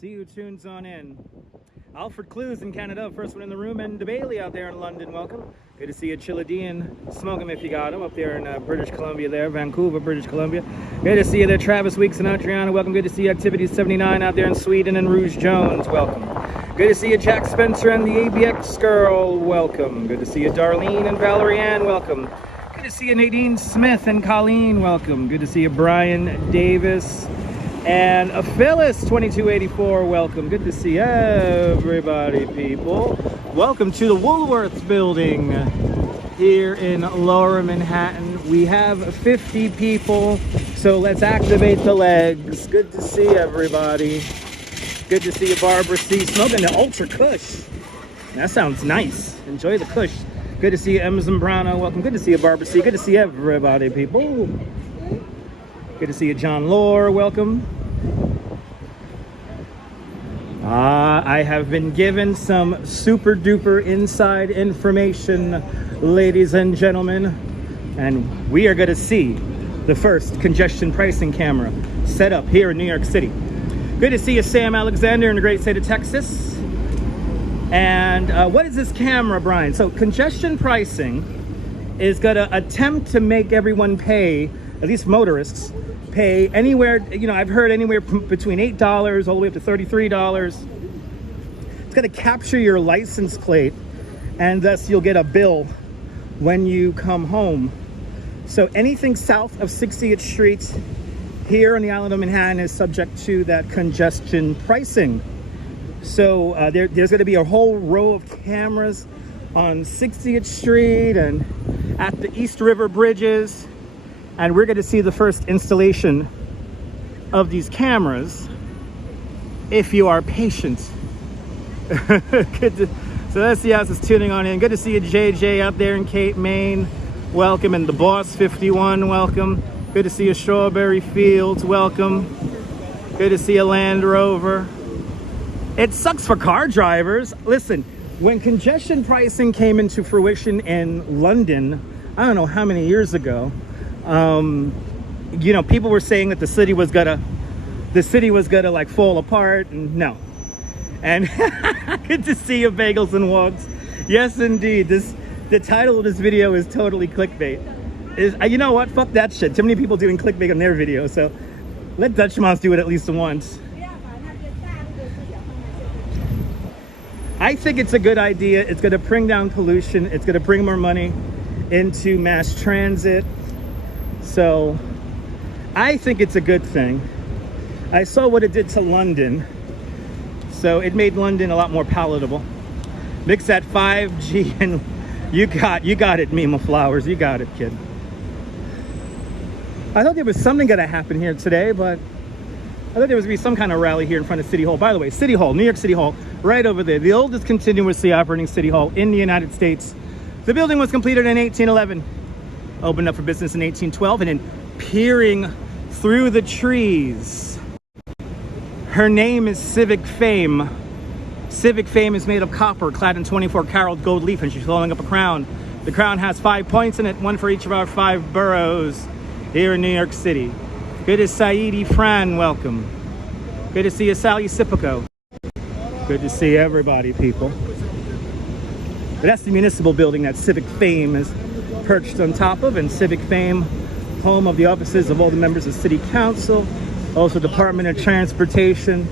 see who tunes on in. Alfred Clues in Canada, first one in the room, and DeBailey out there in London, welcome. Good to see you, Chiledean. Smoke him if you got him up there in British Columbia there, Vancouver, British Columbia. Good to see you there, Travis Weeks and Adriana, welcome. Good to see you, Activities 79 out there in Sweden, and Rouge Jones, welcome. Good to see you, Jack Spencer and the ABX Girl, welcome. Good to see you, Darlene and Valerie Ann, welcome. Good to see you, Nadine Smith and Colleen, welcome. Good to see you, Brian Davis and Phyllis 2284, welcome. Good to see everybody, people. Welcome to the Woolworths building here in Lower Manhattan. We have 50 people, so let's activate the legs. Good to see everybody. Good to see you, Barbara C. Smoking the Ultra Kush. That sounds nice. Enjoy the Kush. Good to see you, Emma Zambrano. Welcome. Good to see you, Barbara C. Good to see everybody, people. Good to see you, John Lore. Welcome. I have been given some super duper inside information, ladies and gentlemen, and we are going to see the first congestion pricing camera set up here in New York City. Good to see you, Sam Alexander in the great state of Texas. And what is this camera, Brian? So congestion pricing is going to attempt to make everyone pay, at least motorists, pay anywhere, I've heard anywhere between $8 all the way up to $33. It's going to capture your license plate, and thus you'll get a bill when you come home. So anything south of 60th Street here on the island of Manhattan is subject to that congestion pricing. So there's going to be a whole row of cameras on 60th Street and at the East River bridges. And we're going to see the first installation of these cameras if you are patient. So that's the house is tuning on in. Good to see you, JJ, out there in Cape, Maine. Welcome. And the Boss 51, welcome. Good to see you, Strawberry Fields, welcome. Good to see you, Land Rover. It sucks for car drivers. Listen, when congestion pricing came into fruition in London, I don't know how many years ago, people were saying that the city was gonna like fall apart, and no. And good to see you, Bagels and Wogs. Yes, indeed. The title of this video is totally clickbait. You know what? Fuck that shit. Too many people doing clickbait on their videos, so let Dutchmans do it at least once. I think it's a good idea. It's going to bring down pollution. It's going to bring more money into mass transit. So I think it's a good thing. I saw what it did to London. So it made London a lot more palatable. Mix that 5G and you got it, Mima Flowers. You got it, kid. I thought there was something going to happen here today, but I thought there was going to be some kind of rally here in front of City Hall. By the way, City Hall, New York City Hall, right over there. The oldest continuously operating City Hall in the United States. The building was completed in 1811. Opened up for business in 1812, and then peering through the trees, her name is Civic Fame. Civic Fame is made of copper, clad in 24 karat gold leaf, and she's holding up a crown. The crown has 5 points in it, one for each of our 5 boroughs here in New York City. Good to Saidi Fran, welcome. Good to see you, Sally Sipico. Good to see everybody, people. But that's the municipal building that Civic Fame is perched on top of, and Civic Fame, home of the offices of all the members of City Council, also Department of Transportation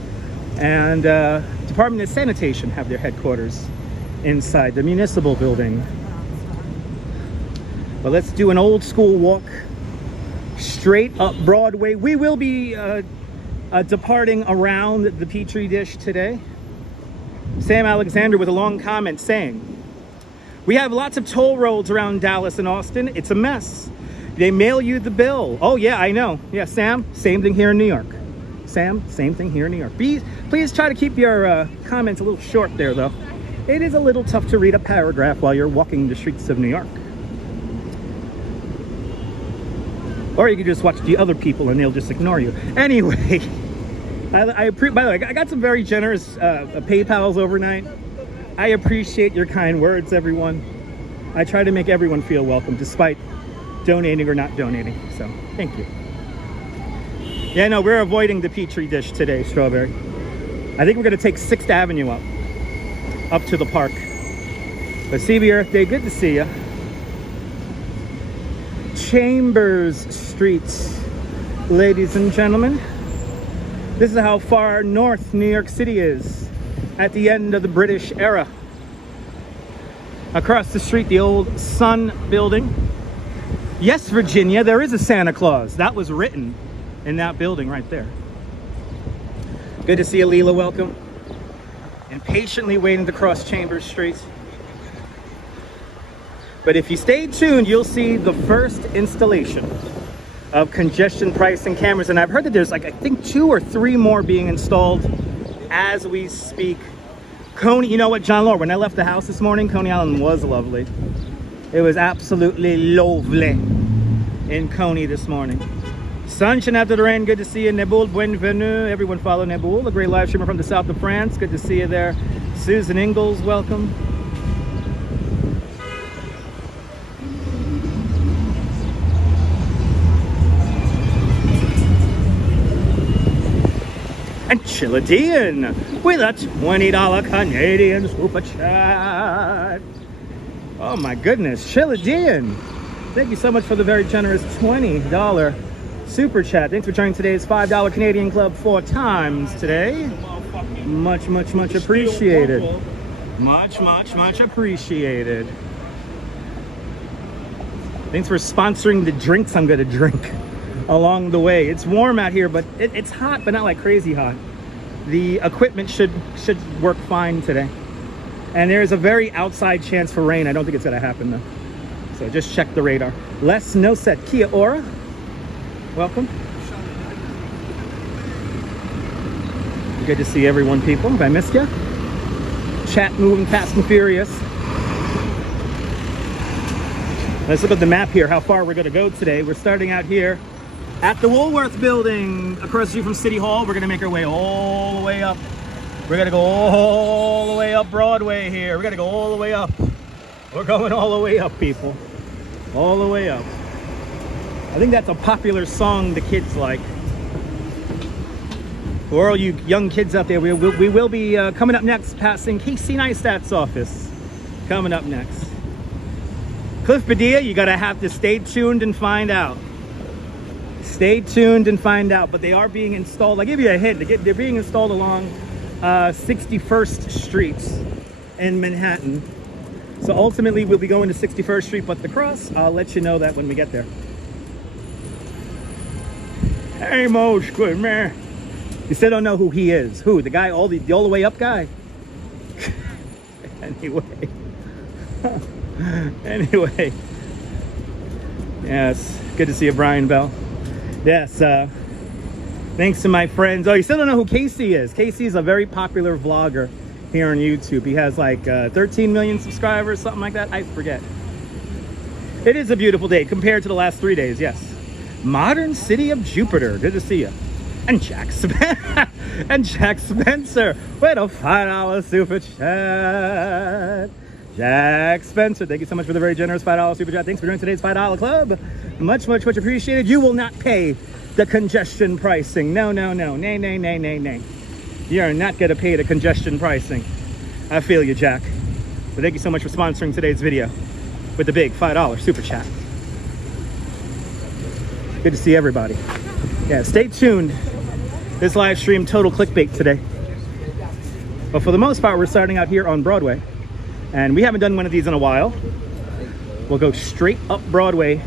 and Department of Sanitation have their headquarters inside the municipal building. But let's do an old school walk straight up Broadway. We will be departing around the Petri dish today. Sam Alexander with a long comment saying, we have lots of toll roads around Dallas and Austin. It's a mess. They mail you the bill. Oh, yeah, I know. Yeah, Sam, same thing here in New York. Sam, same thing here in New York. Please try to keep your comments a little short there, though. It is a little tough to read a paragraph while you're walking the streets of New York. Or you can just watch the other people and they'll just ignore you. Anyway, by the way, I got some very generous PayPals overnight. I appreciate your kind words, everyone. I try to make everyone feel welcome, despite donating or not donating. So, thank you. Yeah, no, we're avoiding the Petri dish today, Strawberry. I think we're gonna take 6th Avenue up to the park. But CB Earth Day, good to see you. Chambers Street, ladies and gentlemen. This is how far north New York City is at the end of the British era. Across the street, the old Sun Building. Yes, Virginia, there is a Santa Claus. That was written in that building right there. Good to see you, Leela, welcome. And patiently waiting to cross Chambers Street. But if you stay tuned, you'll see the first installation of congestion pricing cameras. And I've heard that there's like, I think 2 or 3 more being installed as we speak. Coney, you know what, John Law, when I left the house this morning, Coney Island was lovely. It was absolutely lovely in Coney this morning. Sunshine after the rain, good to see you. Nebul, bienvenue. Everyone follow Nebul, a great live streamer from the south of France. Good to see you there. Susan Ingalls, welcome. And Chilladean with a $20 Canadian super chat. Oh my goodness, Chilladean. Thank you so much for the very generous $20 super chat. Thanks for joining today's $5 Canadian Club 4 times today. Much, much, much appreciated. Much, much, much appreciated. Thanks for sponsoring the drinks I'm gonna drink along the way. It's warm out here, but it's hot, but not like crazy hot. The equipment should work fine today. And there's a very outside chance for rain. I don't think it's gonna happen though. So just check the radar. Les Noset, Kia Ora, welcome. Good to see everyone, people. If I missed you, chat moving fast and furious. Let's look at the map here, how far we're gonna go today. We're starting out here at the Woolworth Building, across the street from City Hall. We're gonna make our way all the way up. We're gonna go all the way up Broadway here. We're gonna go all the way up. We're going all the way up, people. All the way up. I think that's a popular song the kids like. For all you young kids out there, we will be coming up next, passing Casey Neistat's office. Coming up next. Cliff Padilla, you gotta have to stay tuned and find out. Stay tuned and find out, but they are being installed. I'll give you a hint. They're being installed along 61st Street in Manhattan. So ultimately, we'll be going to 61st Street, but the cross, I'll let you know that when we get there. Hey, Mosh, good man. You still don't know who he is. Who? The guy, all the way up guy? Anyway. Anyway. Yes, good to see you, Brian Bell. Yes, thanks to my friends. Oh, you still don't know who Casey is. Casey is a very popular vlogger here on YouTube. He has like 13 million subscribers, something like that. I forget. It is a beautiful day compared to the last 3 days, yes. Modern City of Jupiter, good to see you. And Jack Spencer, and Jack Spencer with a $5 super chat. Jack Spencer, thank you so much for the very generous $5 super chat. Thanks for joining today's $5 club. Much, much, much appreciated. You will not pay the congestion pricing. No, no, no. Nay, nay, nay, nay, nay. You are not going to pay the congestion pricing. I feel you, Jack. But thank you so much for sponsoring today's video with the big $5 super chat. Good to see everybody. Yeah, stay tuned. This live stream, total clickbait today. But for the most part, we're starting out here on Broadway. And we haven't done one of these in a while. We'll go straight up Broadway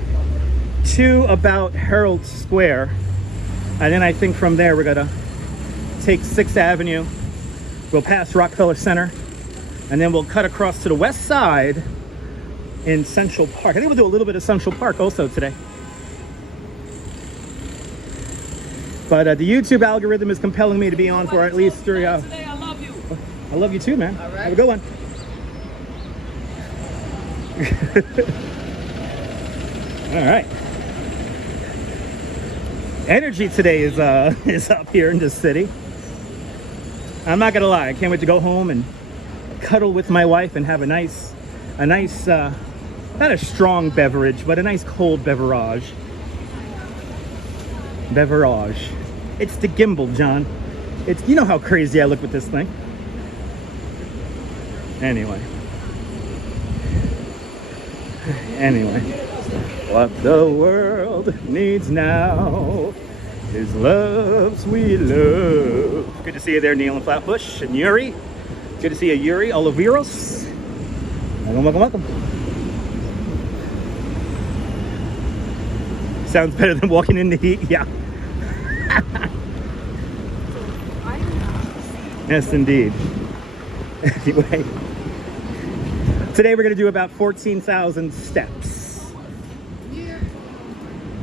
to about Herald Square. And then I think from there, we're gonna take 6th Avenue. We'll pass Rockefeller Center. And then we'll cut across to the west side in Central Park. I think we'll do a little bit of Central Park also today. But the YouTube algorithm is compelling me to be on for at least 3 hours. I love you. I love you too, man. All right. Have a good one. All right. Energy today is up here in the city. I'm not gonna lie. I can't wait to go home and cuddle with my wife and have a nice, not a strong beverage, but a nice cold beverage. It's the Gimble, John. It's, you know how crazy I look with this thing. Anyway, what the world needs now is love, sweet love. Good to see you there, Neil and Flatbush and Yuri. Good to see you, Yuri Oliveros. Welcome. Sounds better than walking in the heat, yeah. Yes, indeed. Anyway, today we're going to do about 14,000 steps.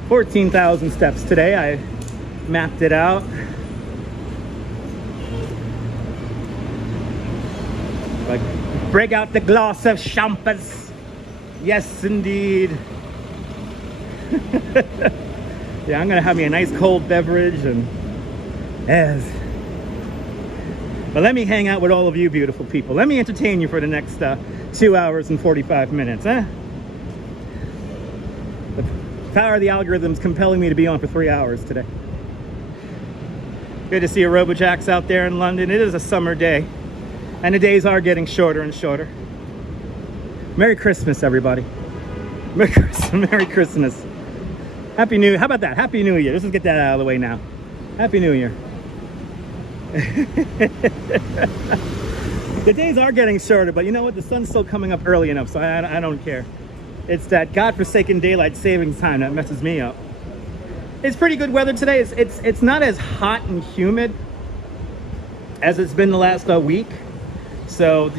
14,000 steps today. I mapped it out. Like, break out the glass of champers. Yes, indeed. Yeah, I'm gonna have me a nice cold beverage and yes. But let me hang out with all of you beautiful people. Let me entertain you for the next 2 hours and 45 minutes, huh? The power of the algorithm's compelling me to be on for 3 hours today. Good to see you, Robojacks out there in London. It is a summer day, and the days are getting shorter and shorter. Merry Christmas, everybody. Merry Christmas. Happy New Year. How about that? Happy New Year. Let's just get that out of the way now. Happy New Year. The days are getting shorter, but you know what? The sun's still coming up early enough, so I don't care. It's that godforsaken daylight savings time that messes me up. It's pretty good weather today. It's not as hot and humid as it's been the last week. So,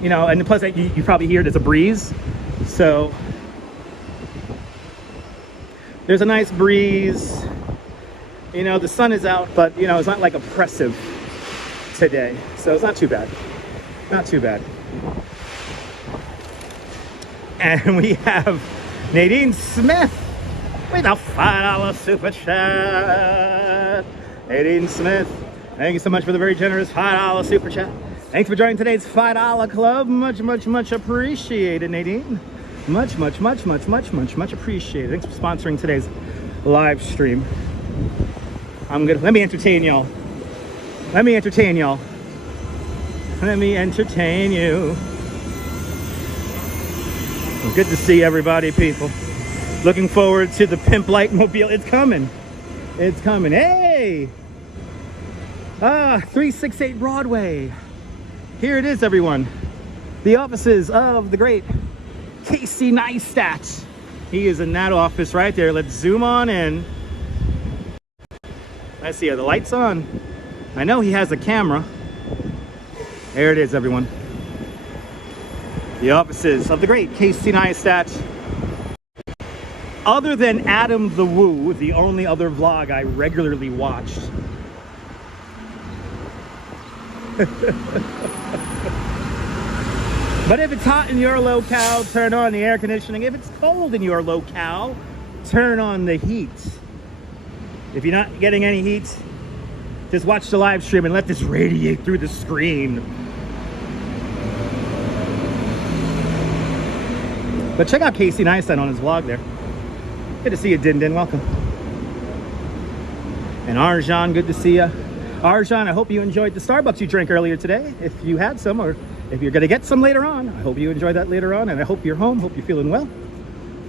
you know, and plus you probably hear there's a breeze. So there's a nice breeze. You know, the sun is out, but you know, it's not like oppressive today. So it's not too bad. Not too bad. And we have Nadine Smith with a $5 super chat. Nadine Smith, thank you so much for the very generous $5 super chat. Thanks for joining today's $5 club. Much appreciated, Nadine. Much appreciated. Thanks for sponsoring today's live stream. Let me entertain y'all. Let me entertain you. Good to see everybody, people. Looking forward to the Pimp Light Mobile. It's coming. Hey! 368 Broadway. Here it is, everyone. The offices of the great Casey Neistat. He is in that office right there. Let's zoom on in. Let's see, are the lights on? I know he has a camera. There it is, everyone. The offices of the great Casey Neistat. Other than Adam the Woo, the only other vlog I regularly watched. But if it's hot in your locale, turn on the air conditioning. If it's cold in your locale, turn on the heat. If you're not getting any heat, just watch the live stream and let this radiate through the screen. But check out Casey Neistat on his vlog there. Good to see you, Din. Welcome. And Arjan, good to see you. Arjan, I hope you enjoyed the Starbucks you drank earlier today. If you had some, or if you're going to get some later on, I hope you enjoy that later on. And I hope you're home. Hope you're feeling well.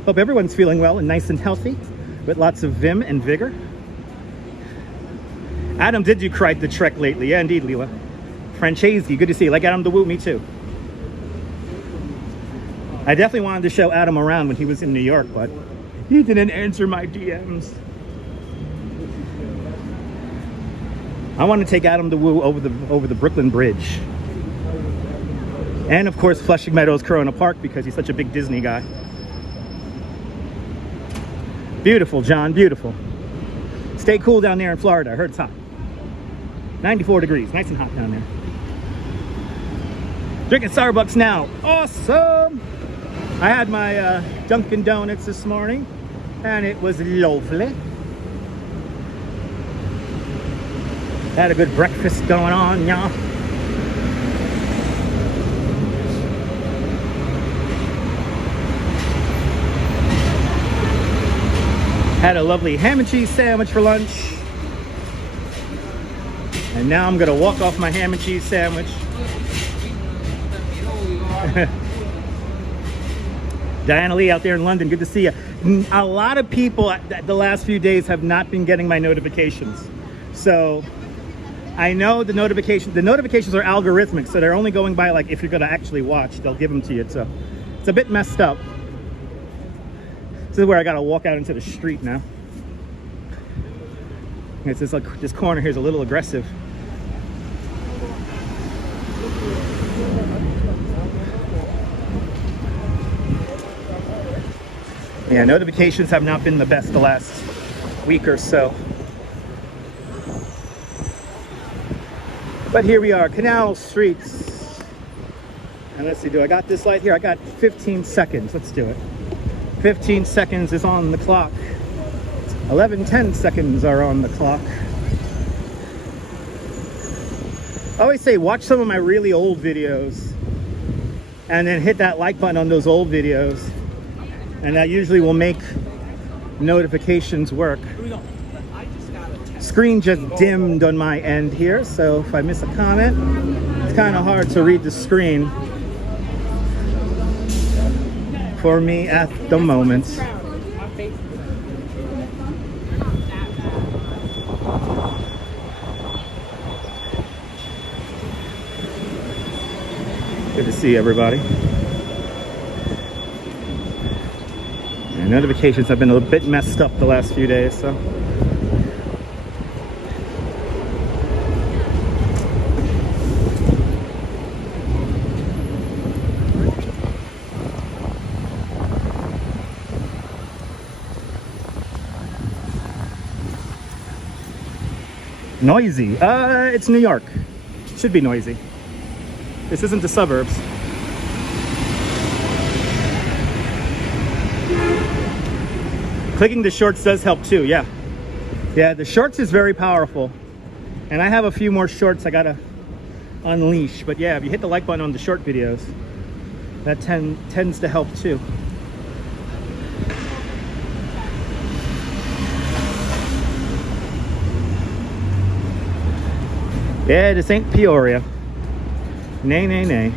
Hope everyone's feeling well and nice and healthy with lots of vim and vigor. Adam did do quite the trek lately. Yeah, indeed, Leela. Francesi, good to see you. Like Adam the Woo, me too. I definitely wanted to show Adam around when he was in New York, but he didn't answer my DMs. I want to take Adam the Woo over the Brooklyn Bridge. And of course, Flushing Meadows, Corona Park, because he's such a big Disney guy. Beautiful, John, beautiful. Stay cool down there in Florida. I heard it's hot. 94 degrees, nice and hot down there. Drinking Starbucks now. Awesome! I had my Dunkin' Donuts this morning, and it was lovely. Had a good breakfast going on, y'all. Had a lovely ham and cheese sandwich for lunch. And now I'm gonna walk off my ham and cheese sandwich. Diana Lee out there in London, good to see you. A lot of people the last few days have not been getting my notifications. So I know the notifications are algorithmic, so they're only going by like if you're gonna actually watch, they'll give them to you. So it's a bit messed up. This is where I gotta walk out into the street now. It's just like this corner here is a little aggressive. Yeah, notifications have not been the best the last week or so. But here we are, Canal Streets. And let's see, do I got this light here? I got 15 seconds. Let's do it. 15 seconds is on the clock. 11:10 seconds are on the clock. I always say watch some of my really old videos and then hit that like button on those old videos. And that usually will make notifications work. Screen just dimmed on my end here, so if I miss a comment, it's kind of hard to read the screen for me at the moment. Good to see everybody. Notifications have been a bit messed up the last few days, so. Noisy. It's New York. It should be noisy. This isn't the suburbs. Clicking the shorts does help too, yeah. Yeah, the shorts is very powerful. And I have a few more shorts I gotta unleash. But yeah, if you hit the like button on the short videos, that tends to help too. Yeah, this ain't Peoria. Nay, nay, nay.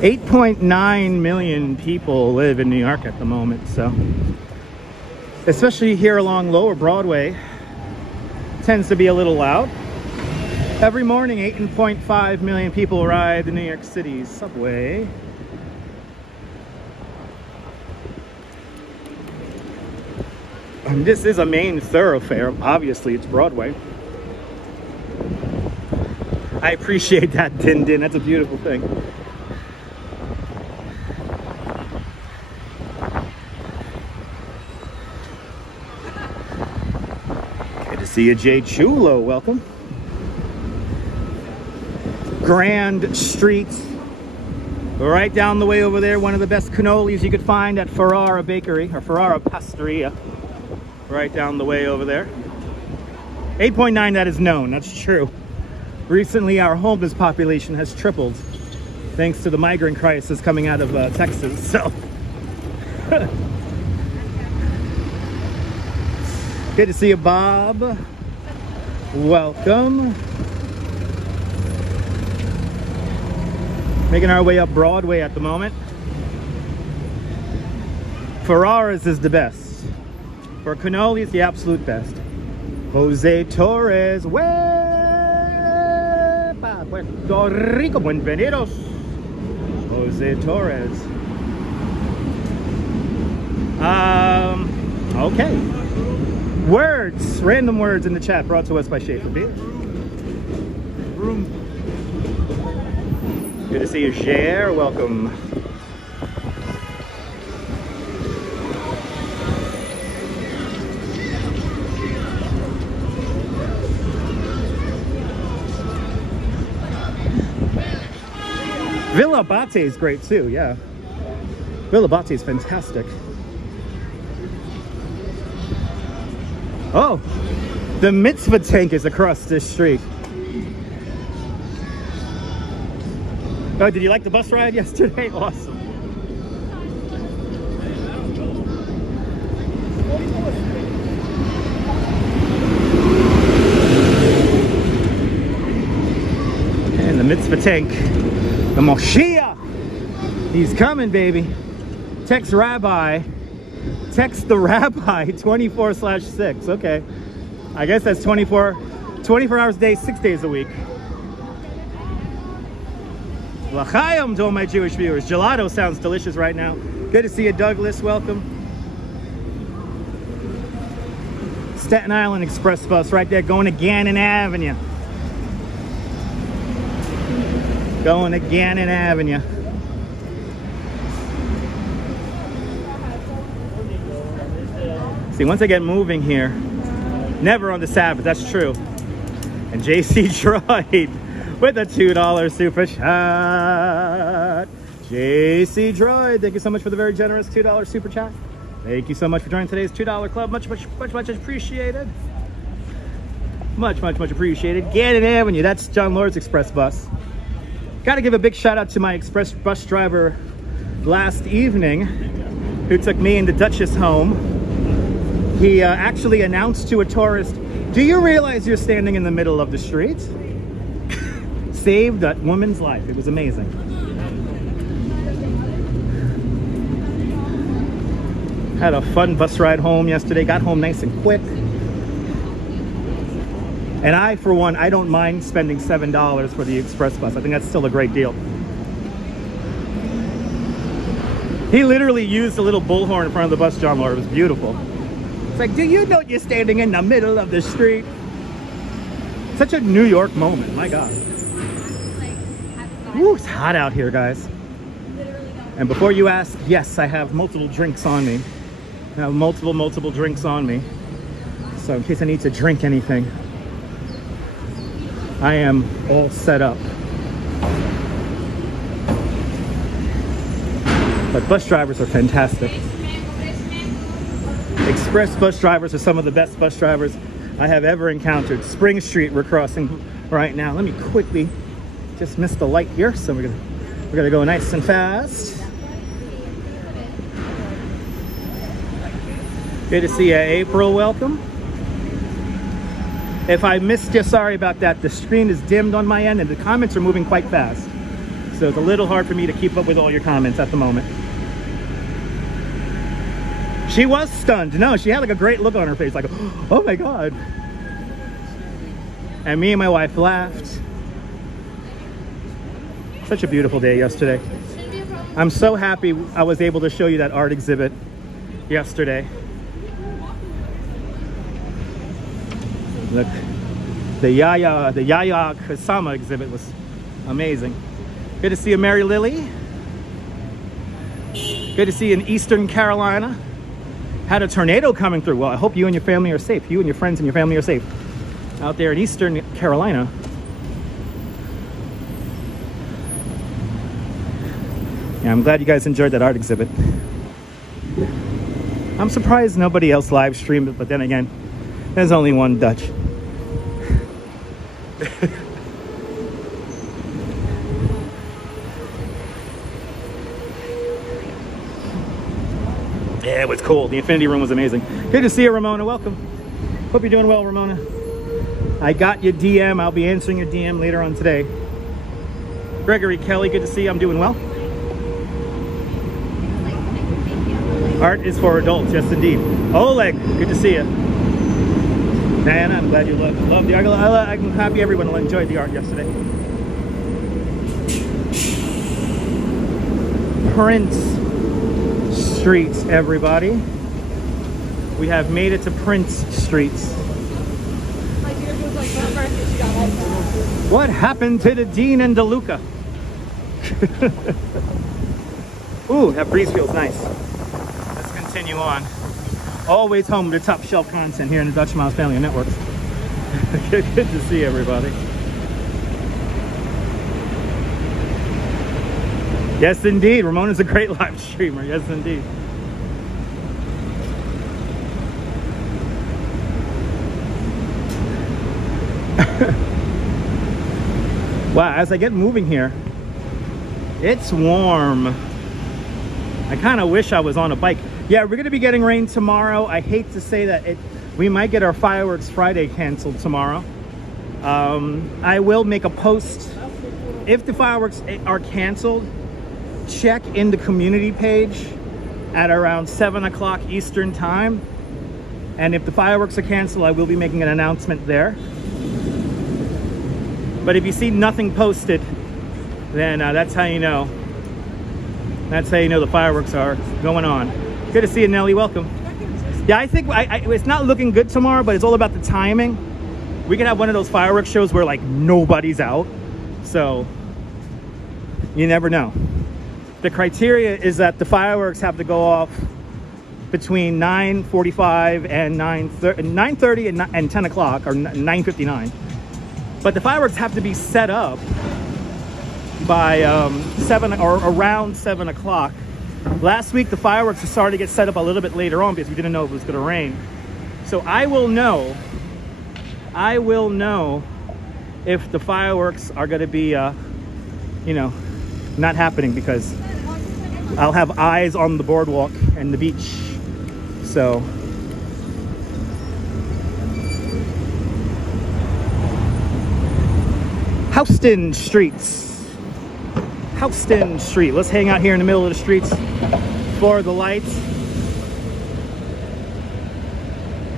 8.9 million people live in New York at the moment, so especially here along Lower Broadway, tends to be a little loud. Every morning, 8.5 million people ride the New York City subway. And this is a main thoroughfare. Obviously, it's Broadway. I appreciate that, Din Din. That's a beautiful thing. See you, Jay Chulo. Welcome. Grand Street. Right down the way over there, one of the best cannolis you could find at Ferrara Bakery, or Ferrara Pasteria. Right down the way over there. 8.9, that is known, that's true. Recently, our homeless population has tripled, thanks to the migrant crisis coming out of Texas, so. Good to see you, Bob. Welcome. Making our way up Broadway at the moment. Ferrara's is the best. For cannoli, it's the absolute best. Jose Torres. Huepa, Puerto Rico. Bienvenidos. Jose Torres. Okay. Words, random words in the chat brought to us by Schaefer Beer. Good to see you, Cher. Welcome. Villa Bate is great too, yeah. Villa Bate is fantastic. Oh, the mitzvah tank is across this street. Oh, did you like the bus ride yesterday? Awesome. The mitzvah tank. The Moshiach. He's coming, baby. Text rabbi. Text the rabbi 24/6. Okay. I guess that's 24 hours a day, 6 days a week. L'chaim to all my Jewish viewers. Gelato sounds delicious right now. Good to see you, Douglas. Welcome. Staten Island Express bus right there going to Gannon Avenue. Going to Gannon Avenue. See, once I get moving here, never on the Sabbath, that's true. And JC Droid with a $2 super chat. JC Droid, thank you so much for the very generous $2 super chat. Thank you so much for joining today's $2 club. Much appreciated. Much appreciated. Gannon Avenue, that's John Lord's Express bus. Got to give a big shout out to my express bus driver last evening who took me and the Duchess home. He actually announced to a tourist, "Do you realize you're standing in the middle of the street?" Saved that woman's life. It was amazing. Had a fun bus ride home yesterday. Got home nice and quick. And I, for one, I don't mind spending $7 for the express bus. I think that's still a great deal. He literally used a little bullhorn in front of the bus, John Lord. It was beautiful. It's like, do you know you're standing in the middle of the street? Such a New York moment, my God. Woo, it's hot out here, guys. And before you ask, yes, I have multiple drinks on me. I have multiple drinks on me. So in case I need to drink anything, I am all set up. But bus drivers are fantastic. Express bus drivers are some of the best bus drivers I have ever encountered. Spring Street we're crossing right now. Let me quickly, just missed the light here, so we're gonna go nice and fast. Good to see you, April. Welcome. If I missed you, sorry about that. The screen is dimmed on my end and the comments are moving quite fast, so it's a little hard for me to keep up with all your comments at the moment. She was stunned. No, she had like a great look on her face, like, oh my God. And me and my wife laughed. Such a beautiful day yesterday. I'm so happy I was able to show you that art exhibit yesterday. Look, the Yaya Kusama exhibit was amazing. Good to see you, Mary Lily. Good to see you in Eastern Carolina. Had a tornado coming through. Well, I hope you and your family are safe. You and your friends and your family are safe out there in Eastern Carolina. Yeah, I'm glad you guys enjoyed that art exhibit. I'm surprised nobody else live streamed it, but then again, there's only one Dutch. Yeah, it was cool. The Infinity Room was amazing. Good to see you, Ramona. Welcome. Hope you're doing well, Ramona. I got your DM. I'll be answering your DM later on today. Gregory Kelly, good to see you. I'm doing well. Art is for adults, yes indeed. Oleg, good to see you. Diana, I'm glad you loved the art. I'm happy everyone enjoyed the art yesterday. Prince Street, everybody. We have made it to Prince Street. What happened to the Dean and DeLuca? Ooh, that breeze feels nice. Let's continue on. Always home to top shelf content here in the Dutch Miles Family Network. Good to see everybody. Yes, indeed. Ramona's a great live streamer. Yes, indeed. Wow, as I get moving here, it's warm. I kind of wish I was on a bike. Yeah, we're going to be getting rain tomorrow. I hate to say that we might get our Fireworks Friday canceled tomorrow. I will make a post if the fireworks are canceled, check in the community page at around 7 o'clock Eastern time. And if the fireworks are canceled, I will be making an announcement there. But if you see nothing posted, then that's how you know. That's how you know the fireworks are going on. Good to see you, Nelly. Welcome. Yeah, I think it's not looking good tomorrow, but it's all about the timing. We could have one of those fireworks shows where like nobody's out. So you never know. The criteria is that the fireworks have to go off between 9:45 and 9:30 and 10 o'clock, or 9:59. But the fireworks have to be set up by 7 or around 7 o'clock. Last week, the fireworks started to get set up a little bit later on because we didn't know if it was going to rain. So I will know if the fireworks are going to be, you know, not happening, because I'll have eyes on the boardwalk and the beach. So Houston streets. Houston Street. Let's hang out here in the middle of the streets for the lights.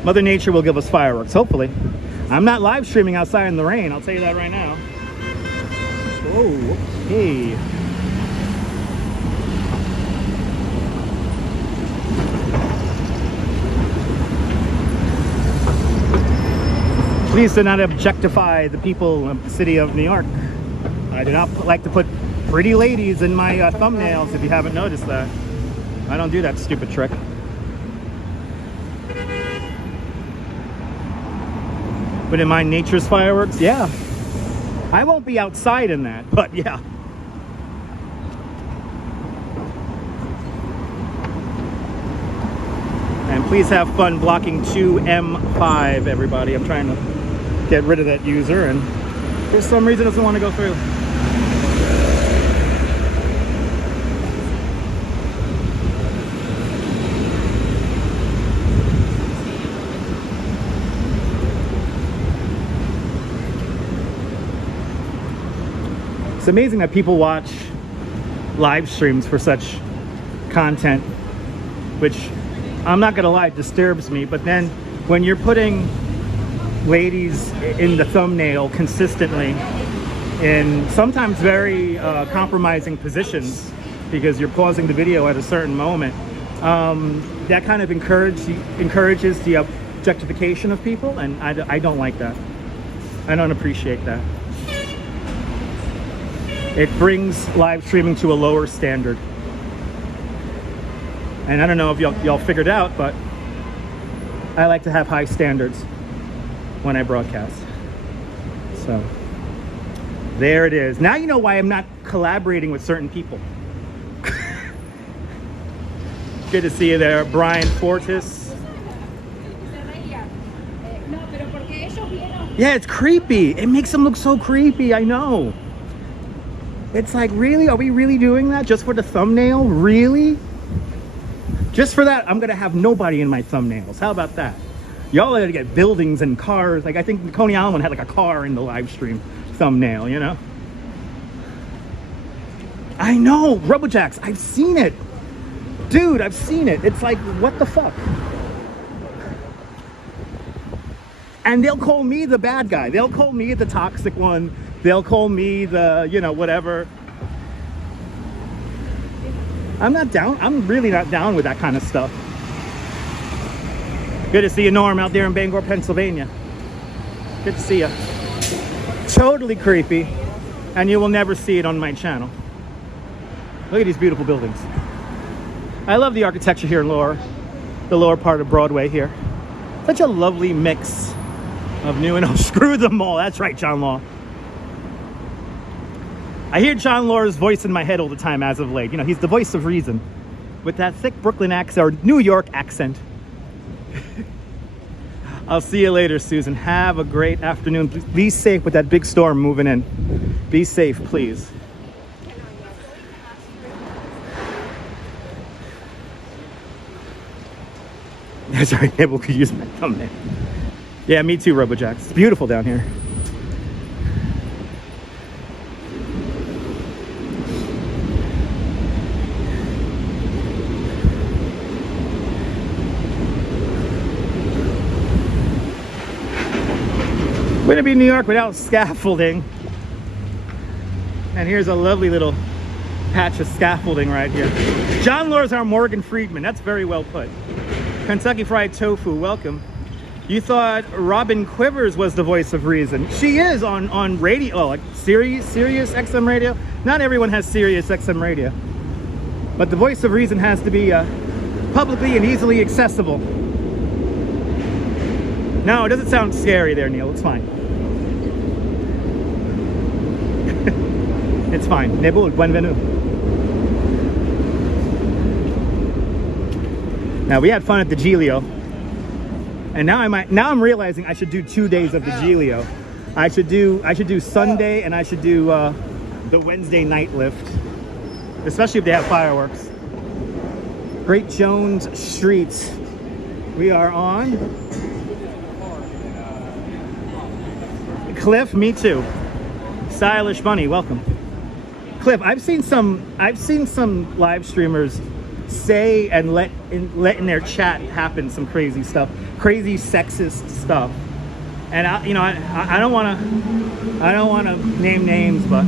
Mother Nature will give us fireworks, hopefully. I'm not live streaming outside in the rain, I'll tell you that right now. Oh, okay. Please do not objectify the people of the city of New York. I do not like to put pretty ladies in my thumbnails, if you haven't noticed that. I don't do that stupid trick. But in my nature's fireworks, yeah. I won't be outside in that, but yeah. And please have fun blocking 2M5, everybody. I'm trying to get rid of that user, and for some reason it doesn't want to go through. It's amazing that people watch live streams for such content, which I'm not gonna lie, it disturbs me. But then when you're putting ladies in the thumbnail consistently in sometimes very compromising positions, because you're pausing the video at a certain moment, that kind of encourages the objectification of people, and I don't like that. I don't appreciate that. It brings live streaming to a lower standard. And I don't know if y'all figured out, but I like to have high standards when I broadcast. So there it is. Now you know why I'm not collaborating with certain people. Good to see you there, Brian Fortis. Yeah, it's creepy. It makes them look so creepy, I know. It's like, really? Are we really doing that just for the thumbnail? Really? Just for that, I'm gonna have nobody in my thumbnails. How about that? Y'all are gonna get buildings and cars. Like, I think Coney Island had like a car in the live stream thumbnail, you know? I know, Robojacks, I've seen it. Dude, I've seen it. It's like, what the fuck? And they'll call me the bad guy. They'll call me the toxic one. They'll call me the, you know, whatever. I'm not down. I'm really not down with that kind of stuff. Good to see you, Norm, out there in Bangor, Pennsylvania. Good to see you. Totally creepy. And you will never see it on my channel. Look at these beautiful buildings. I love the architecture here in the lower part of Broadway here. Such a lovely mix of new and old. Screw them all. That's right, John Law. I hear John Law's voice in my head all the time as of late. You know, he's the voice of reason with that thick Brooklyn accent, or New York accent. I'll see you later, Susan. Have a great afternoon. Be safe with that big storm moving in. Be safe, please. Sorry, Nibble could use my thumbnail. Yeah, me too, Robojacks. It's beautiful down here. Wouldn't be New York without scaffolding. And here's a lovely little patch of scaffolding right here. John Laws our Morgan Freeman. That's very well put. Kentucky Fried Tofu, welcome. You thought Robin Quivers was the voice of reason. She is on radio, like Sirius XM radio. Not everyone has Sirius XM radio. But the voice of reason has to be publicly and easily accessible. No, it doesn't sound scary there, Neil. It's fine. It's fine. Nebul, bienvenue. Now we had fun at the Giglio, and now I'm realizing I should do 2 days of the Giglio. I should do Sunday, and I should do the Wednesday night lift, especially if they have fireworks. Great Jones Street. We are on. Cliff, me too. Stylish Bunny, welcome. Cliff, I've seen some live streamers say and let in their chat happen some crazy stuff, crazy sexist stuff. And I don't want to name names, but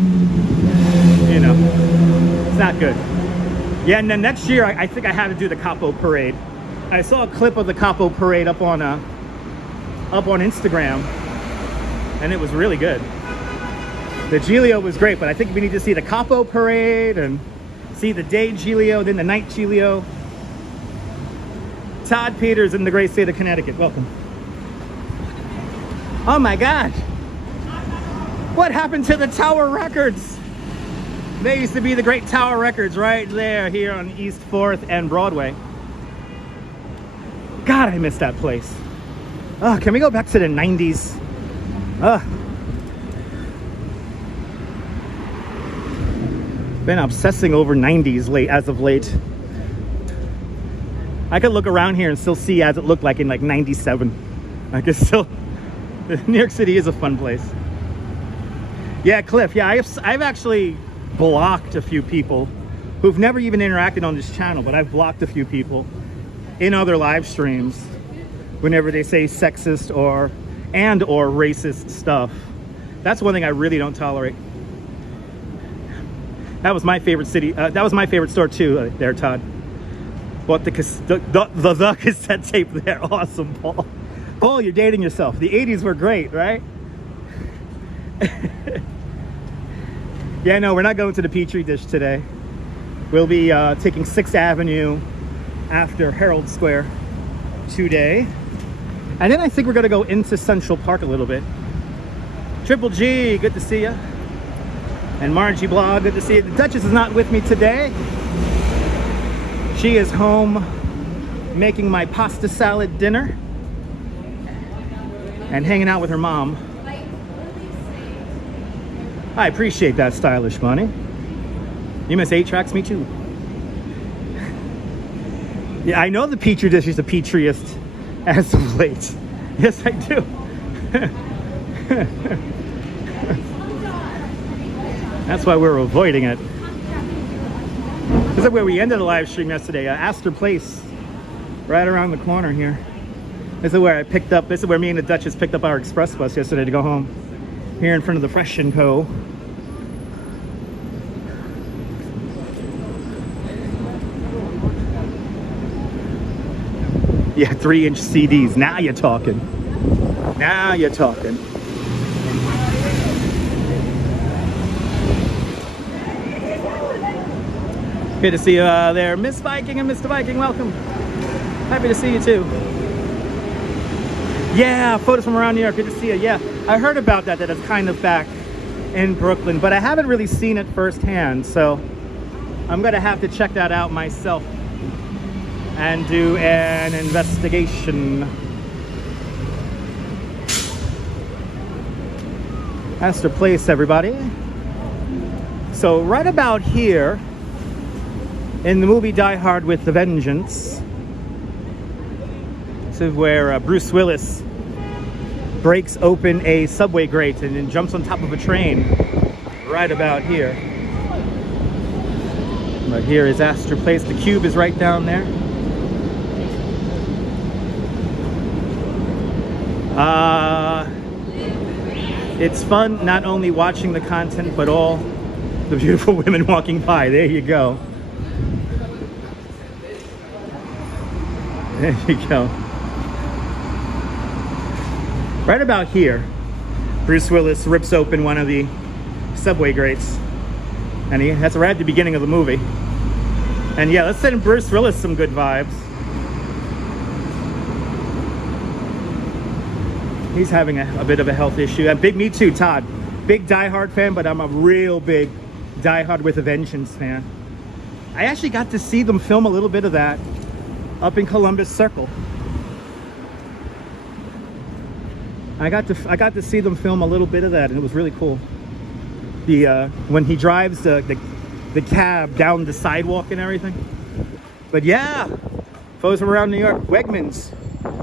you know, it's not good. Yeah, and then next year I think I had to do the Capo Parade. I saw a clip of the Capo Parade up on Instagram, and it was really good. The Giglio was great, but I think we need to see the Capo Parade and see the day Giglio, then the night Giglio. Todd Peters in the great state of Connecticut, welcome. Oh my God. What happened to the Tower Records? They used to be the great Tower Records right there here on East 4th and Broadway. God, I miss that place. Oh, can we go back to the 90s? Been obsessing over 90s as of late. I could look around here and still see as it looked like in like 97. I could still, New York City is a fun place. Yeah, Cliff, yeah, I've actually blocked a few people who've never even interacted on this channel, but I've blocked a few people in other live streams whenever they say sexist or racist stuff. That's one thing I really don't tolerate. That was my favorite city. That was my favorite store too. There, Todd. Bought the cassette tape there. Awesome, Paul. Paul, you're dating yourself. The 80s were great, right? Yeah, no, we're not going to the Petri dish today. We'll be taking 6th Avenue after Herald Square today. And then I think we're going to go into Central Park a little bit. Triple G, good to see you. And Margie Blog, good to see you. The Duchess is not with me today. She is home making my pasta salad dinner and hanging out with her mom. I appreciate that, Stylish Bunny. You miss 8 tracks, me too. Yeah, I know the Petri dish is the petriest as of late. Yes, I do. That's why we're avoiding it. This is where we ended the live stream yesterday. Astor Place, right around the corner here. This is where this is where me and the Duchess picked up our express bus yesterday to go home. Here in front of the Fresh & Co. Yeah, 3-inch CDs. Now you're talking. Now you're talking. Good to see you there, Miss Viking and Mr. Viking. Welcome. Happy to see you too. Yeah, photos from around New York. Good to see you. Yeah, I heard about that it's kind of back in Brooklyn, but I haven't really seen it firsthand. So I'm gonna have to check that out myself and do an investigation. Astor Place, everybody. So right about here, in the movie Die Hard with a Vengeance, this is where Bruce Willis breaks open a subway grate and then jumps on top of a train. Right about here. Right here is Astor Place. The Cube is right down there. It's fun not only watching the content, but all the beautiful women walking by. There you go. There you go. Right about here, Bruce Willis rips open one of the subway grates. And that's right at the beginning of the movie. And yeah, let's send Bruce Willis some good vibes. He's having a bit of a health issue. And me too, Todd. Big Die Hard fan, but I'm a real big Die Hard with a Vengeance fan. I actually got to see them film a little bit of that up in Columbus Circle. I got to see them film a little bit of that, and it was really cool. When he drives the cab down the sidewalk and everything. But yeah, folks from around New York, Wegmans,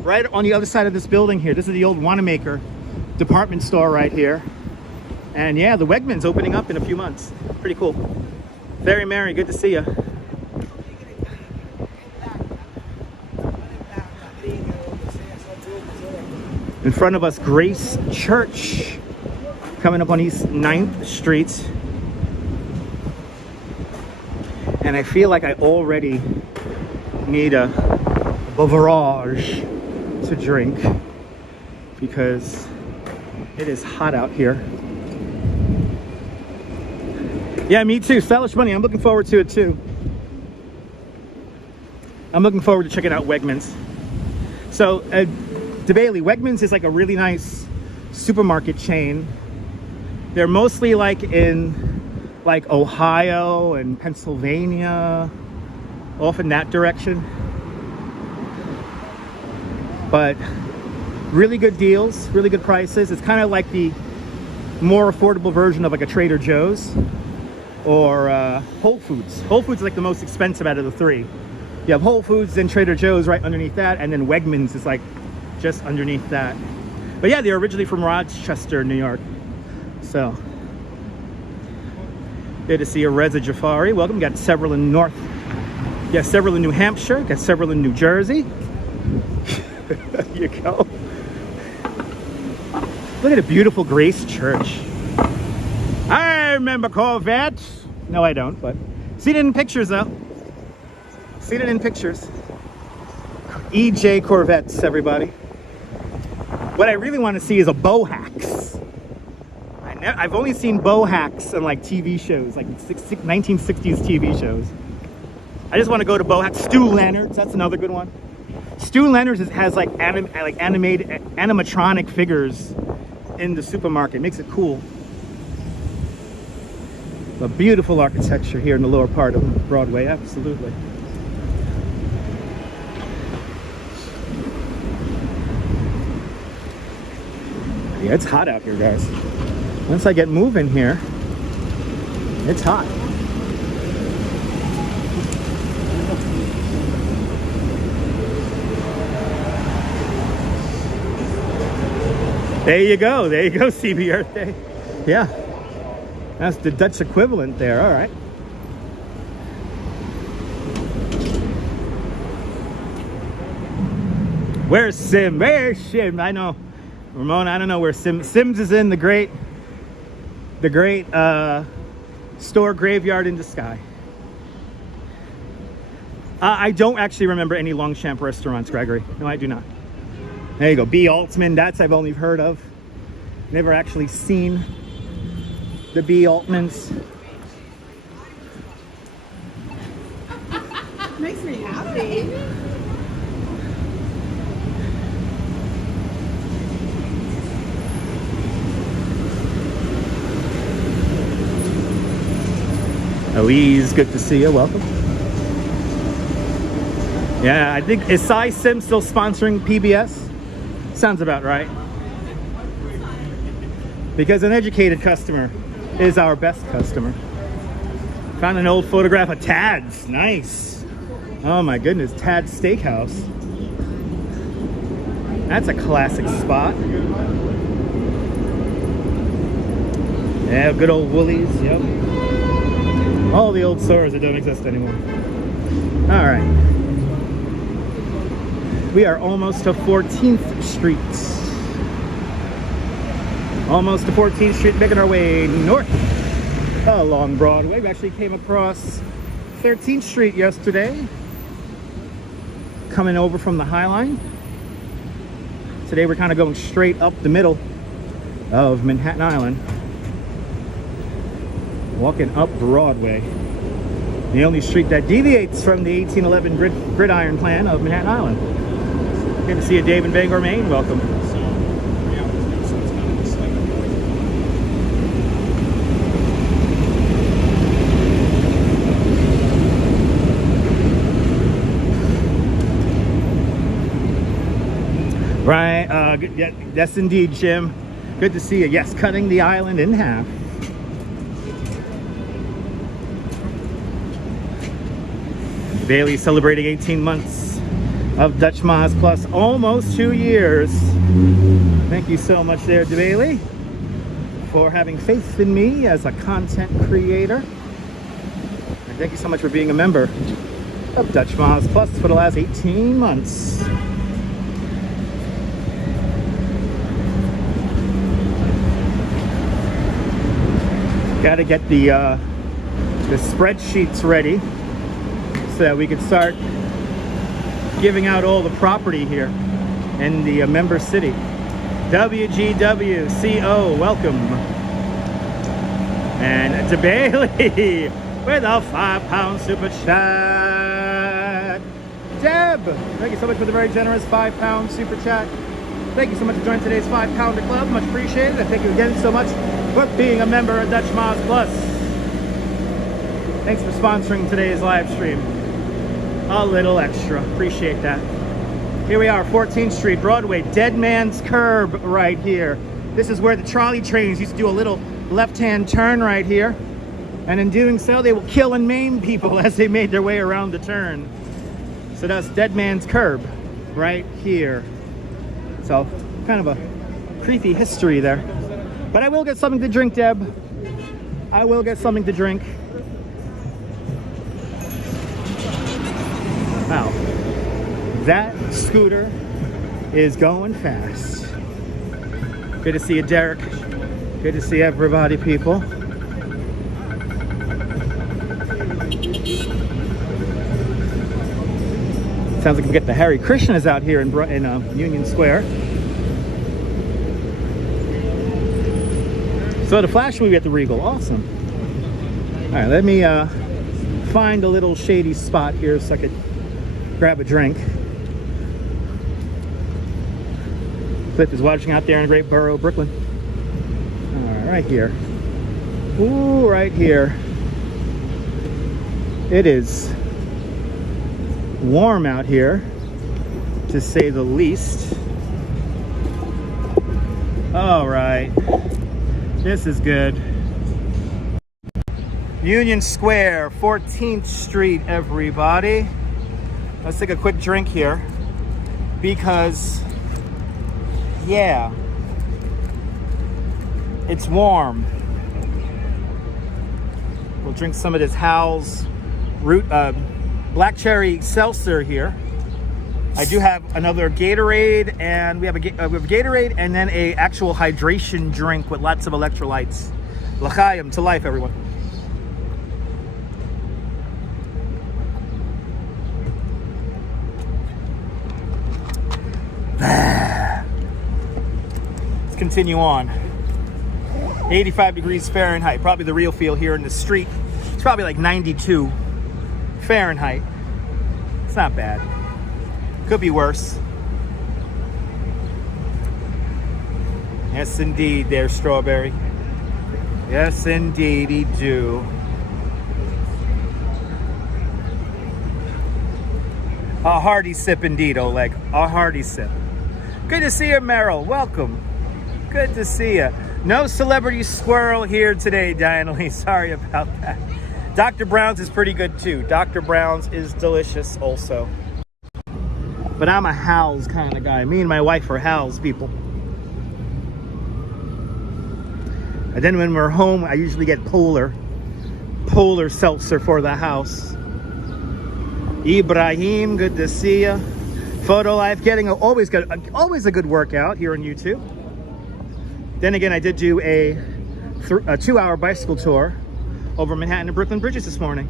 right on the other side of this building here. This is the old Wanamaker department store right here. And yeah, the Wegmans opening up in a few months. Pretty cool. Very merry, good to see you. In front of us, Grace Church, coming up on East 9th Street. And I feel like I already need a beverage to drink because it is hot out here. Yeah, me too. Stylish Money. I'm looking forward to it too. I'm looking forward to checking out Wegmans. So, DeBailey, Wegmans is like a really nice supermarket chain. They're mostly like in like Ohio and Pennsylvania, off in that direction. But really good deals, really good prices. It's kind of like the more affordable version of like a Trader Joe's or Whole Foods. Whole Foods is like the most expensive out of the three. You have Whole Foods, then Trader Joe's right underneath that, and then Wegmans is like just underneath that. But yeah, they're originally from Rochester, New York. So good to see you, Reza Jafari. Welcome. Got several in several in New Hampshire. Got several in New Jersey. There you go. Look at a beautiful Grace Church. I remember Corvette. No, I don't, but seen it in pictures though. Seen it in pictures. EJ Corvettes, everybody. What I really want to see is a Bohax. I've only seen Bohax on like TV shows, like 1960s TV shows. I just want to go to Bohax. Stu Leonard's, that's another good one. Stu Leonard's has like animated animatronic figures in the supermarket. Makes it cool. A beautiful architecture here in the lower part of Broadway, absolutely. Yeah, it's hot out here, guys. Once I get moving here, it's hot. There you go, CB Earth Day. Yeah, that's the Dutch equivalent there, all right. Where's Sim? Where's Sim? I know, Ramon, I don't know where Sims is in the great store graveyard in the sky. I don't actually remember any Longchamp restaurants, Gregory. No, I do not. There you go, B. Altman, that's I've only heard of. Never actually seen the B. Altmans. Makes me happy. Elise, good to see you. Welcome. Yeah, I think, is Cy Sim still sponsoring PBS? Sounds about right. Because an educated customer is our best customer. Found an old photograph of Tad's. Nice. Oh my goodness, Tad's Steakhouse. That's a classic spot. Yeah, good old Woolies, yep. All the old stores that don't exist anymore. All right. We are almost to 14th Street. Almost to 14th Street, making our way north along Broadway. We actually came across 13th Street yesterday, coming over from the High Line. Today we're kind of going straight up the middle of Manhattan Island, walking up Broadway, the only street that deviates from the 1811 gridiron plan of Manhattan Island. Good to see you, Dave in Bangor, Maine. Welcome. Right, yes indeed, Jim. Good to see you. Yes, cutting the island in half. Bailey celebrating 18 months of Dutch Maz Plus, almost 2 years. Thank you so much there, Bailey, for having faith in me as a content creator. And thank you so much for being a member of Dutch Maz Plus for the last 18 months. Got to get the spreadsheets ready so that we can start giving out all the property here in the member city. WGWCO, welcome. And to Bailey with a £5 super chat. Deb, thank you so much for the very generous £5 super chat. Thank you so much for joining today's 5-pounder club. Much appreciated. And thank you again so much for being a member of Dutch Maz Plus. Thanks for sponsoring today's live stream. A little extra. Appreciate that. Here we are, 14th Street, Broadway. Dead Man's Curb right here. This is where the trolley trains used to do a little left-hand turn right here. And in doing so, they will kill and maim people as they made their way around the turn. So that's Dead Man's Curb right here. So, kind of a creepy history there. But I will get something to drink, Deb. I will get something to drink. Wow. That scooter is going fast. Good to see you, Derek. Good to see everybody, people. Sounds like we get the Hare Krishnas out here in Union Square. So the Flash movie at the Regal, awesome. All right, let me find a little shady spot here so I could grab a drink. Cliff is watching out there in Great Borough, Brooklyn. All right, right here. Ooh, right here. It is warm out here, to say the least. All right, this is good. Union Square, 14th Street, everybody. Let's take a quick drink here because, yeah, it's warm. We'll drink some of this Howell's black cherry seltzer here. I do have another Gatorade, and we have a Gatorade and then a actual hydration drink with lots of electrolytes. L'chaim, to life, everyone. Let's continue on. 85 degrees Fahrenheit, probably the real feel here in the street. It's probably like 92 Fahrenheit. It's not bad. Could be worse. Yes, indeed, there, Strawberry. Yes, indeedy do. A hearty sip indeed, Oleg. A hearty sip. Good to see you, Merrill. Welcome. Good to see you. No celebrity squirrel here today, Diana Lee. Sorry about that. Dr. Brown's is pretty good too. Dr. Brown's is delicious also. But I'm a Howell's kind of guy. Me and my wife are Howell's people. And then when we're home, I usually get Polar seltzer for the house. Ibrahim, good to see you. Photo Life, getting always a good workout here on YouTube. Then again, I did do a 2-hour bicycle tour over Manhattan and Brooklyn bridges this morning.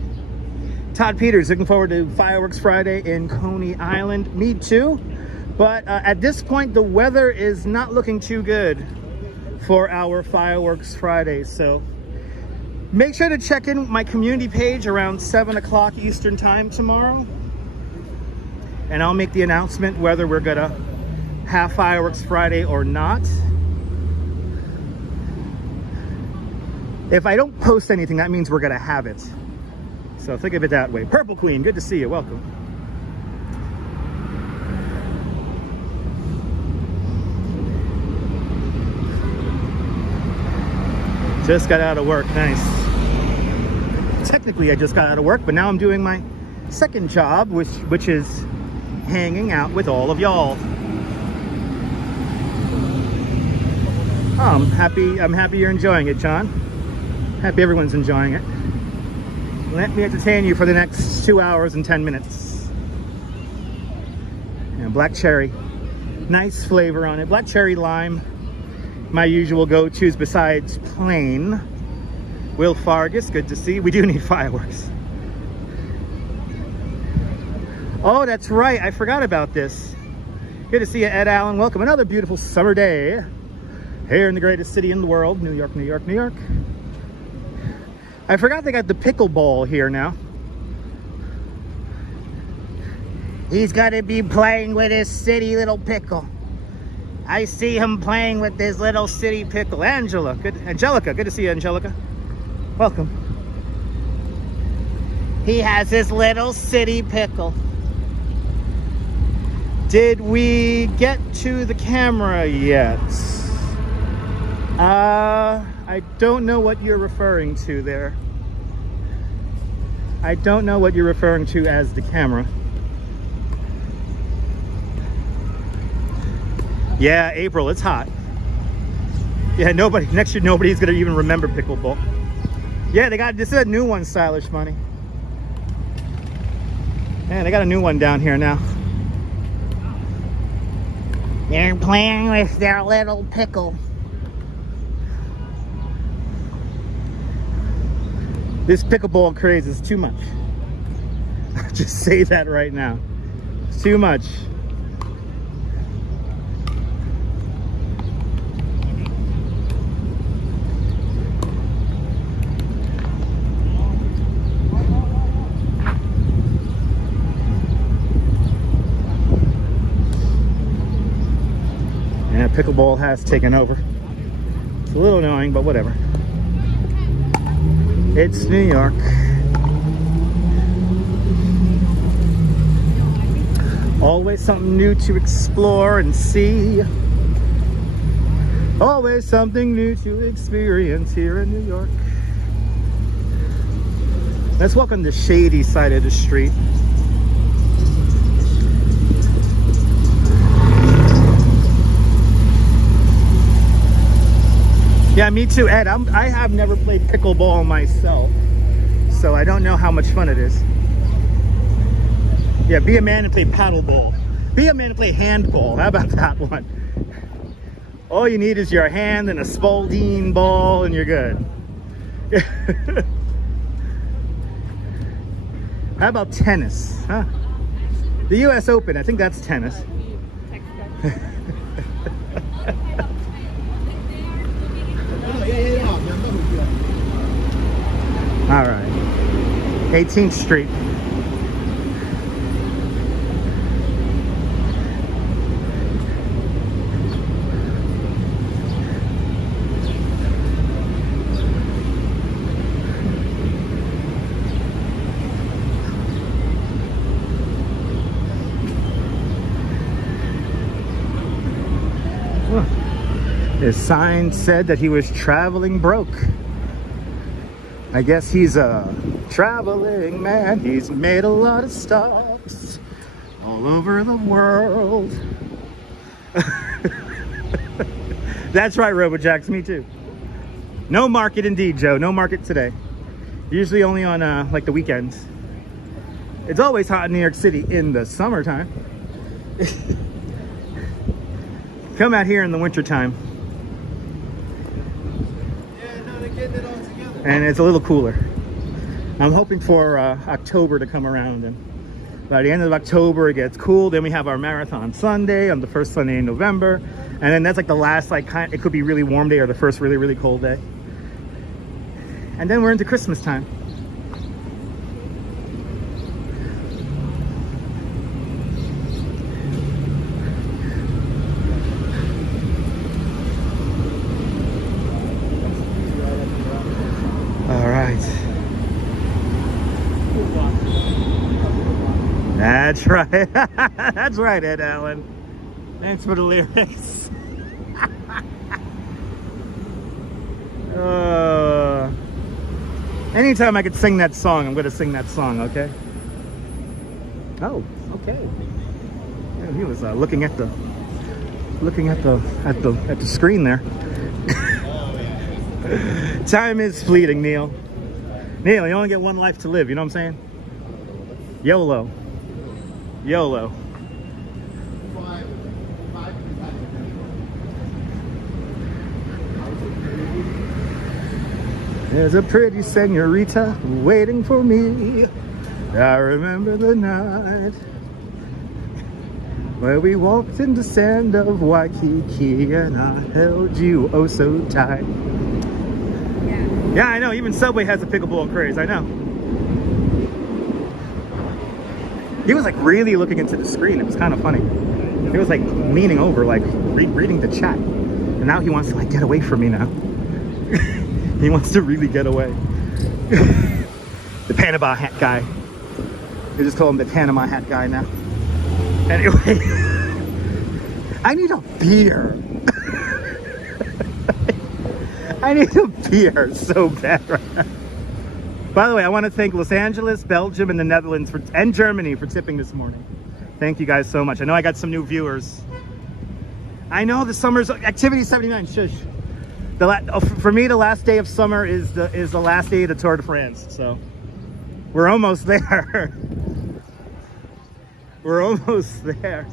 Todd Peters, looking forward to Fireworks Friday in Coney Island. Me too. But at this point, the weather is not looking too good for our Fireworks Friday. So make sure to check in my community page around 7 o'clock Eastern time tomorrow. And I'll make the announcement whether we're gonna have Fireworks Friday or not. If I don't post anything, that means we're gonna have it. So think of it that way. Purple Queen, good to see you, welcome. Just got out of work, nice. Technically I just got out of work, but now I'm doing my second job, which is hanging out with all of y'all. Oh, I'm happy you're enjoying it, John. Happy everyone's enjoying it. Let me entertain you for the next 2 hours and 10 minutes. And black cherry, nice flavor on it. Black cherry lime, my usual go-tos besides plain. Will Fargus, good to see. We do need fireworks. Oh, that's right, I forgot about this. Good to see you, Ed Allen. Welcome. Another beautiful summer day here in the greatest city in the world, New York, New York, New York. I forgot they got the pickleball here now. He's got to be playing with his city little pickle. I see him playing with this little city pickle. Angelica, good to see you, Angelica. Welcome. He has his little city pickle. Did we get to the camera yet? I don't know what you're referring to there. I don't know what you're referring to as the camera. Yeah, April, it's hot. Yeah, next year nobody's gonna even remember pickleball. Yeah, this is a new one, Stylish Money. Yeah, they got a new one down here now. They're playing with their little pickle. This pickleball craze is too much. I'll just say that right now. It's too much. Yeah, pickleball has taken over. It's a little annoying, but whatever. It's New York. Always something new to explore and see. Always something new to experience here in New York. Let's walk on the shady side of the street. Yeah, me too, Ed. I have never played pickleball myself, so I don't know how much fun it is. Yeah, be a man and play paddleball. Be a man and play handball. How about that one? All you need is your hand and a Spalding ball and you're good. How about tennis, huh? The US Open, I think that's tennis. All right, 18th Street. His sign said that he was traveling broke. I guess he's a traveling man. He's made a lot of stops all over the world. That's right, RoboJax, me too. No market indeed, Joe. No market today. Usually only on like the weekends. It's always hot in New York City in the summertime. Come out here in the wintertime. and it's a little cooler. I'm hoping for October to come around, and by the end of October it gets cool. Then we have our marathon Sunday on the first Sunday in November, and then that's like the last, like, it could be really warm day or the first really, really cold day, and then we're into Christmas time. All right. That's right. That's right, Ed Allen. Thanks for the lyrics. Anytime I could sing that song, I'm going to sing that song, okay? Oh, okay. Yeah, he was looking at the screen there. Time is fleeting, Neil. Neil, you only get one life to live, you know what I'm saying? YOLO. YOLO. There's a pretty senorita waiting for me. I remember the night where we walked in the sand of Waikiki and I held you oh so tight. Yeah, I know. Even Subway has a pickleball craze. I know. He was like really looking into the screen. It was kind of funny. He was like leaning over, like reading the chat. And now he wants to like get away from me now. He wants to really get away. The Panama hat guy. We just call him the Panama hat guy now. Anyway, I need a beer. I need a beer so bad right now. By the way, I want to thank Los Angeles, Belgium, and the Netherlands and Germany for tipping this morning. Thank you guys so much. I know I got some new viewers. I know the summer's activity 79. Shush. For me, the last day of summer is the last day of the Tour de France. So we're almost there. We're almost there.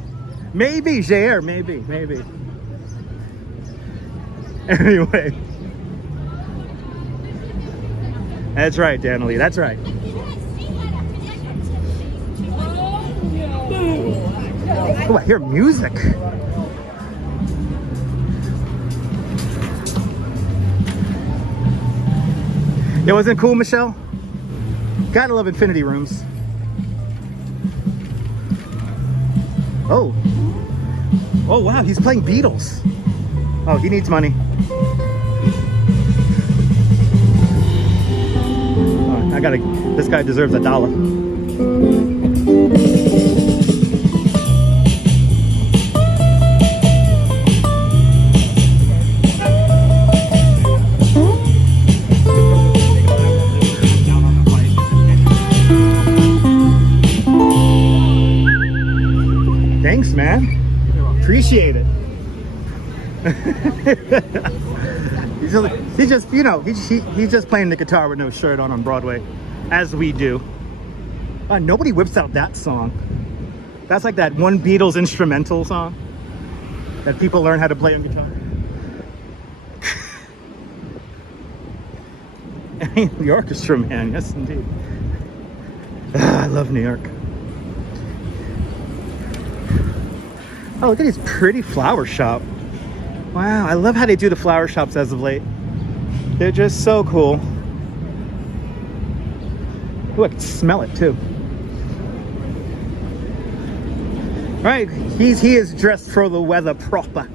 Maybe, Jair, maybe. Anyway. That's right, Danilee, that's right. Oh, I hear music. It wasn't cool, Michelle? Gotta love infinity rooms. Oh. Oh, wow, he's playing Beatles. Oh, he needs money. Oh, this guy deserves $1. Thanks, man. Appreciate it. he's just, you know, he's just playing the guitar with no shirt on Broadway, as we do. Nobody whips out that song. That's like that one Beatles instrumental song that people learn how to play on guitar. The orchestra man, yes indeed. I love New York. Oh, look at his pretty flower shop. Wow, I love how they do the flower shops as of late. They're just so cool. Ooh, I can smell it too. Right, he is dressed for the weather proper.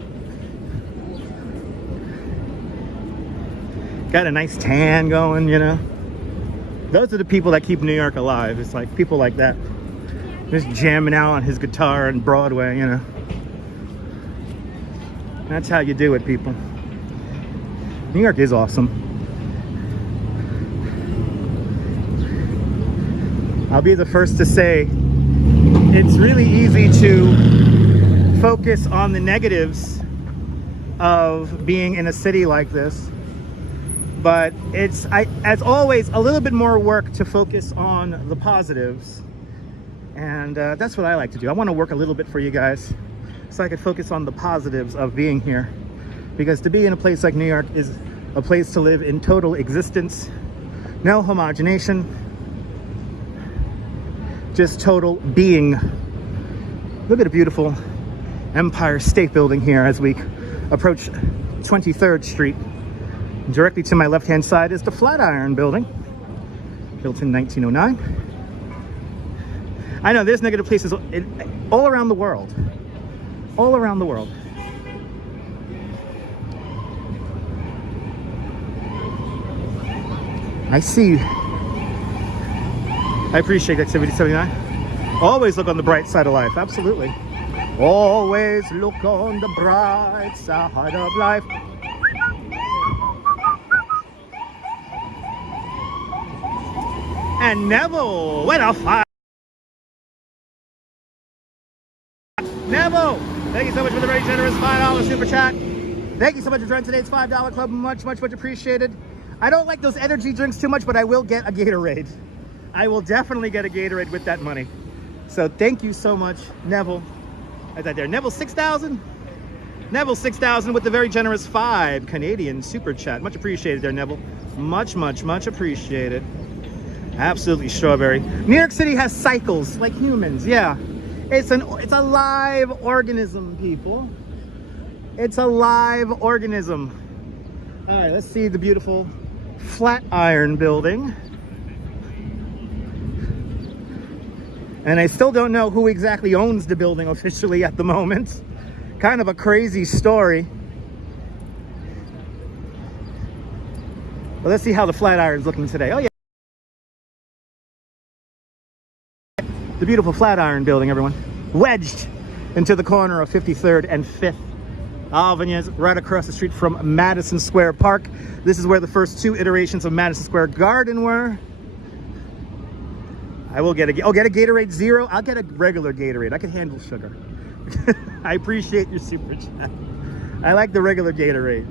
Got a nice tan going, you know. Those are the people that keep New York alive. It's like people like that. Just jamming out on his guitar on Broadway, you know. That's how you do it, people. New York is awesome. I'll be the first to say it's really easy to focus on the negatives of being in a city like this. But it's, as always, a little bit more work to focus on the positives. And that's what I like to do. I want to work a little bit for you guys, so I could focus on the positives of being here. Because to be in a place like New York is A place to live in total existence. No homogenation. Just total being. Look at a beautiful Empire State Building here as we approach 23rd Street. Directly to my left-hand side is the Flatiron Building, built in 1909. I know there's negative places all around the world. All around the world. I see. I appreciate Activity 79. Always look on the bright side of life. Absolutely. Always look on the bright side of life. And Neville, what a fight. Neville, thank you so much for the very generous $5 super chat. Thank you so much for joining today's $5 club. Much appreciated. I don't like those energy drinks too much, but I will get a Gatorade. I will definitely get a Gatorade with that money. So thank you so much, Neville. Is that there? Neville 6,000? Neville 6,000 with the very generous 5 Canadian super chat. Much appreciated there, Neville. Much appreciated. Absolutely strawberry. New York City has cycles like humans. Yeah. It's a live organism, people. It's a live organism. All right, let's see the beautiful Flatiron Building. And I still don't know who exactly owns the building officially at the moment. Kind of a crazy story. But let's see how the Flatiron's looking today. Oh yeah. The beautiful Flatiron Building, everyone. Wedged into the corner of 53rd and 5th Avenues, right across the street from Madison Square Park. This is where the first 2 iterations of Madison Square Garden were. I will get a Gatorade Zero. I'll get a regular Gatorade. I can handle sugar. I appreciate your super chat. I like the regular Gatorade.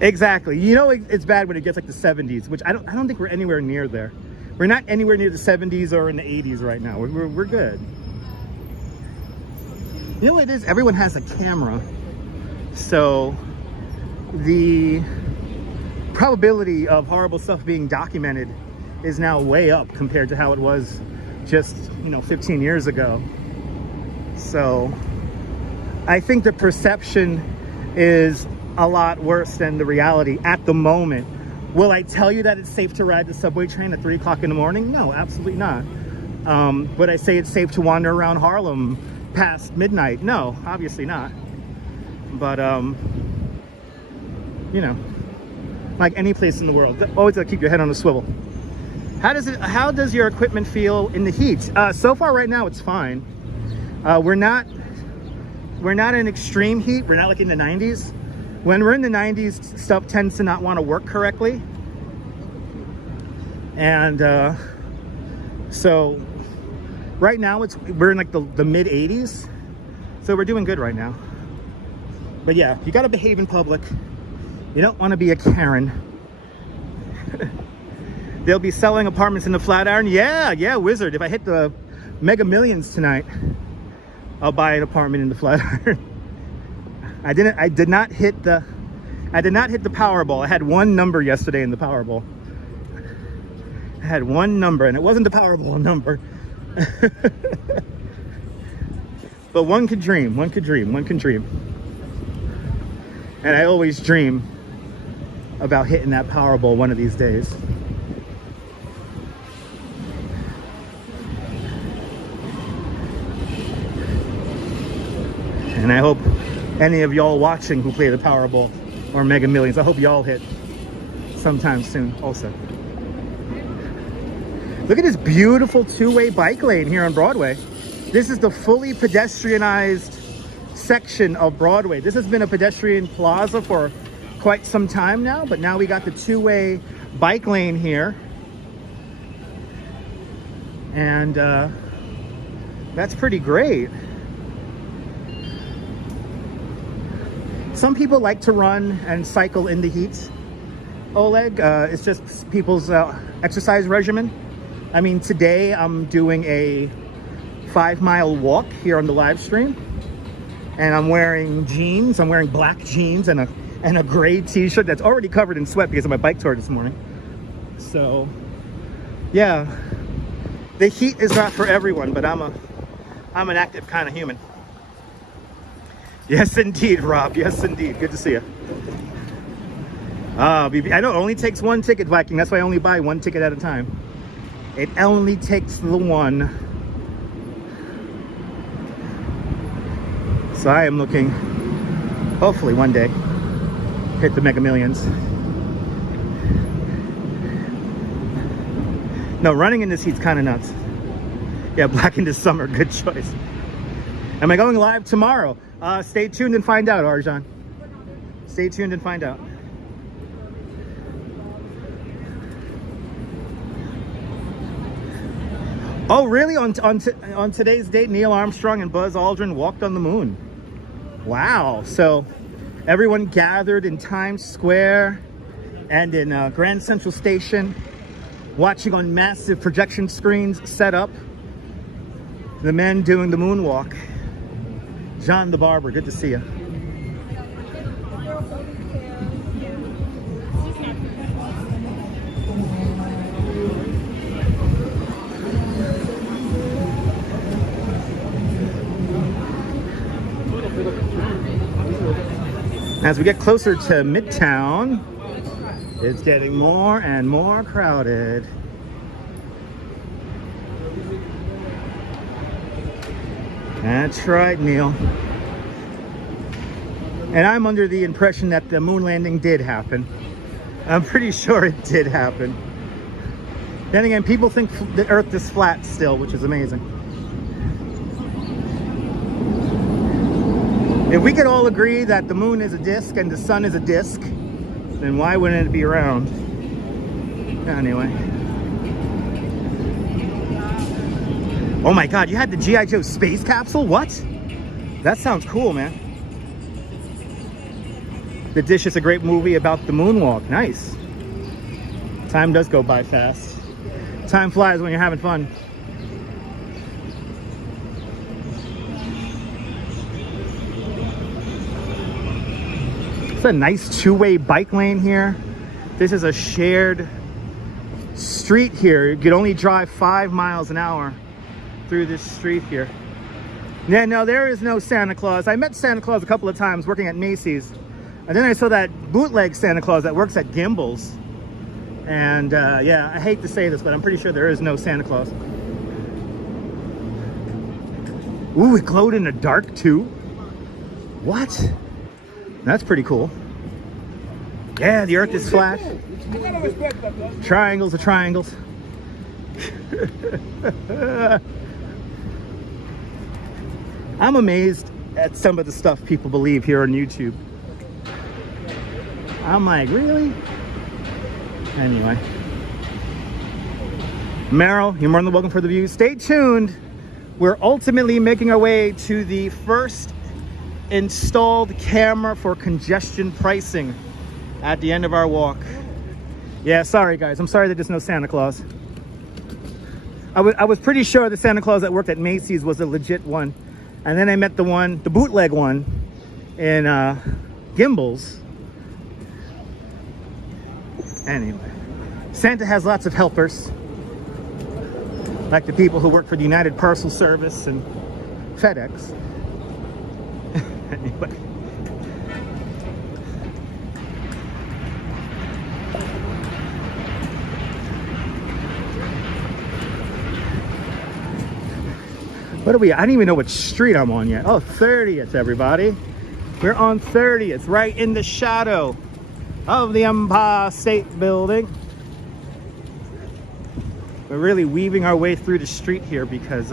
Exactly. You know, it's bad when it gets like the 70s, which I don't think we're anywhere near there. We're not anywhere near the 70s or in the 80s right now. We're good. You know what it is? Everyone has a camera. So the probability of horrible stuff being documented is now way up compared to how it was just, 15 years ago. So I think the perception is a lot worse than the reality at the moment. Will I tell you that it's safe to ride the subway train at 3 o'clock in the morning? No, absolutely not. Would I say it's safe to wander around Harlem past midnight? No, obviously not. But like any place in the world, always gotta keep your head on a swivel. How does your equipment feel in the heat? So far right now it's fine. We're not in extreme heat. We're not like in the 90s. When we're in the 90s, stuff tends to not want to work correctly. And so right now we're in like the mid 80s. So we're doing good right now. But yeah, you got to behave in public. You don't want to be a Karen. They'll be selling apartments in the Flatiron. Yeah, Wizard. If I hit the Mega Millions tonight, I'll buy an apartment in the Flatiron. I did not hit the Powerball. I had one number yesterday in the Powerball. I had one number, and it wasn't the Powerball number. But one could dream. One can dream. And I always dream about hitting that Powerball one of these days. And I hope any of y'all watching who play the Powerball or Mega Millions, I hope y'all hit sometime soon also. Look at this beautiful 2-way bike lane here on Broadway. This is the fully pedestrianized section of Broadway. This has been a pedestrian plaza for quite some time now, but now we got the 2-way bike lane here. And that's pretty great. Some people like to run and cycle in the heat, Oleg. It's just people's exercise regimen. I mean, today I'm doing a 5-mile walk here on the live stream. and I'm wearing jeans. I'm wearing black jeans and a gray t-shirt that's already covered in sweat because of my bike tour this morning. So yeah, the heat is not for everyone, but I'm an active kind of human. Yes indeed, Rob. Yes indeed. Good to see you. I know it only takes one ticket, Viking. That's why I only buy one ticket at a time. It only takes the one. So I am looking, hopefully one day, hit the Mega Millions. No, running in this heat's kind of nuts. Yeah, black into summer, good choice. Am I going live tomorrow? Stay tuned and find out, Arjan. Stay tuned and find out. Oh, really? On today's date, Neil Armstrong and Buzz Aldrin walked on the moon. Wow. So everyone gathered in Times Square and in Grand Central Station, watching on massive projection screens set up the men doing the moonwalk. John the Barber, good to see you. As we get closer to Midtown, it's getting more and more crowded. That's right, Neil. And I'm under the impression that the moon landing did happen. I'm pretty sure it did happen. Then again, people think the Earth is flat still, which is amazing. If we could all agree that the moon is a disc and the sun is a disc, then why wouldn't it be around? Anyway. Oh my God, you had the G.I. Joe space capsule? What? That sounds cool, man. The Dish is a great movie about the moonwalk. Nice. Time does go by fast. Time flies when you're having fun. It's a nice two-way bike lane here. This is a shared street here. You could only drive 5 miles an hour through this street here. Yeah, no, there is no Santa Claus. I met Santa Claus a couple of times working at Macy's. And then I saw that bootleg Santa Claus that works at Gimble's. And yeah, I hate to say this, but I'm pretty sure there is no Santa Claus. Ooh, it glowed in the dark too? What? That's pretty cool. Yeah, the Earth is flat. Triangles are triangles. I'm amazed at some of the stuff people believe here on YouTube. I'm like, really? Anyway. Meryl, you're more than welcome for the view. Stay tuned. We're ultimately making our way to the first installed camera for congestion pricing at the end of our walk. Yeah, sorry guys. I'm sorry that there's no Santa Claus. I was pretty sure the Santa Claus that worked at Macy's was a legit one. And then I met the bootleg one in Gimble's. Anyway, Santa has lots of helpers, like the people who work for the United Parcel Service and FedEx. Anyway. What are we? I don't even know which street I'm on yet. Oh, 30th, everybody. We're on 30th, right in the shadow of the Empire State Building. We're really weaving our way through the street here because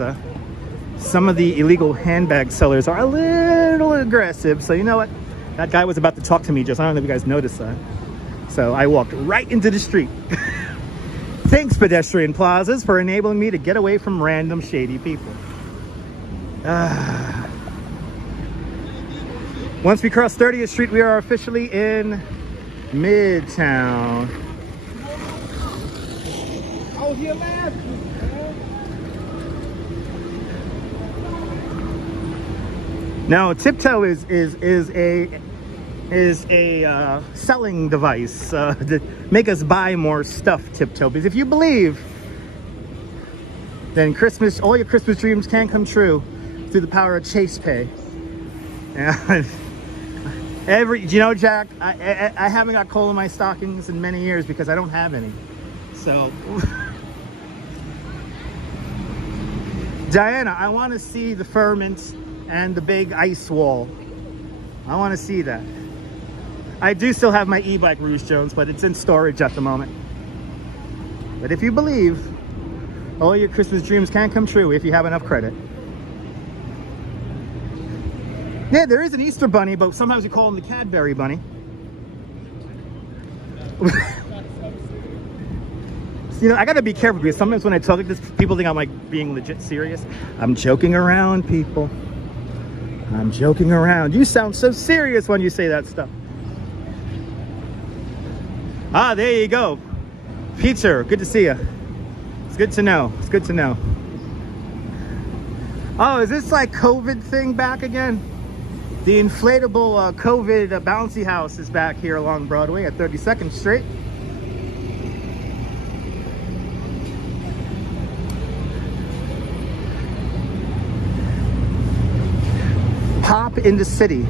some of the illegal handbag sellers are a little aggressive. So you know what? That guy was about to talk to me just. I don't know if you guys noticed that. So I walked right into the street. Thanks, pedestrian plazas, for enabling me to get away from random shady people. Once we cross 30th Street, we are officially in Midtown. I was here last week, man. No, tiptoe is a selling device to make us buy more stuff. Tiptoe, because if you believe, then all your Christmas dreams can come true through the power of Chase Pay. And you know, Jack, I haven't got coal in my stockings in many years because I don't have any. So, Diana, I want to see the firmament and the big ice wall. I want to see that. I do still have my e-bike, Rouge Jones, but it's in storage at the moment. But if you believe, all your Christmas dreams can come true if you have enough credit. Yeah, there is an Easter bunny, but sometimes we call him the Cadbury bunny. You know, I gotta be careful because sometimes when I talk like this, people think I'm like being legit serious. I'm joking around, people. I'm joking around. You sound so serious when you say that stuff. Ah, there you go. Peter, good to see you. It's good to know. It's good to know. Oh, is this like COVID thing back again? The inflatable COVID bouncy house is back here along Broadway at 32nd Street. Pop in the City.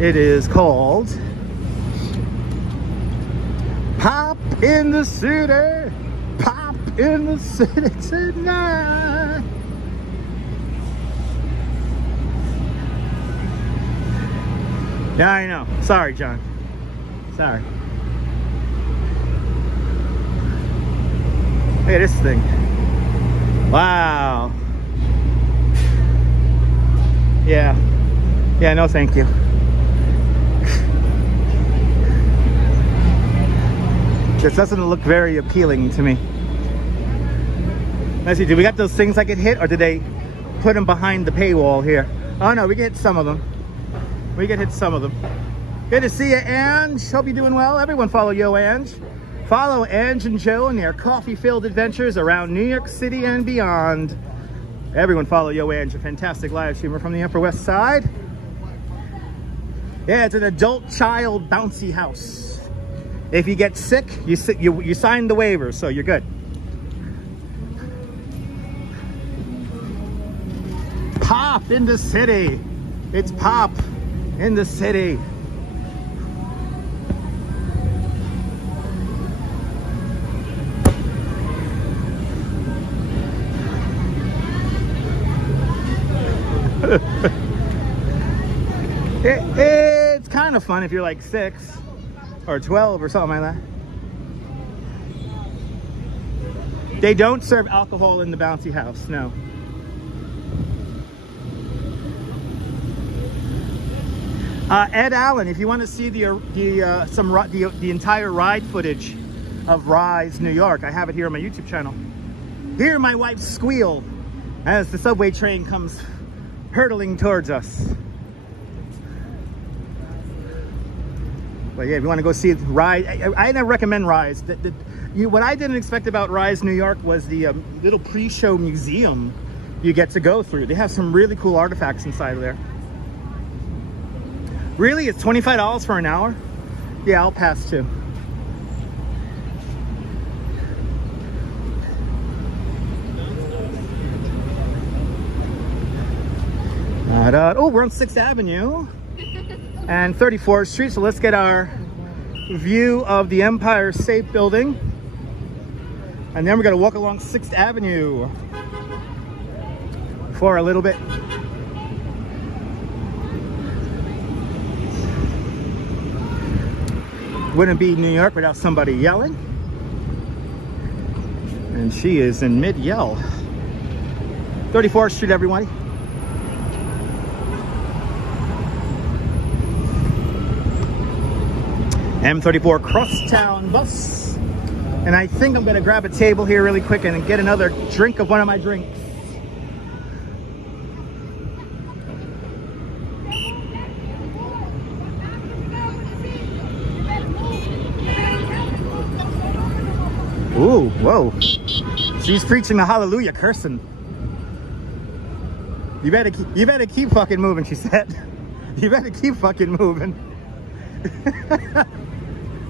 It is called Pop in the City. Pop in the City tonight. Yeah, I know. Sorry, John. Sorry. Look at this thing. Wow. Yeah. Yeah, no thank you. This doesn't look very appealing to me. Let's see, do we got those things I could hit, or did they put them behind the paywall here? Oh no, we can hit some of them. We can hit some of them. Good to see you, Ange. Hope you're doing well. Everyone follow Yo Ange. Follow Ange and Joe and their coffee-filled adventures around New York City and beyond. Everyone follow Yo Ange, a fantastic live streamer from the Upper West Side. Yeah, it's an adult child bouncy house. If you get sick, you sign the waiver, so you're good. Pop in the city. It's pop in the city. It's kind of fun if you're like 6 or 12 or something like that. They don't serve alcohol in the bouncy house, no. Ed Allen, if you want to see the entire ride footage of Rise New York, I have it here on my YouTube channel. Hear my wife squeal as the subway train comes hurtling towards us. But yeah, if you want to go see Rise, I never recommend Rise. What I didn't expect about Rise New York was the little pre-show museum you get to go through. They have some really cool artifacts inside of there. Really? It's $25 for an hour? Yeah, I'll pass too. Oh, we're on 6th Avenue and 34th Street, so let's get our view of the Empire State Building. And then we're gonna walk along 6th Avenue for a little bit. Wouldn't be New York without somebody yelling. And she is in mid-yell. 34th Street, everybody. M34 Crosstown bus. And I think I'm gonna grab a table here really quick and get another drink of one of my drinks. Ooh, whoa. She's preaching the hallelujah, cursing. You better keep fucking moving, she said. You better keep fucking moving.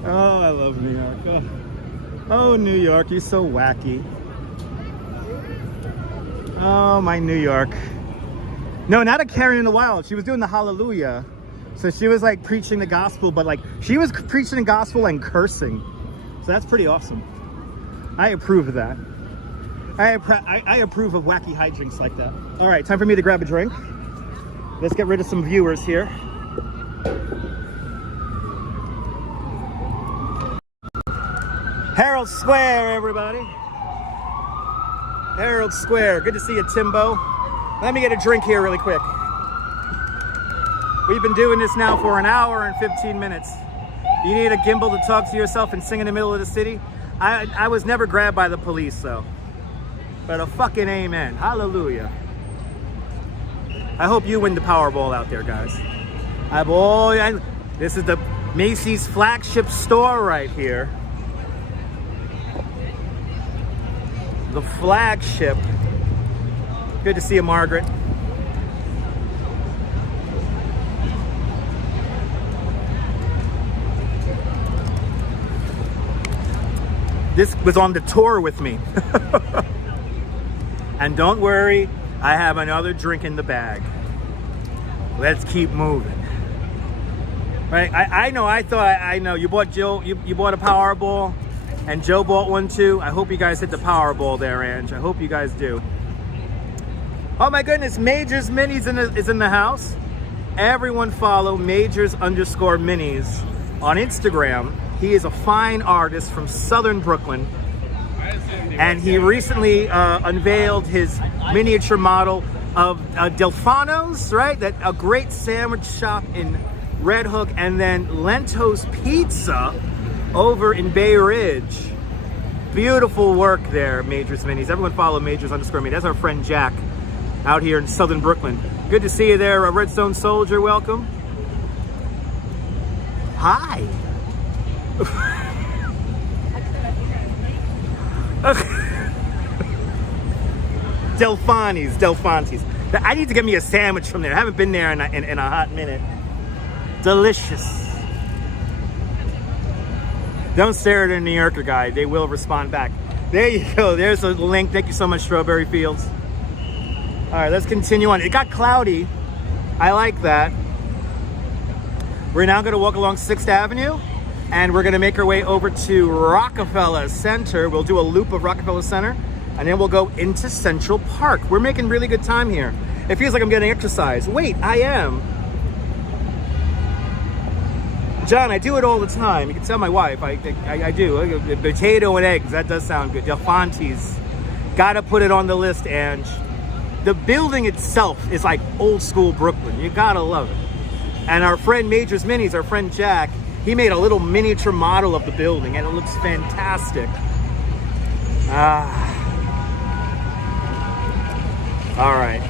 Oh, I love New York. Oh, New York, you're so wacky. Oh, my New York. No, not a Karen in the Wild. She was doing the hallelujah. So she was like preaching the gospel, but like she was preaching the gospel and cursing. So that's pretty awesome. I approve of that. I approve of wacky hijinks like that. All right, time for me to grab a drink. Let's get rid of some viewers here. Herald Square, everybody. Herald Square. Good to see you, Timbo. Let me get a drink here really quick. We've been doing this now for an hour and 15 minutes. You need a gimbal to talk to yourself and sing in the middle of the city? I was never grabbed by the police, though. But a fucking amen. Hallelujah. I hope you win the Powerball out there, guys. This is the Macy's flagship store right here. The flagship. Good to see you, Margaret. This was on the tour with me. And don't worry, I have another drink in the bag. Let's keep moving. Right? I know. You bought Joe, you bought a Powerball, and Joe bought one too. I hope you guys hit the Powerball there, Ange. I hope you guys do. Oh my goodness, Majors Minis is in the house. Everyone follow Majors_Minis on Instagram. He is a fine artist from Southern Brooklyn. And he recently unveiled his miniature model of Delfano's, right? A great sandwich shop in Red Hook, and then Lento's Pizza over in Bay Ridge. Beautiful work there, Majors Minis. Everyone follow Majors_Mini. That's our friend Jack out here in Southern Brooklyn. Good to see you there, Redstone Soldier. Welcome. Hi. Delfonte's. I need to get me a sandwich from there. I haven't been there in a hot minute. Delicious. Don't stare at a New Yorker guy. They will respond back. There you go. There's a link. Thank you so much, Strawberry Fields. All right, let's continue on. It got cloudy. I like that. We're now going to walk along 6th Avenue. And we're gonna make our way over to Rockefeller Center. We'll do a loop of Rockefeller Center, and then we'll go into Central Park. We're making really good time here. It feels like I'm getting exercise. Wait, I am. John, I do it all the time. You can tell my wife, I do. Potato and eggs, that does sound good. Delfonte's, gotta put it on the list, Ange. The building itself is like old school Brooklyn. You gotta love it. And our friend Majors Minis, our friend Jack, he made a little miniature model of the building, and it looks fantastic. All right.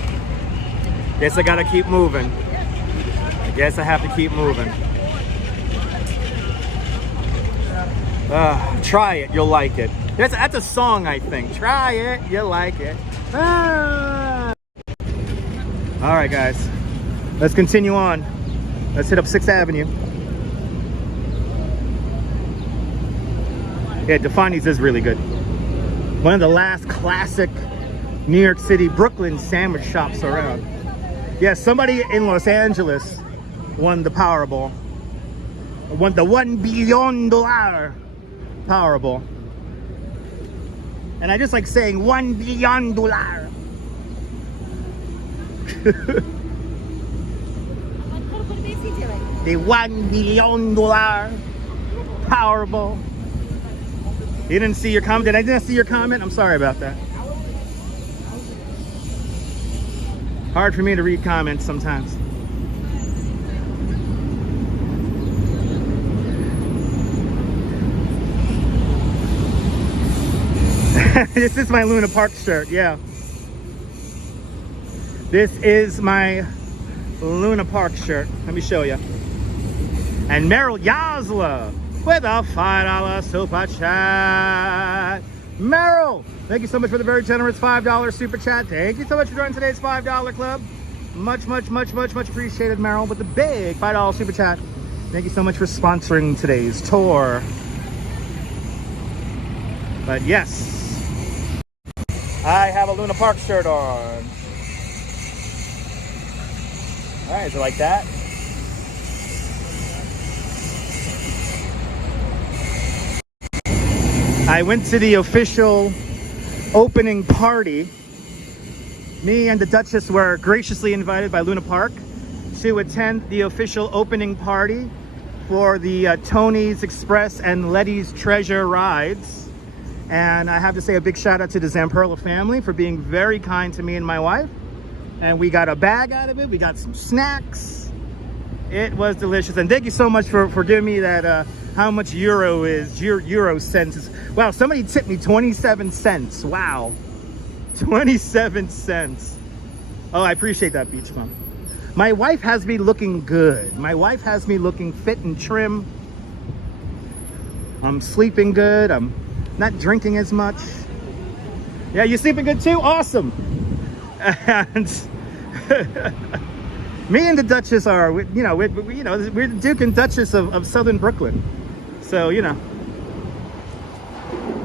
Guess I gotta keep moving. I guess I have to keep moving. Try it, you'll like it. That's a song, I think. Try it, you'll like it. All right, guys. Let's continue on. Let's hit up 6th Avenue. Yeah, Delfonte's is really good. One of the last classic New York City, Brooklyn sandwich shops around. Yeah, somebody in Los Angeles won the Powerball. Won the $1 billion Powerball. And I just like saying $1 billion. The $1 billion Powerball. You didn't see your comment? Did I not see your comment? I'm sorry about that. Hard for me to read comments sometimes. This is my Luna Park shirt, yeah. This is my Luna Park shirt. Let me show you. And Meryl Yasla with a $5 super chat. Merrill, thank you so much for the very generous $5 super chat. Thank you so much for joining today's $5 club. Much appreciated, Merrill, with the big $5 super chat. Thank you so much for sponsoring today's tour. But yes, I have a Luna Park shirt on. All right, is it like that? I went to the official opening party. Me and the Duchess were graciously invited by Luna Park to attend the official opening party for the Tony's Express and Letty's Treasure rides. And I have to say a big shout out to the Zamperla family for being very kind to me and my wife. And we got a bag out of it. We got some snacks. It was delicious. And thank you so much for giving me that, how much euro is, euro cents is. Wow, somebody tipped me 27 cents. Wow. 27 cents. Oh, I appreciate that, Beach Mom. My wife has me looking good. My wife has me looking fit and trim. I'm sleeping good. I'm not drinking as much. Yeah, you sleeping good too? Awesome. And me and the Duchess are, we're the Duke and Duchess of Southern Brooklyn. So, you know.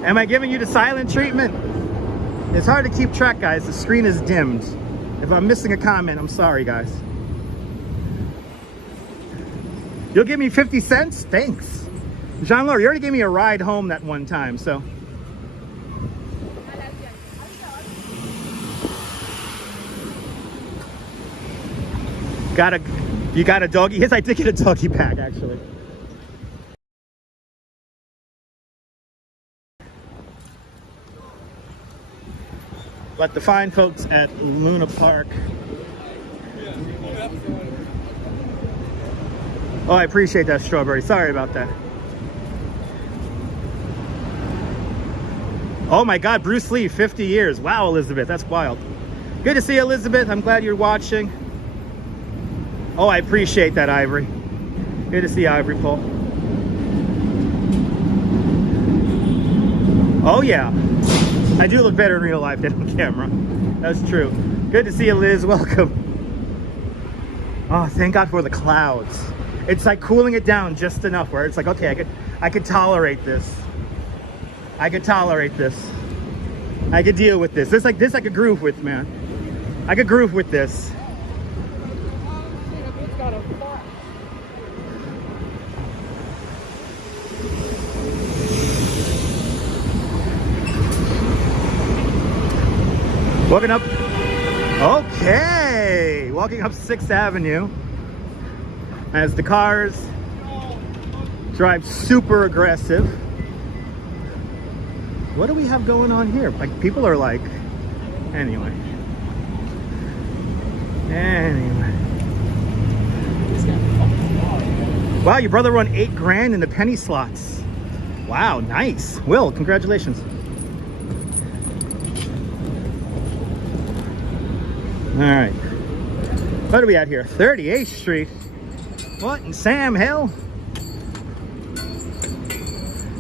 Am I giving you the silent treatment? It's hard to keep track, guys. The screen is dimmed. If I'm missing a comment, I'm sorry, guys. You'll give me 50 cents? Thanks. Jean-Laure, you already gave me a ride home that one time, so. You got a doggy? Yes, I did get a doggy bag, actually. But the fine folks at Luna Park. Oh, I appreciate that, Strawberry. Sorry about that. Oh my God, Bruce Lee, 50 years. Wow, Elizabeth, that's wild. Good to see you, Elizabeth. I'm glad you're watching. Oh, I appreciate that, Ivory. Good to see you, Ivory Paul. Oh yeah, I do look better in real life than on camera. That's true. Good to see you, Liz. Welcome. Oh, thank God for the clouds. It's like cooling it down just enough where it's like, okay, I could tolerate this. I could tolerate this. I could deal with this. This I could groove with, man. I could groove with this. Walking up, okay, walking up 6th Avenue as the cars drive super aggressive. What do we have going on here? Like, people are like, anyway. Wow, your brother won 8 grand in the penny slots. Wow, nice. Will, congratulations. All right, what are we at here? 38th Street. What in Sam Hill?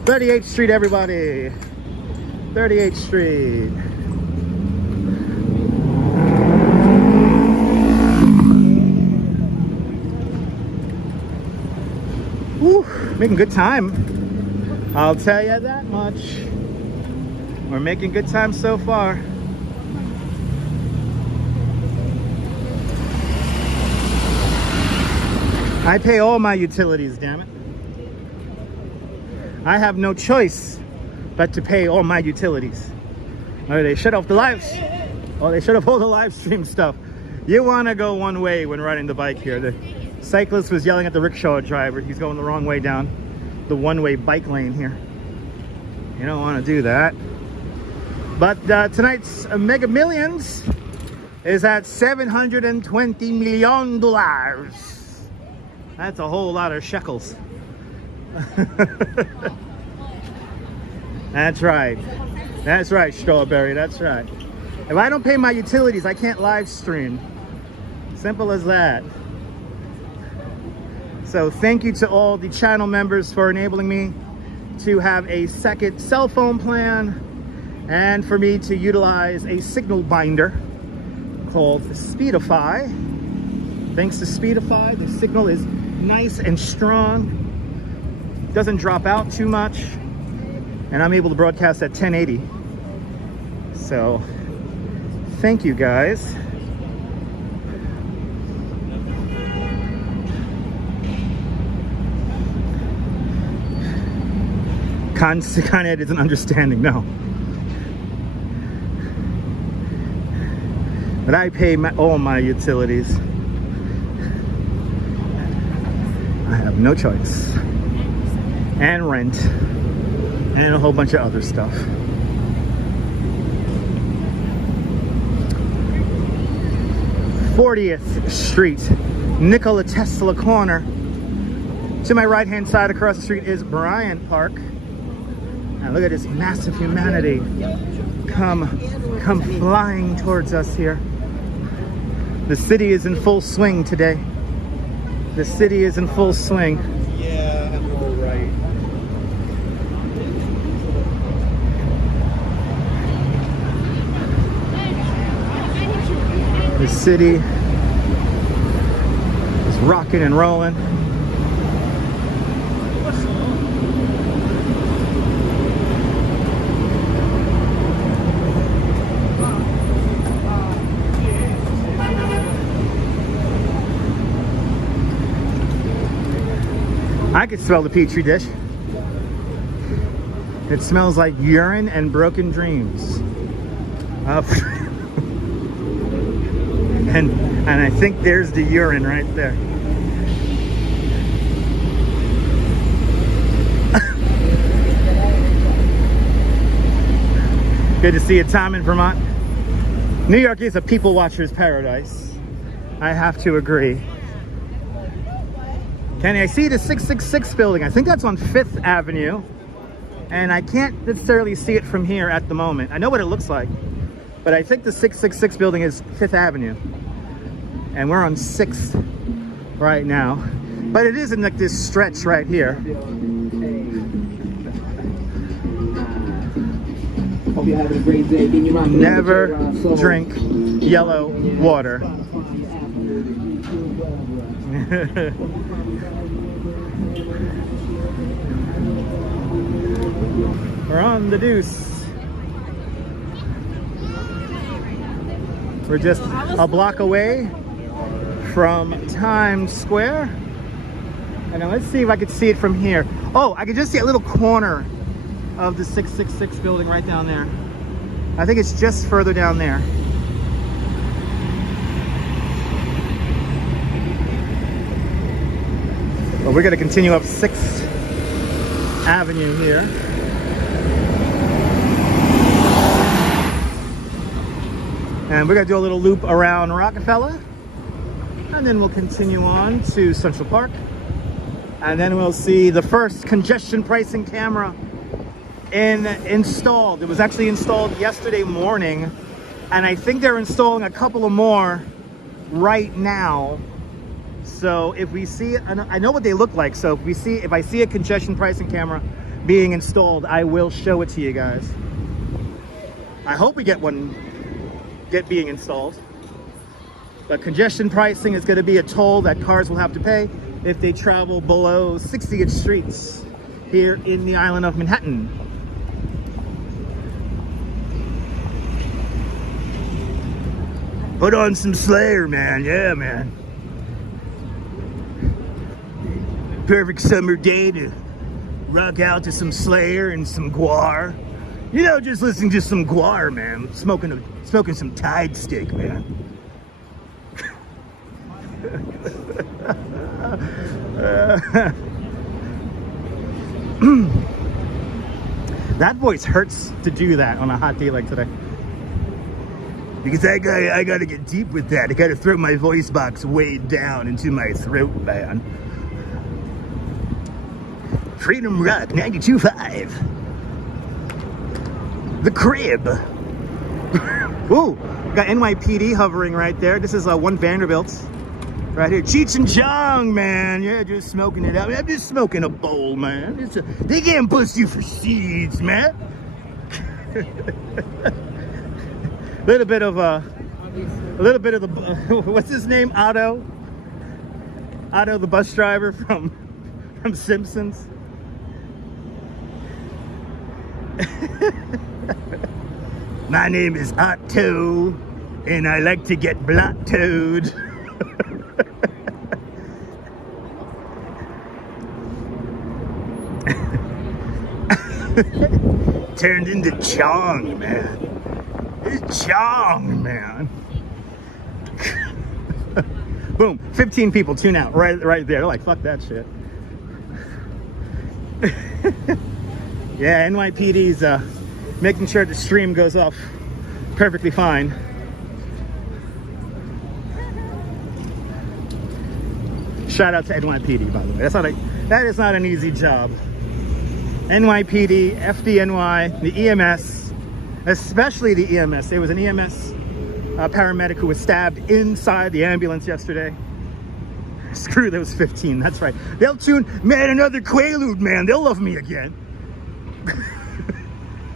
38th Street, everybody. 38th Street. Woo, making good time. I'll tell you that much. We're making good time so far. I pay all my utilities, damn it. I have no choice but to pay all my utilities. Oh, they shut off the lives. Oh, they shut off all the live stream stuff. You want to go one way when riding the bike here. The cyclist was yelling at the rickshaw driver. He's going the wrong way down the one-way bike lane here. You don't want to do that. But tonight's Mega Millions is at $720 million. That's a whole lot of shekels. That's right. That's right, Strawberry. That's right. If I don't pay my utilities, I can't live stream. Simple as that. So thank you to all the channel members for enabling me to have a second cell phone plan and for me to utilize a signal binder called Speedify. Thanks to Speedify, the signal is nice and strong, doesn't drop out too much, and I'm able to broadcast at 1080. So thank you guys. Con Ed isn't understanding, no. But I pay all my utilities. I have no choice. And rent. And a whole bunch of other stuff. '40th Street, Nikola Tesla corner. To my right-hand side across the street is Bryant Park. And look at this massive humanity come flying towards us here. The city is in full swing today. The city is in full swing. Yeah, I'm all right. The city is rocking and rolling. I could smell the petri dish. It smells like urine and broken dreams. And I think there's the urine right there. Good to see you, Tom, in Vermont. New York is a people watcher's paradise. I have to agree. Kenny, I see the 666 building. I think that's on 5th Avenue. And I can't necessarily see it from here at the moment. I know what it looks like. But I think the 666 building is 5th Avenue. And we're on 6th right now. But it is in like this stretch right here. Hope you're having a great day. Never drink yellow water. We're on the deuce. We're just a block away from Times Square. And now let's see if I could see it from here. Oh, I can just see a little corner of the 666 building right down there. I think it's just further down there. Well, we're going to continue up 6th Avenue here. And we're going to do a little loop around Rockefeller. And then we'll continue on to Central Park. And then we'll see the first congestion pricing camera installed. It was actually installed yesterday morning. And I think they're installing a couple of more right now. So if we see, I know what they look like. So if I see a congestion pricing camera being installed, I will show it to you guys. I hope we get one being installed. But congestion pricing is going to be a toll that cars will have to pay if they travel below 60th streets here in the island of Manhattan. Put on some Slayer, man. Yeah, man. Perfect summer day to rock out to some Slayer and some Guar. You know, just listening to some Guar, man. Smoking some Tide Stick, man. That voice hurts to do that on a hot day like today. Because I gotta get deep with that. I gotta throw my voice box way down into my throat, man. Freedom Rock 92.5. The Crib. Ooh, got NYPD hovering right there. This is one Vanderbilt. Right here. Cheech and Chong, man. Yeah, just smoking it out. I'm just smoking a bowl, man. They can't bust you for seeds, man. little bit of the what's his name? Otto the bus driver from Simpsons. My name is Otto, and I like to get blot-toed. Turned into Chong, man. It's Chong, man. Boom, 15 people tune out right there. They're like, fuck that shit. Yeah, NYPD's making sure the stream goes off perfectly fine. Shout out to NYPD, by the way. That is not an easy job. NYPD, FDNY, the EMS, especially the EMS. There was an EMS paramedic who was stabbed inside the ambulance yesterday. Screw those 15, that's right. They'll tune, man, another Quaalude, man. They'll love me again.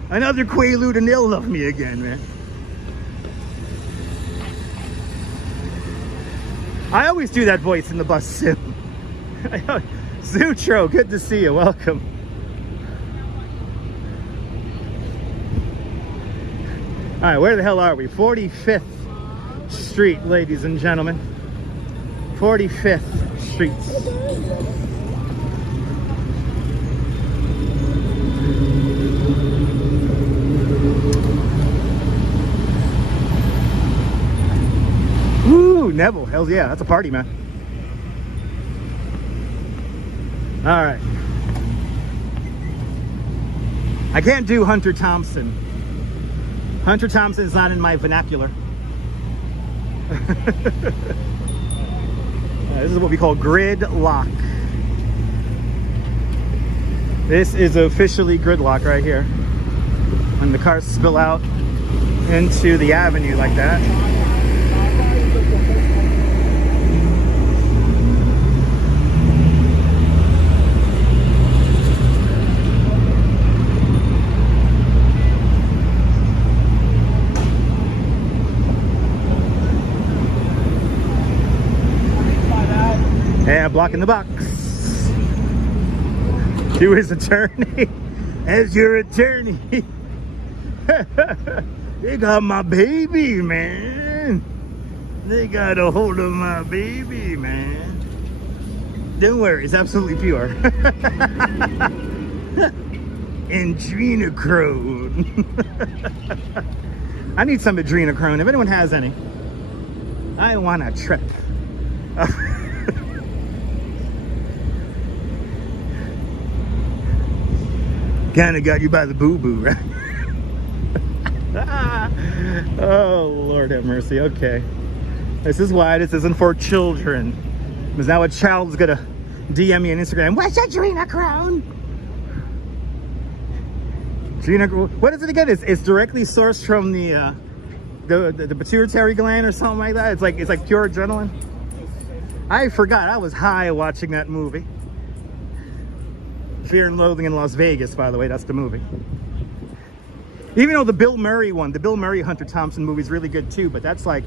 Another Quaalude and they'll love me again, man. I always do that voice in the bus too. Zutro, good to see you, welcome. All right, where the hell are we? 45th Street, ladies and gentlemen. 45th Street. Woo, Neville, hell yeah, that's a party, man. All right. I can't do Hunter Thompson. Hunter Thompson is not in my vernacular. This is what we call gridlock. This is officially gridlock right here. When the cars spill out into the avenue like that. Yeah, blocking the box. To his attorney. As your attorney. They got my baby, man. They got a hold of my baby, man. Don't worry, it's absolutely pure. Adrenochrome. I need some adrenochrome. If anyone has any, I want a trip. Kinda got you by the boo-boo, right? Oh, Lord have mercy. Okay. This is why this isn't for children. Because now a child's gonna DM me on Instagram. What's adrenochrome? What is it again? It's directly sourced from the pituitary gland or something like that. It's like pure adrenaline. I forgot. I was high watching that movie. Fear and Loathing in Las Vegas, by the way, that's the movie. Even though the Bill Murray one, the Bill Murray Hunter Thompson movie is really good too, but that's like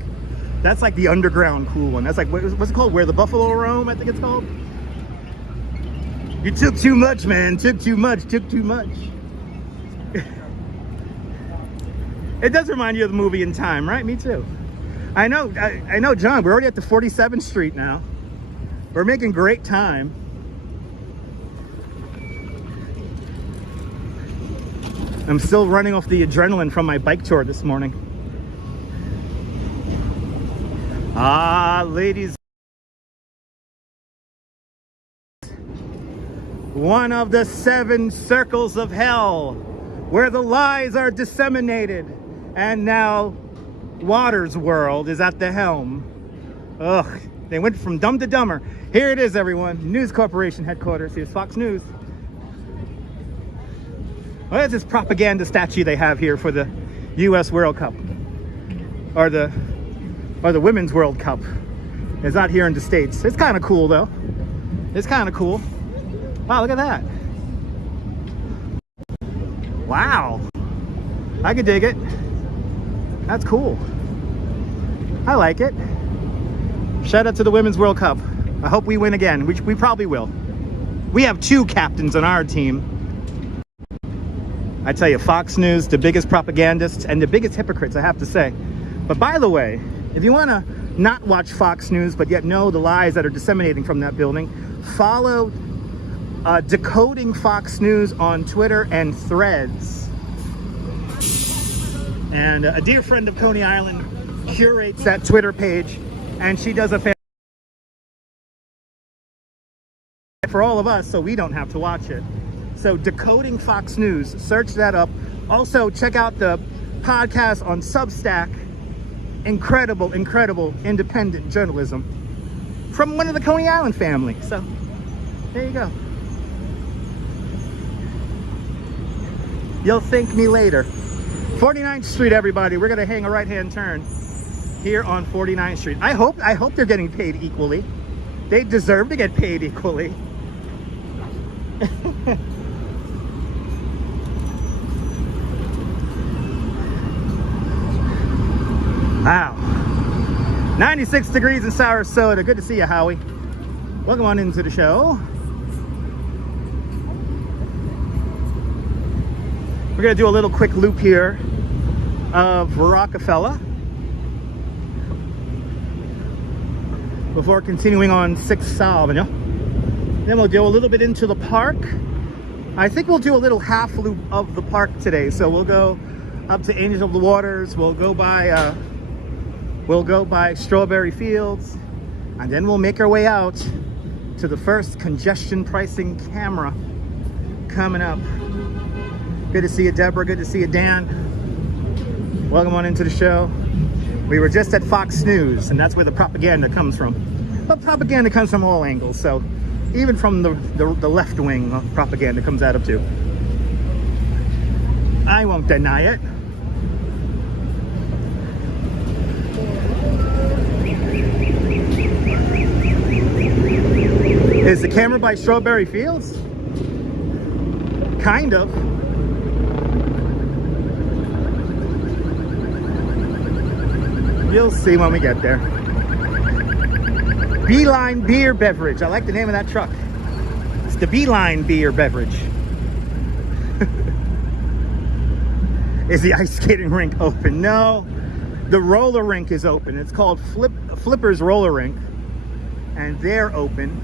the underground cool one. That's like, what's it called? Where the Buffalo Roam, I think it's called. You took too much, man. Took too much. It does remind you of the movie In Time, right? Me too. I know, John, we're already at the 47th Street now. We're making great time. I'm still running off the adrenaline from my bike tour this morning. Ah, ladies. One of the 7 circles of hell where the lies are disseminated. And now Waters World is at the helm. Ugh, they went from dumb to dumber. Here it is, everyone. News Corporation headquarters. Here's Fox News. What is this propaganda statue they have here for the U.S. World Cup? Or the Women's World Cup. It's not here in the States. It's kind of cool, though. It's kind of cool. Wow, look at that. Wow. I could dig it. That's cool. I like it. Shout out to the Women's World Cup. I hope we win again, which we probably will. We have 2 captains on our team. I tell you, Fox News, the biggest propagandists and the biggest hypocrites, I have to say. But by the way, if you want to not watch Fox News, but yet know the lies that are disseminating from that building, follow Decoding Fox News on Twitter and Threads. And a dear friend of Coney Island curates that Twitter page, and she does a for all of us, so we don't have to watch it. So Decoding Fox News, search that up. Also check out the podcast on Substack. Incredible independent journalism from one of the Coney Island family. So there you go. You'll thank me later. 49th Street, everybody. We're gonna hang a right-hand turn here on 49th Street. I hope they're getting paid equally. They deserve to get paid equally. Wow. 96 degrees in Sarasota. Good to see you, Howie. Welcome on into the show. We're gonna do a little quick loop here of Rockefeller before continuing on 6th Avenue. Then we'll go a little bit into the park. I think we'll do a little half loop of the park today. So we'll go up to Angel of the Waters. We'll go by Strawberry Fields, and then we'll make our way out to the First Congestion Pricing Camera coming up. Good to see you, Deborah. Good to see you, Dan. Welcome on into the show. We were just at Fox News, and that's where the propaganda comes from. But propaganda comes from all angles, so even from the left wing, propaganda comes out of too. I won't deny it. Is the camera by Strawberry Fields? Kind of. You'll see when we get there. Beeline Beer Beverage. I like the name of that truck. It's the Beeline Beer Beverage. Is the ice skating rink open? No. The roller rink is open. It's called Flipper's Roller Rink. And they're open.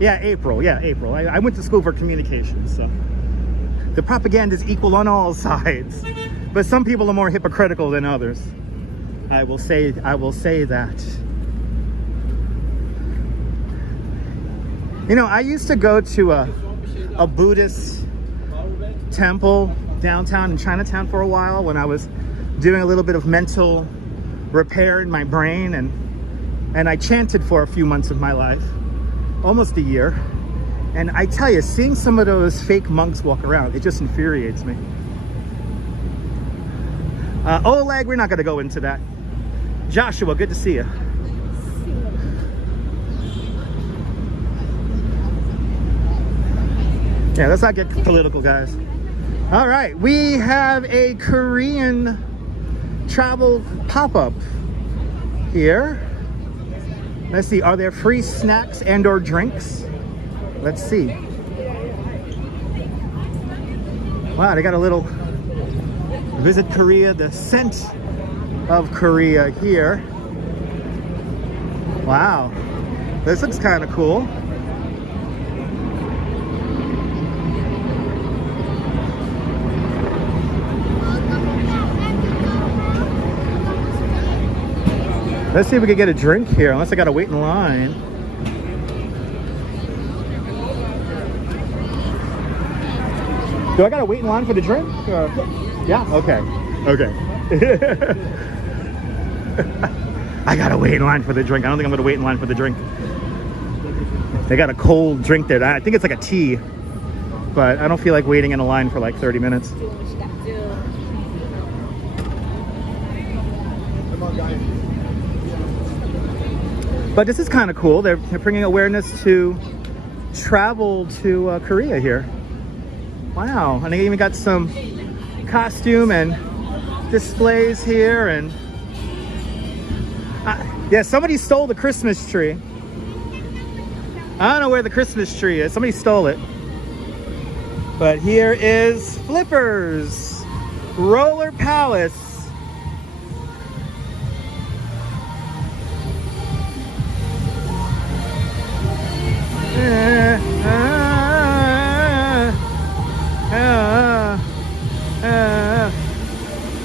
Yeah, April. Yeah, April. I went to school for communications, so the propaganda is equal on all sides. But some people are more hypocritical than others. I will say that. You know, I used to go to a Buddhist temple downtown in Chinatown for a while when I was doing a little bit of mental repair in my brain, and I chanted for a few months of my life, almost a year. And I tell you, seeing some of those fake monks walk around, it just infuriates me. Oleg, we're not going to go into that. Joshua, good to see you. Yeah, let's not get political, guys. All right, we have a Korean travel pop-up here. Let's see, are there free snacks and or drinks? Let's see. Wow, they got a little Visit Korea, the scent of Korea here. Wow, this looks kind of cool. Let's see if we can get a drink here, unless I gotta wait in line. Do I gotta wait in line for the drink? Yeah, okay. Okay. I gotta wait in line for the drink. I don't think I'm gonna wait in line for the drink. They got a cold drink there. I think it's like a tea, but I don't feel like waiting in a line for like 30 minutes. But this is kind of cool. They're bringing awareness to travel to Korea here. Wow, and they even got some costume and displays here, and yeah, somebody stole the Christmas tree. I don't know where the Christmas tree is. Somebody stole it. But here is Flippers Roller Palace.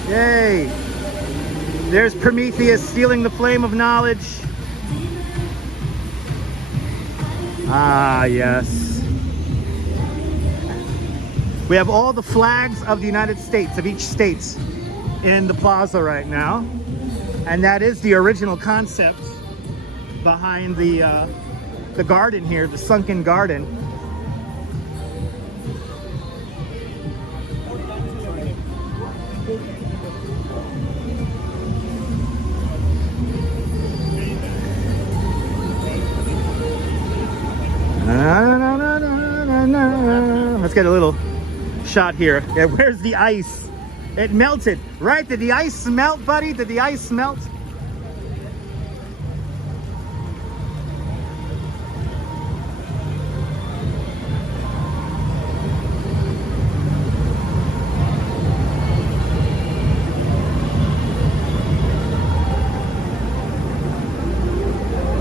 Yay! There's Prometheus stealing the flame of knowledge. Ah, yes. We have all the flags of the United States, of each state, in the plaza right now. And that is the original concept behind the garden here, the sunken garden. Let's get a little shot here. Yeah, where's the ice? It melted, right? Did the ice melt, buddy? Did the ice melt?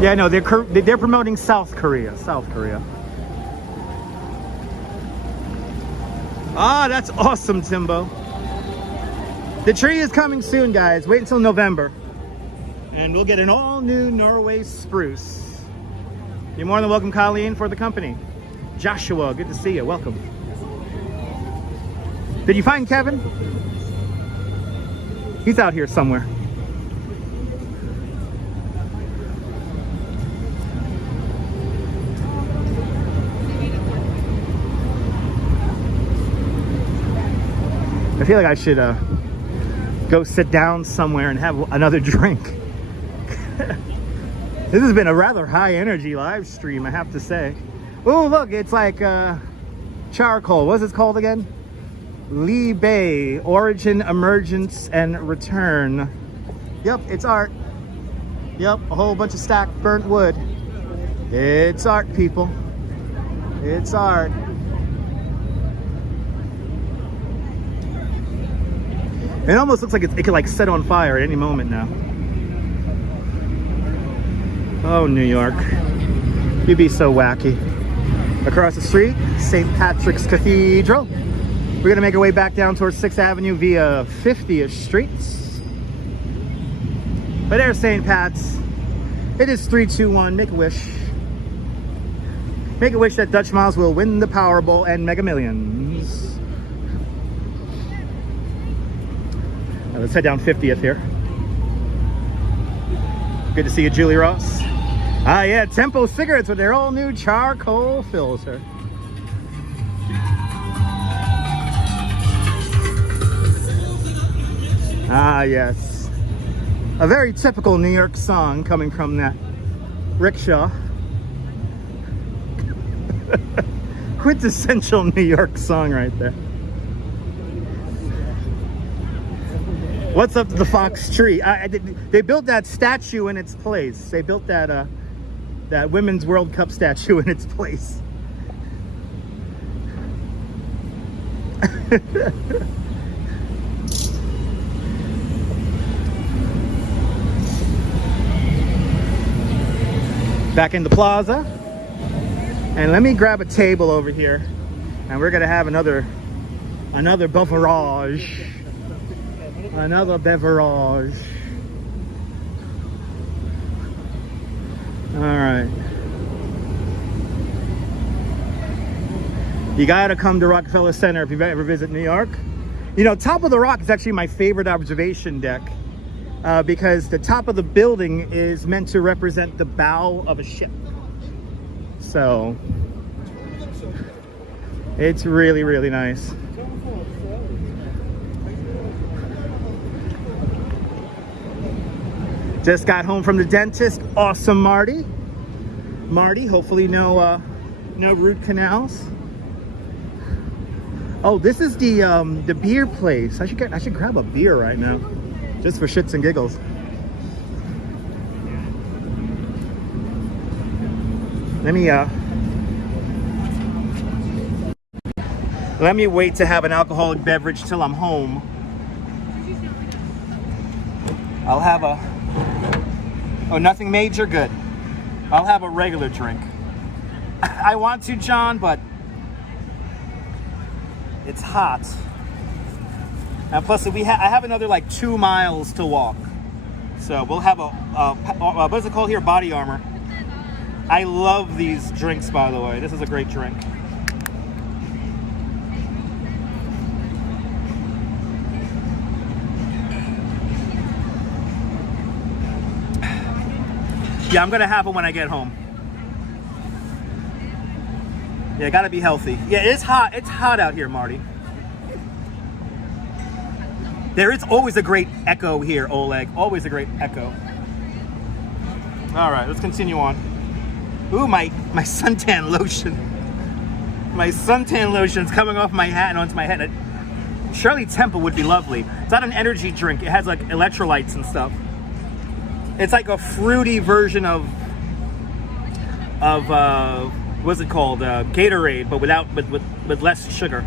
Yeah, no, they're promoting South Korea. South Korea. Ah, that's awesome, Timbo. The tree is coming soon, guys. Wait until November, and we'll get an all-new Norway spruce. You're more than welcome, Colleen, for the company. Joshua, good to see you. Welcome. Did you find Kevin? He's out here somewhere. I feel like I should go sit down somewhere and have another drink. This has been a rather high energy live stream, I have to say. Oh, look, it's like charcoal. What's it called again? Lee Bay, Origin, Emergence, and Return. Yep, it's art. Yep, a whole bunch of stacked burnt wood. It's art, people. It's art. It almost looks like it could like set on fire at any moment now. Oh, New York. You'd be so wacky. Across the street, St. Patrick's Cathedral. We're gonna make our way back down towards 6th Avenue via 50th Street. But there's St. Pat's. It is 3-2-1, make a wish. Make a wish that Dutch Miles will win the Powerball and Mega Millions. Let's head down 50th here. Good to see you, Julie Ross. Ah, yeah, Tempo cigarettes with their all new charcoal filter. Ah, yes. A very typical New York song coming from that rickshaw. Quintessential New York song right there. What's up to the Fox tree? They built that statue in its place. They built that that Women's World Cup statue in its place. Back in the plaza. And let me grab a table over here. And we're gonna have another beverage. Another beverage. All right. You gotta come to Rockefeller Center if you ever visit New York. You know, top of the rock is actually my favorite observation deck because the top of the building is meant to represent the bow of a ship. So it's really, really nice. Just got home from the dentist. Awesome, Marty. Marty, hopefully no root canals. Oh, this is the beer place. I should grab a beer right now, just for shits and giggles. Let me wait to have an alcoholic beverage till I'm home. I'll have oh, nothing major, good. I'll have a regular drink. I want to, John, but it's hot. And plus, I have another like 2 miles to walk. So we'll have what is it called here? Body Armor. I love these drinks, by the way. This is a great drink. Yeah, I'm gonna have them when I get home. Yeah, gotta be healthy. Yeah, it's hot. It's hot out here, Marty. There is always a great echo here, Oleg. Always a great echo. All right, let's continue on. Ooh, my suntan lotion. My suntan lotion's coming off my hat and onto my head. Shirley Temple would be lovely. It's not an energy drink. It has like electrolytes and stuff. It's like a fruity version of what's it called? Gatorade, but with less sugar.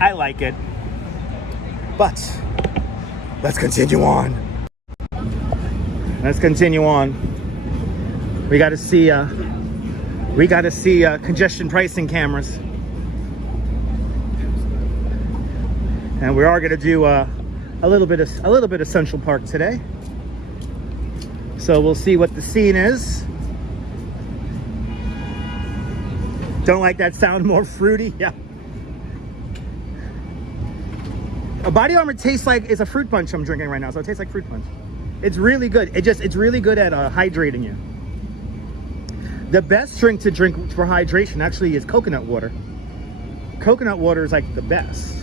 I like it. But let's continue on. Let's continue on. We got to see congestion pricing cameras, and we are going to do a little bit of Central Park today. So we'll see what the scene is. Don't like that sound more fruity? Yeah. A Body Armor tastes like it's a fruit punch I'm drinking right now, so it tastes like fruit punch. It's really good. It's really good at hydrating you. The best drink to drink for hydration actually is coconut water. Coconut water is like the best.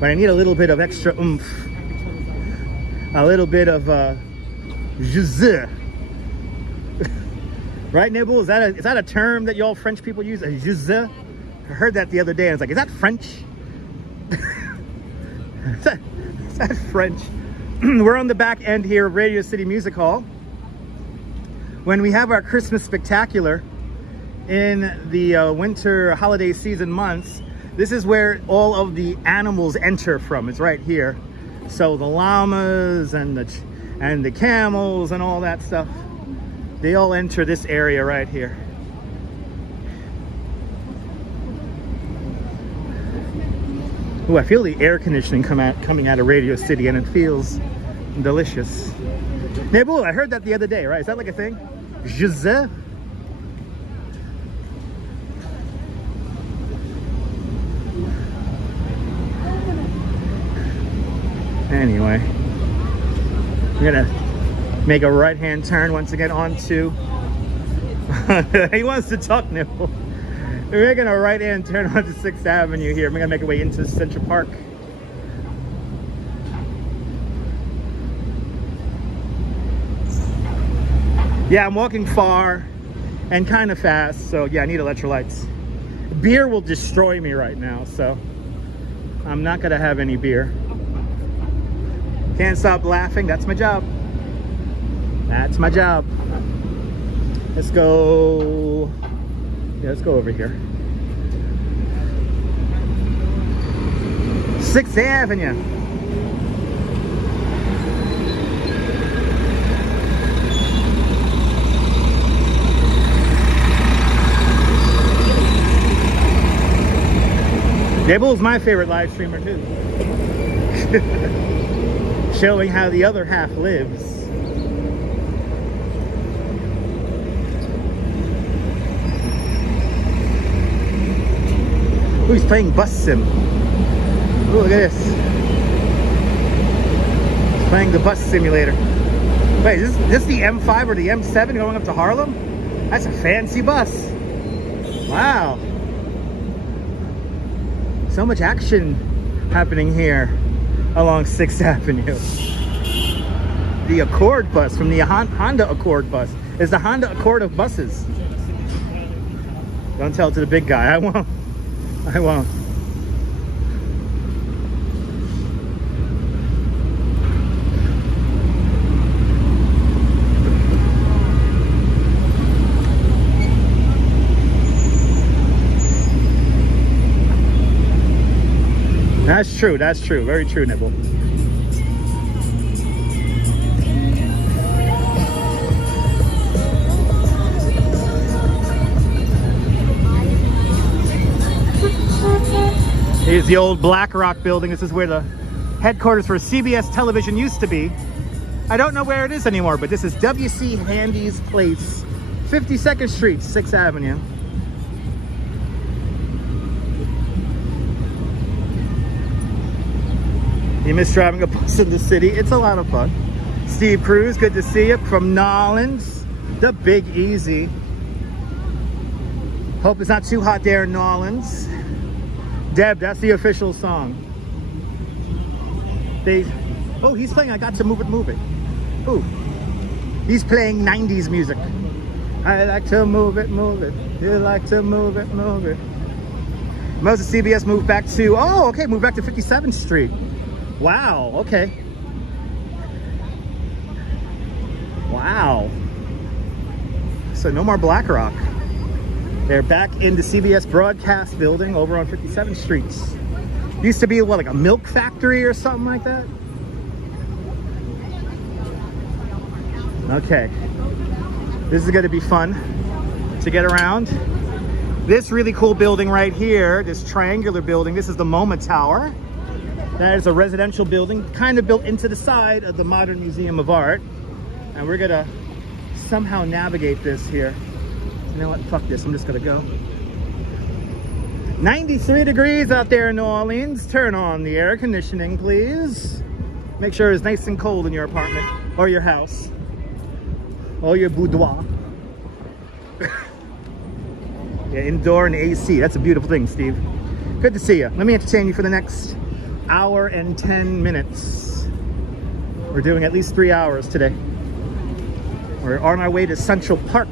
But I need a little bit of extra oomph. A little bit of zhuzh. Right, Nibble? Is that a term that y'all French people use? A zhuzh? I heard that the other day and I was like, is that French? is that French? We're on the back end here of Radio City Music Hall. When we have our Christmas spectacular in the winter holiday season months, this is where all of the animals enter from. It's right here. So the llamas and the camels and all that stuff, they all enter this area right here. Ooh, I feel the air conditioning coming out of Radio City, and it feels delicious. Nabul, I heard that the other day, right? Is that like a thing? Joseph? Anyway, we're gonna make a right-hand turn once again onto he wants to talk, Nibble. We're making a right-hand turn onto 6th Avenue here. We're gonna make our way into Central Park. Yeah, I'm walking far and kind of fast, so yeah, I need electrolytes. Beer will destroy me right now, so I'm not gonna have any beer. Can't stop laughing. That's my job. That's my job. Let's go. Yeah, let's go over here. 6th Avenue. Gabble's my favorite live streamer too. Showing how the other half lives. Ooh, he's playing Bus Sim. Ooh, look at this. He's playing the bus simulator. Wait, is this the M5 or the M7 going up to Harlem? That's a fancy bus. Wow. So much action happening here along 6th Avenue. The Accord bus from the Honda Accord bus is the Honda Accord of buses. Don't tell it to the big guy. I won't. I won't. That's true, that's true. Very true, Nibble. Here's the old Black Rock building. This is where the headquarters for CBS television used to be. I don't know where it is anymore, but this is W.C. Handy's place, 52nd Street, 6th Avenue. You miss driving a bus in the city? It's a lot of fun. Steve Cruz, good to see you from Nolans, the Big Easy. Hope it's not too hot there in Nolans. Deb, that's the official song. Oh, he's playing I Got to Move It, Move It. Oh, he's playing 90s music. I like to move it, move it. You like to move it, move it. Most of CBS moved back to, oh, okay, moved back to 57th Street. Wow, okay. Wow. So no more Black Rock. They're back in the CBS broadcast building over on 57th Street. Used to be, what, like a milk factory or something like that? Okay. This is gonna be fun to get around. This really cool building right here, this triangular building, this is the MoMA Tower. That is a residential building, kind of built into the side of the Modern Museum of Art. And we're gonna somehow navigate this here. You know what, fuck this, I'm just gonna go. 93 degrees out there in New Orleans. Turn on the air conditioning, please. Make sure it's nice and cold in your apartment or your house or your boudoir. Yeah, indoor and AC, that's a beautiful thing, Steve. Good to see you. Let me entertain you for the next hour and 10 minutes. We're doing at least 3 hours today. We're on our way to Central Park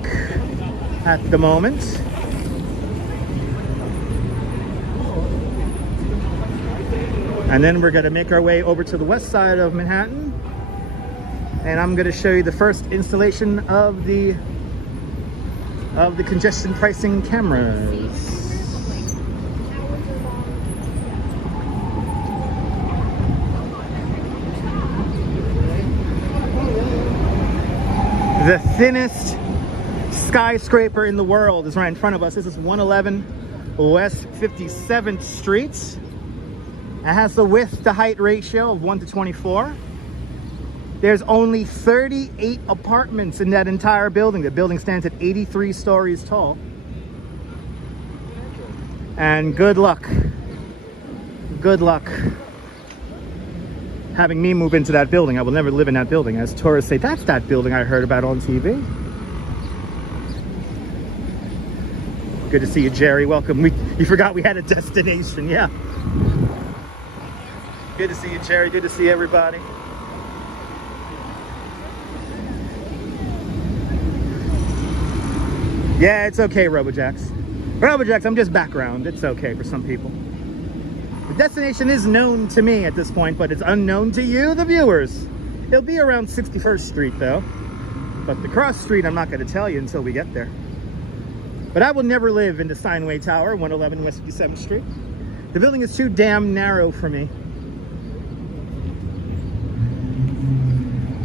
at the moment. And then we're gonna make our way over to the west side of Manhattan. And I'm gonna show you the first installation of the congestion pricing cameras. The thinnest skyscraper in the world is right in front of us. This is 111 West 57th Street. It has the width to height ratio of 1 to 24. There's only 38 apartments in that entire building. The building stands at 83 stories tall. And good luck having me move into that building. I will never live in that building. As tourists say, that's that building I heard about on TV. Good to see you, Jerry. Welcome. You forgot we had a destination. Yeah. Good to see you, Jerry. Good to see everybody. Yeah, it's okay, Robojacks. Robojacks, I'm just background. It's okay for some people. The destination is known to me at this point, but it's unknown to you, the viewers. It'll be around 61st Street, though. But the cross street, I'm not going to tell you until we get there. But I will never live in the Steinway Tower, 111 West 57th Street. The building is too damn narrow for me.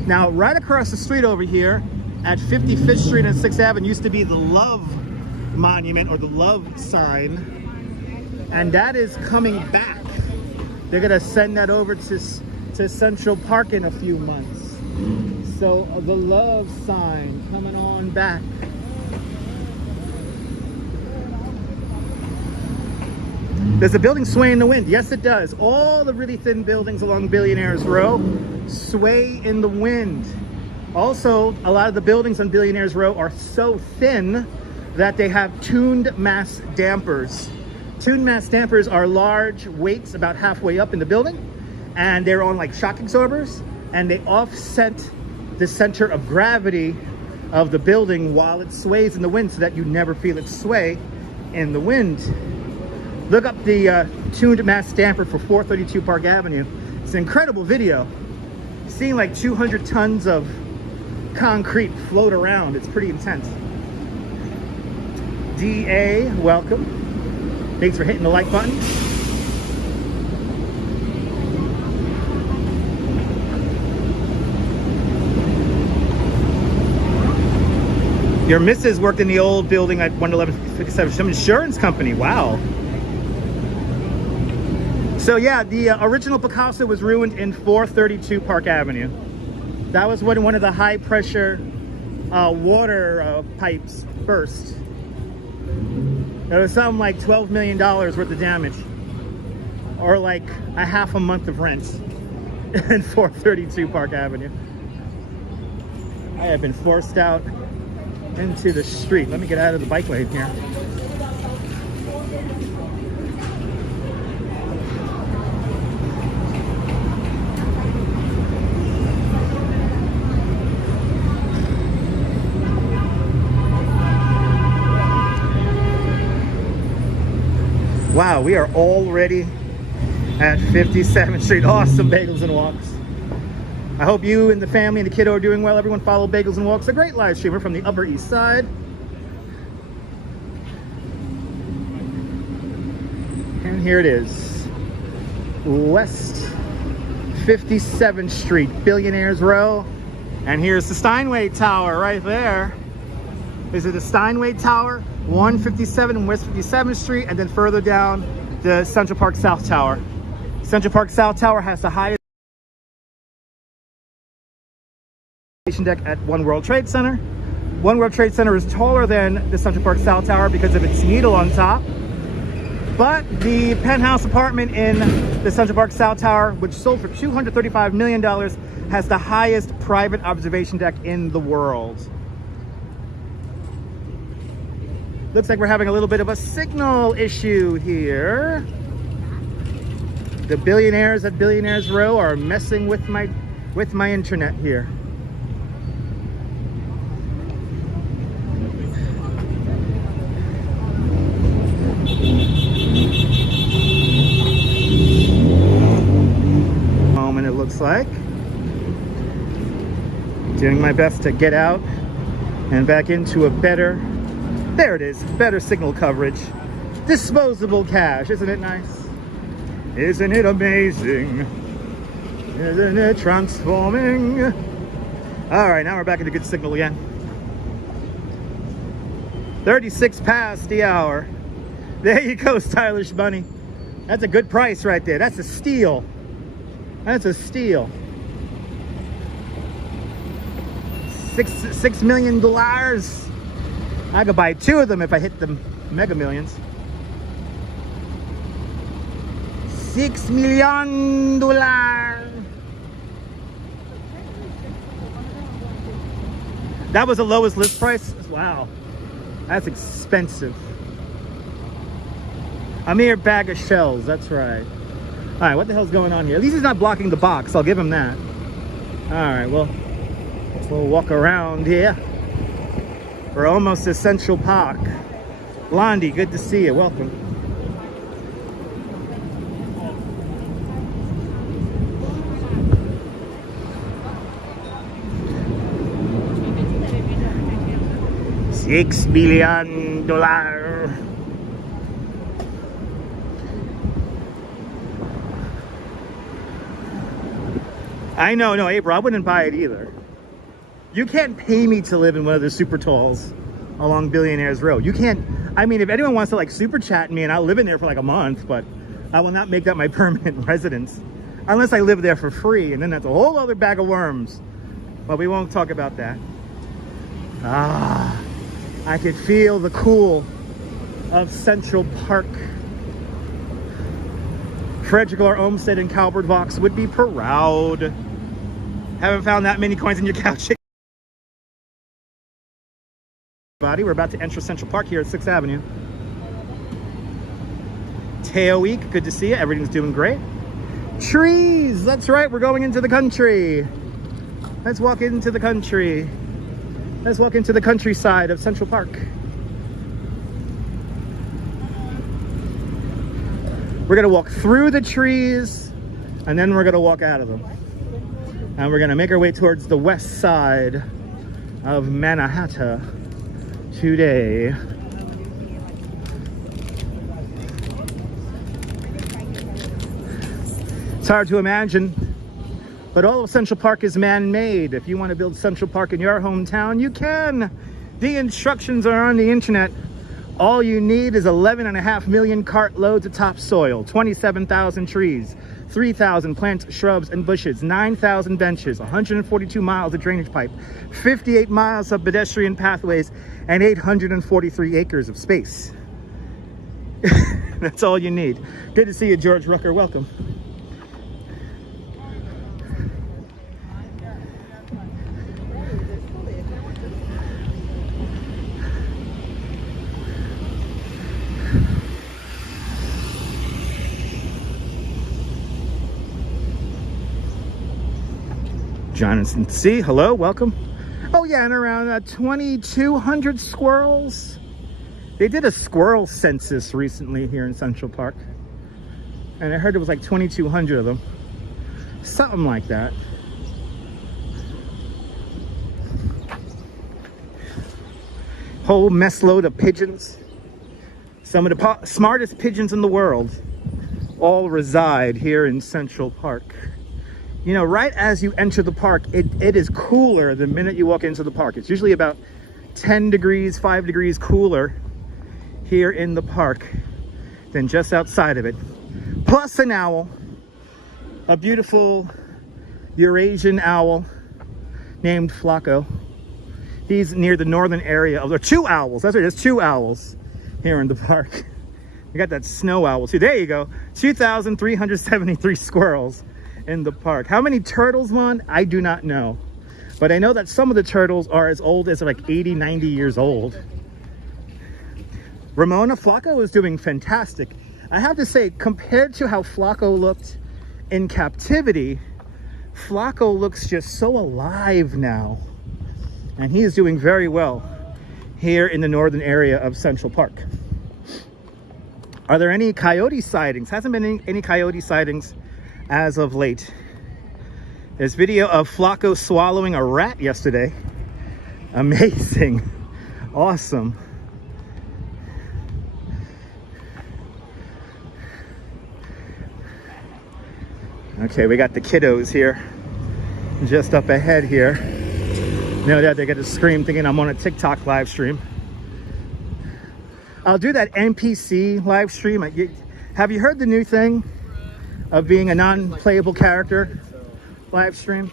Now, right across the street over here at 55th Street and 6th Avenue used to be the Love Monument or the Love sign. And that is coming back. They're gonna send that over to Central Park in a few months. So the Love sign coming on back. Does the building sway in the wind? Yes, it does. All the really thin buildings along Billionaires Row sway in the wind. Also, a lot of the buildings on Billionaires Row are so thin that they have tuned mass dampers. Tuned mass dampers are large weights about halfway up in the building, and they're on like shock absorbers, and they offset the center of gravity of the building while it sways in the wind so that you never feel it sway in the wind. Look up the tuned mass stamper for 432 Park Avenue. It's an incredible video. Seeing like 200 tons of concrete float around. It's pretty intense. DA, welcome. Thanks for hitting the like button. Your missus worked in the old building at 11157, some insurance company. Wow. So yeah, the original Picasso was ruined in 432 Park Avenue. That was when one of the high pressure water pipes burst. There was something like $12 million worth of damage, or like a half a month of rent in 432 Park Avenue. I have been forced out into the street. Let me get out of the bike lane here. Wow, we are already at 57th Street. Awesome Bagels and Walks. I hope you and the family and the kiddo are doing well. Everyone follow Bagels and Walks, a great live streamer from the Upper East Side. And here it is. West 57th Street, Billionaires Row. And here's the Steinway Tower right there. Is it the Steinway Tower? 157 West 57th Street, and then further down the Central Park South Tower. Central Park South Tower has the highest deck at One World Trade Center. One World Trade Center is taller than the Central Park South Tower because of its needle on top. But the penthouse apartment in the Central Park South Tower, which sold for $235 million, has the highest private observation deck in the world. Looks like we're having a little bit of a signal issue here. The billionaires at Billionaires Row are messing with my internet here. Moment it looks like. Doing my best to get out and back into a better, there it is, better signal coverage. Disposable cash, isn't it nice? Isn't it amazing? Isn't it transforming? All right, now we're back into good signal again. 36 past the hour. There you go, Stylish Bunny. That's a good price right there. That's a steal. That's a steal. $6 million. I could buy 2 of them if I hit the Mega Millions. $6 million. That was the lowest list price? Wow. That's expensive. A mere bag of shells, that's right. All right, what the hell's going on here? At least he's not blocking the box, I'll give him that. All right, well, we'll walk around here. We're almost to Central Park. Blondie, good to see you, welcome. $6 billion. I know, no, April, I wouldn't buy it either. You can't pay me to live in one of the super talls along Billionaires Row. You can't, I mean, if anyone wants to like super chat me and I'll live in there for like a month, but I will not make that my permanent residence unless I live there for free, and then that's a whole other bag of worms. But we won't talk about that. Ah, I could feel the cool of Central Park. Frederick or Olmsted and Calvert Vox would be proud. Haven't found that many coins in your couch. We're about to enter Central Park here at 6th Avenue. Teo Week, good to see you. Everything's doing great. Trees, that's right, we're going into the country. Let's walk into the country. Let's walk into the countryside of Central Park. We're gonna walk through the trees and then we're gonna walk out of them. And we're gonna make our way towards the west side of Manhattan today. It's hard to imagine, but all of Central Park is man-made. If you want to build Central Park in your hometown, you can. The instructions are on the internet. All you need is 11.5 million cartloads of topsoil, 27,000 trees, 3,000 plants, shrubs, and bushes, 9,000 benches, 142 miles of drainage pipe, 58 miles of pedestrian pathways, and 843 acres of space. That's all you need. Good to see you, George Rucker. Welcome. Jonathan C, hello, welcome. Oh yeah, and around 2,200 squirrels. They did a squirrel census recently here in Central Park, and I heard it was like 2,200 of them, something like that. Whole mess load of pigeons. Some of the smartest pigeons in the world all reside here in Central Park. You know, right as you enter the park, it is cooler the minute you walk into the park. It's usually about 10 degrees, 5 degrees cooler here in the park than just outside of it. Plus an owl, a beautiful Eurasian owl named Flacco. He's near the northern area of the two owls. That's right, there's two owls here in the park. We got that snow owl too. There you go. 2,373 squirrels in the park. How many turtles, Vaughn? I do not know, but I know that some of the turtles are as old as like 80, 90 years old. Ramona, Flacco is doing fantastic. I have to say, compared to how Flacco looked in captivity, Flacco looks just so alive now, and he is doing very well here in the northern area of Central Park. Are there any coyote sightings? Hasn't been any coyote sightings as of late. There's video of Flacco swallowing a rat yesterday. Amazing. Awesome. Okay, we got the kiddos here just up ahead here. No doubt they get to scream thinking I'm on a TikTok live stream. I'll do that NPC live stream. Have you heard the new thing of being a non-playable character live stream?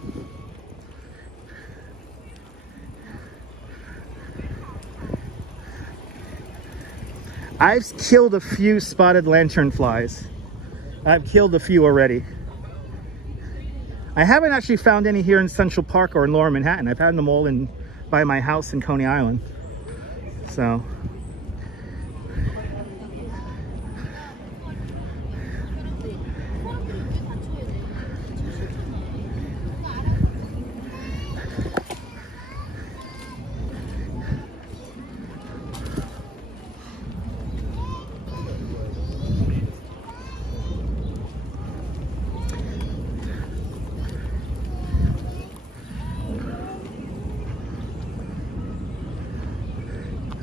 I've killed a few spotted lanternflies. I've killed a few already. I haven't actually found any here in Central Park or in Lower Manhattan. I've had them all in by my house in Coney Island. So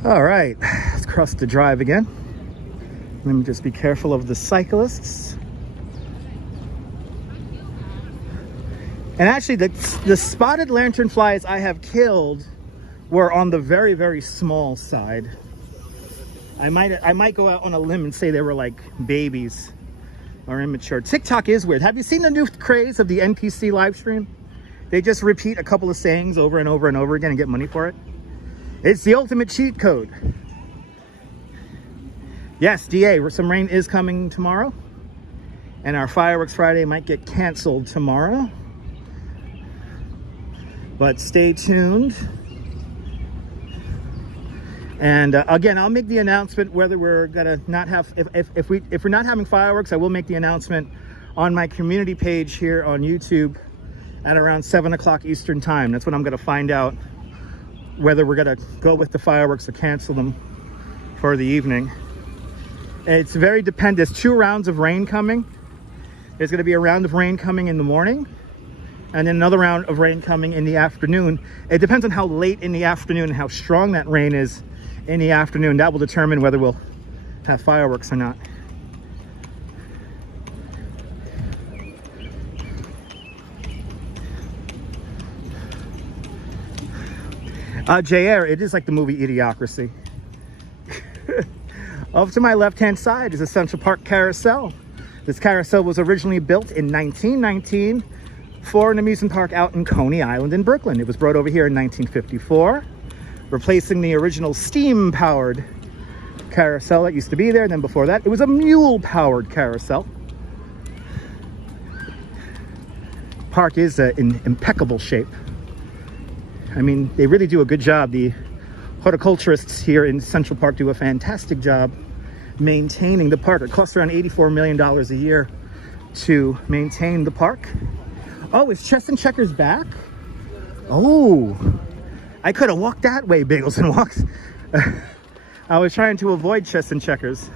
all right, let's cross the drive again. Let me just be careful of the cyclists. And actually, the spotted lanternflies I have killed were on the very, very small side. I might go out on a limb and say they were like babies or immature. TikTok is weird. Have you seen the new craze of the NPC live stream? They just repeat a couple of sayings over and over and over again and get money for it. It's the ultimate cheat code. Yes, DA, some rain is coming tomorrow. And our Fireworks Friday might get canceled tomorrow. But stay tuned. And again, I'll make the announcement whether we're gonna not have, if we're not having fireworks, I will make the announcement on my community page here on YouTube at around 7 o'clock Eastern time. That's when I'm gonna find out whether we're gonna go with the fireworks or cancel them for the evening. It's very dependent. There's 2 rounds of rain coming. There's going to be a round of rain coming in the morning, and then another round of rain coming in the afternoon. It depends on how late in the afternoon and how strong that rain is in the afternoon. That will determine whether we'll have fireworks or not. JR, it is like the movie Idiocracy. Off to my left-hand side is a Central Park carousel. This carousel was originally built in 1919 for an amusement park out in Coney Island in Brooklyn. It was brought over here in 1954, replacing the original steam-powered carousel that used to be there. And then before that, it was a mule-powered carousel. Park is in impeccable shape. I mean, they really do a good job. The horticulturists here in Central Park do a fantastic job maintaining the park. It costs around $84 million a year to maintain the park. Oh, is Chess and Checkers back? Oh, I could have walked that way, Bagels and Walks. I was trying to avoid Chess and Checkers,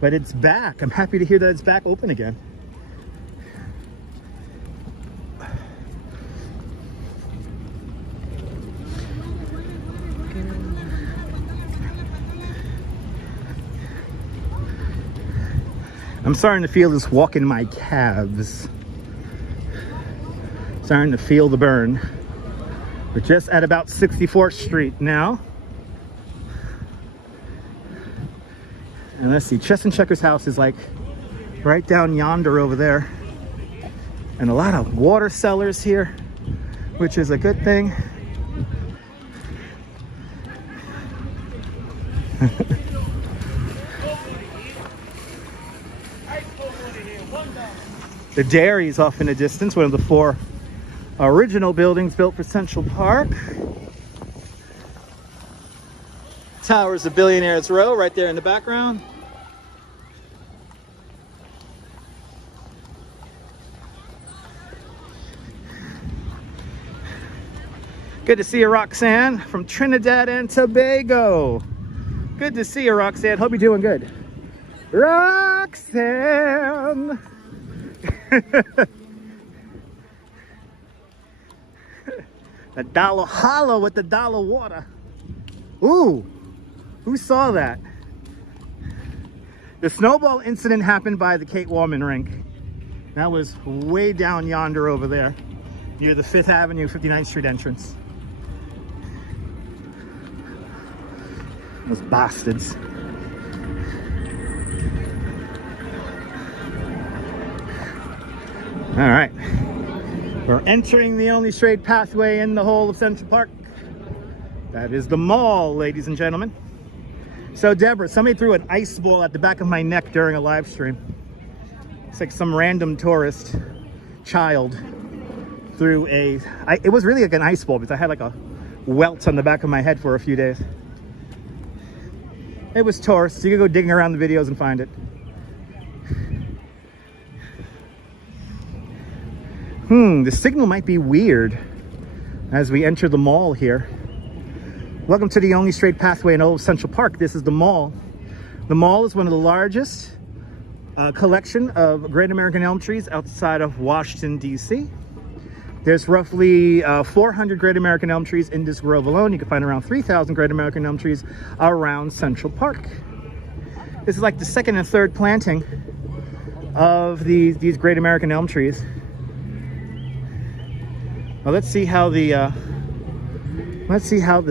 but it's back. I'm happy to hear that it's back open again. I'm starting to feel this walk in my calves. Starting to feel the burn. We're just at about 64th Street now. And let's see, Chess and Checkers house is like right down yonder over there. And a lot of water cellars here, which is a good thing. The dairy is off in the distance, one of the 4 original buildings built for Central Park. Towers of Billionaires Row right there in the background. Good to see you, Roxanne, from Trinidad and Tobago. Good to see you, Roxanne. Hope you're doing good. Roxanne! The dollar hollow with the dollar water. Ooh, who saw that? The snowball incident happened by the Kate Warman rink. That was way down yonder over there, near the 5th Avenue, 59th Street entrance. Those bastards. All right, we're entering the only straight pathway in the whole of Central Park. That is the mall, ladies and gentlemen. So Deborah, somebody threw an ice ball at the back of my neck during a live stream. It's like some random tourist child threw it was really like an ice ball because I had like a welt on the back of my head for a few days. It was tourists. You can go digging around the videos and find it. The signal might be weird as we enter the mall here. Welcome to the only straight pathway in all of Central Park. This is the mall. The mall is one of the largest collection of Great American Elm trees outside of Washington, D.C. There's roughly 400 Great American Elm trees in this grove alone. You can find around 3,000 Great American Elm trees around Central Park. This is like the 2nd and 3rd planting of these Great American Elm trees. Well, let's see how the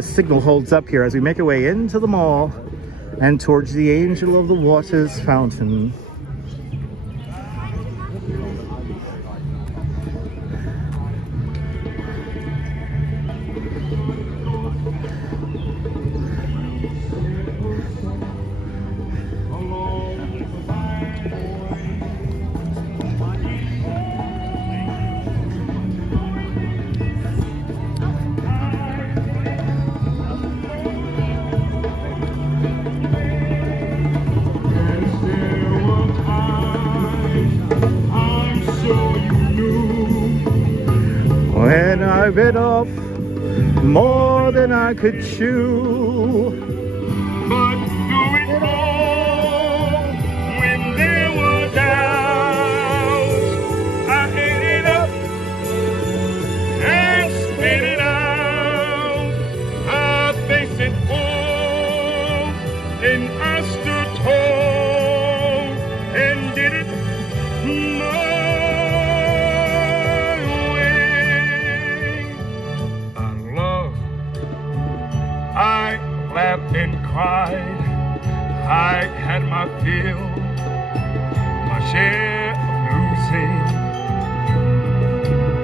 signal holds up here as we make our way into the mall and towards the Angel of the Waters fountain. When I bit off more than I could chew, but do it all feel my share of losing.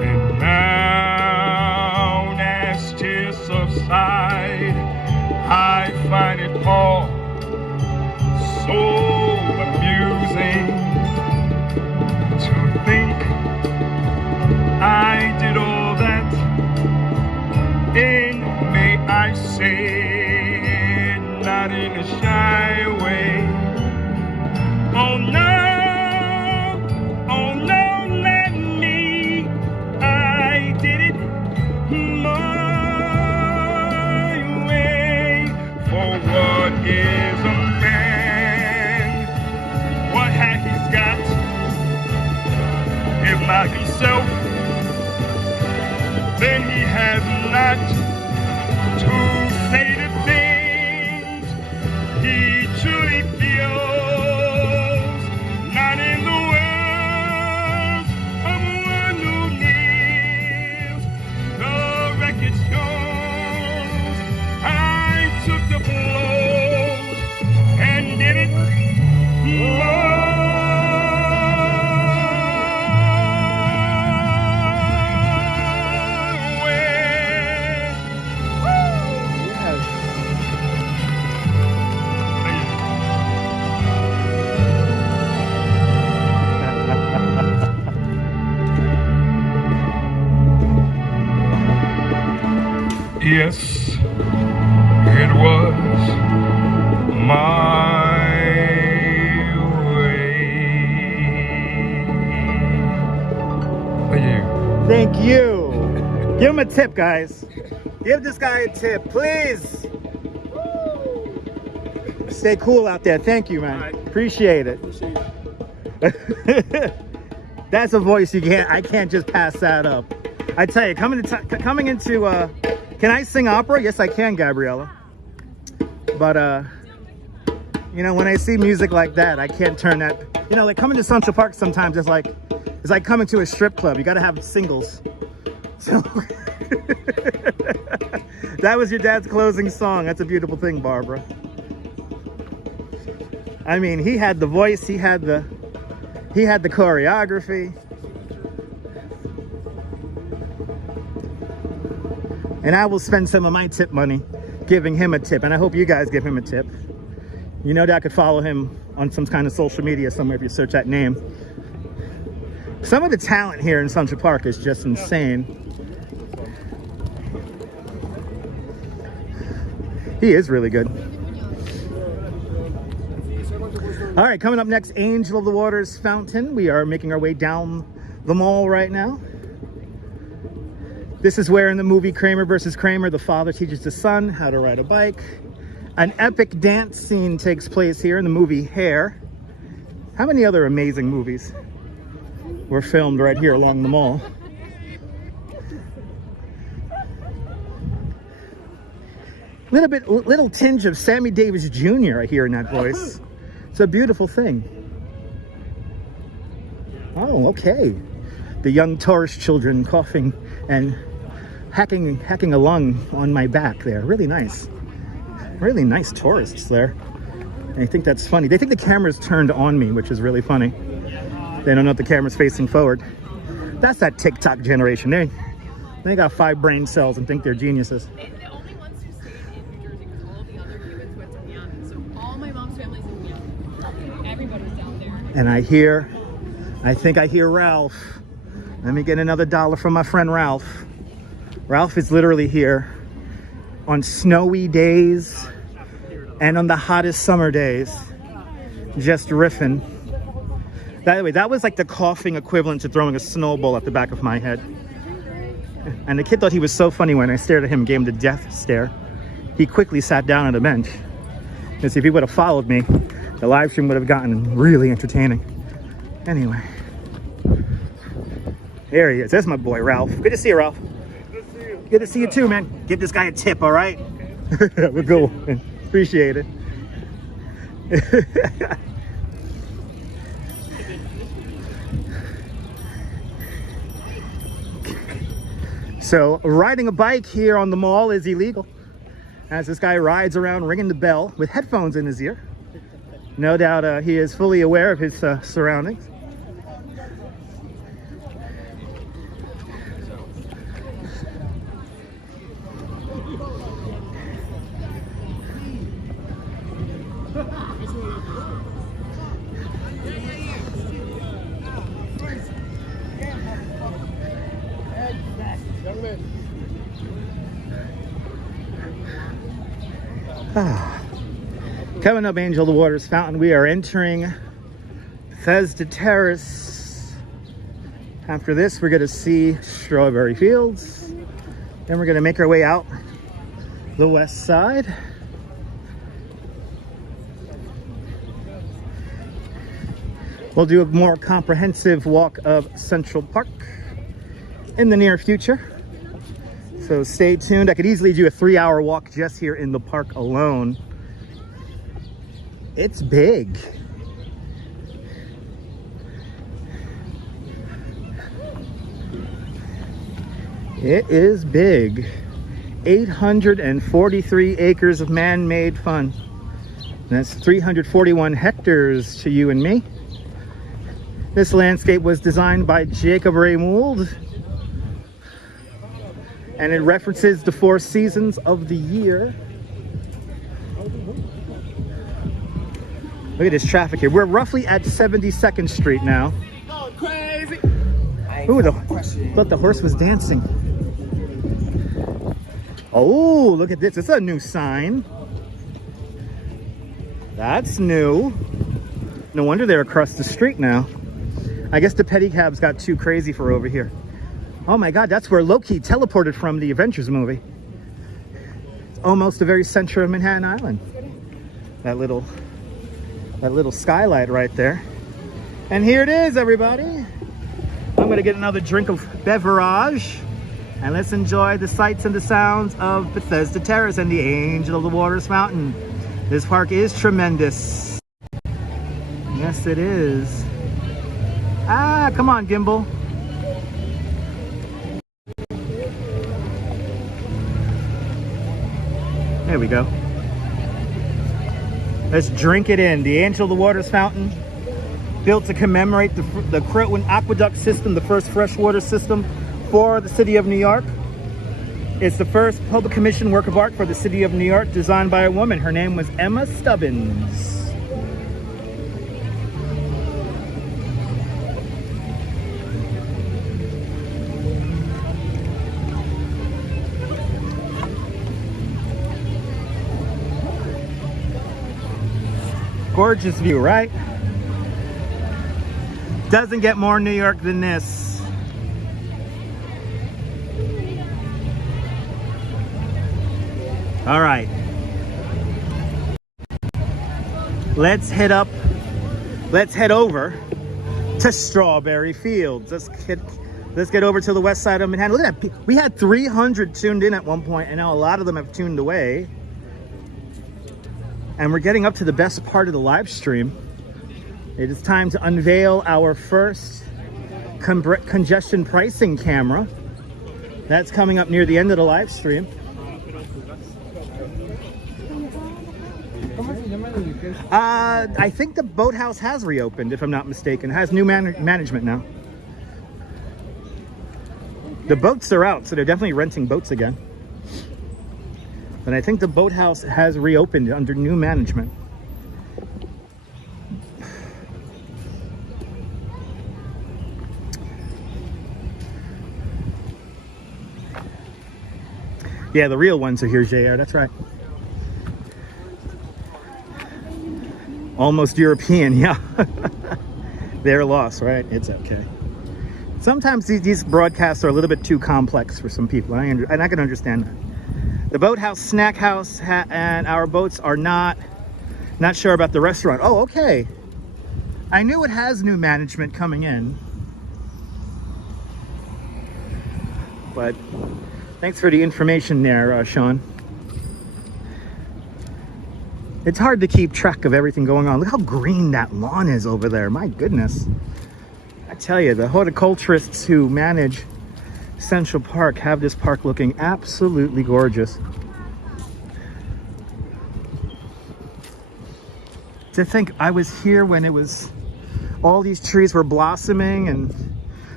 And now as tears subside, I find it all so amusing to think I did all that, and may I say, not in a shy way. Oh no, let me, I did it my way. For what is a man? What has he got? If not himself, then he has not to say the things he truly feels, not in the words of one who kneels. The record shows I took the blows and did it my yes, it was my way. Thank you. Thank you. Give him a tip, guys. Give this guy a tip, please. Stay cool out there. Thank you, man. Right. Appreciate it. That's a voice you can't. I can't just pass that up. I tell you, coming into. Can I sing opera? Yes, I can, Gabriella. But you know, when I see music like that, I can't turn that. You know, like coming to Central Park sometimes it's like coming to a strip club. You got to have singles. So that was your dad's closing song. That's a beautiful thing, Barbara. I mean, he had the voice, he had the choreography. And I will spend some of my tip money giving him a tip, and I hope you guys give him a tip. You know that I could follow him on some kind of social media somewhere if you search that name. Some of the talent here in Central Park is just insane. He is really good. All right, coming up next, Angel of the Waters Fountain. We are making our way down the mall right now. This is where in the movie Kramer versus Kramer, the father teaches the son how to ride a bike. An epic dance scene takes place here in the movie Hair. How many other amazing movies were filmed right here along the mall? Little tinge of Sammy Davis Jr. I hear in that voice. It's a beautiful thing. Oh, okay. The young tourist children coughing and hacking a lung on my back there. Really nice tourists there. And I think that's funny. They think the camera's turned on me, which is really funny. They don't know if the camera's facing forward. That's that TikTok generation. They got 5 brain cells and think they're geniuses. They're the only ones who stayed in New Jersey because all the other humans went to Miami. So all my mom's family's in Miami. Everybody's down there. And I think I hear Ralph. Let me get another $1 from my friend Ralph. Ralph is literally here on snowy days and on the hottest summer days, just riffing. By the way, that was like the coughing equivalent to throwing a snowball at the back of my head. And the kid thought he was so funny when I stared at him and gave him the death stare. He quickly sat down on a bench. Because if he would have followed me, the live stream would have gotten really entertaining. Anyway. There he is. That's my boy, Ralph. Good to see you, Ralph. Good to see you too, man. Give this guy a tip, all right? We're cool. Appreciate it. So riding a bike here on the mall is illegal, as this guy rides around ringing the bell with headphones in his ear. No doubt he is fully aware of his surroundings. Coming up Angel the Waters Fountain, we are entering Bethesda Terrace. After this, we're going to see Strawberry Fields. Then we're going to make our way out the west side. We'll do a more comprehensive walk of Central Park in the near future. So stay tuned. I could easily do a 3-hour walk just here in the park alone. It's big. It is big. 843 acres of man-made fun. That's 341 hectares to you and me. This landscape was designed by Jacob Ray Mould, and it references the 4 seasons of the year. Look at this traffic here. We're roughly at 72nd Street now. Going crazy. Ooh, thought the horse was dancing. Oh, look at this. It's a new sign. That's new. No wonder they're across the street now. I guess the pedicabs got too crazy for over here. Oh my God, that's where Loki teleported from the Avengers movie. It's almost the very center of Manhattan Island. That little skylight right there. And here it is, everybody. I'm gonna get another drink of beverage, and let's enjoy the sights and the sounds of Bethesda Terrace and the Angel of the Waters Fountain. This park is tremendous. Yes, it is. Ah, come on, Gimble. There we go. Let's drink it in. The Angel of the Waters Fountain, built to commemorate the Croton Aqueduct system, the first freshwater system for the city of New York. It's the first public commission work of art for the city of New York, designed by a woman. Her name was Emma Stubbins. Gorgeous view, right? Doesn't get more New York than this. All right. Let's head over to Strawberry Fields. Let's get over to the west side of Manhattan. Look at that. We had 300 tuned in at one point, and now a lot of them have tuned away. And we're getting up to the best part of the live stream. It is time to unveil our first congestion pricing camera. That's coming up near the end of the live stream. I think the boathouse has reopened, if I'm not mistaken. It has new management now. The boats are out, so they're definitely renting boats again. But I think the boathouse has reopened under new management. Yeah, the real ones are here, JR. That's right. Almost European, yeah. Their loss, right? It's okay. Sometimes these broadcasts are a little bit too complex for some people, and I can understand that. The boathouse, snack house, and our boats are not sure about the restaurant. Oh, okay. I knew it has new management coming in. But thanks for the information there, Sean. It's hard to keep track of everything going on. Look how green that lawn is over there. My goodness. I tell you, the horticulturists who manage Central Park have this park looking absolutely gorgeous. To think I was here when it was, all these trees were blossoming, and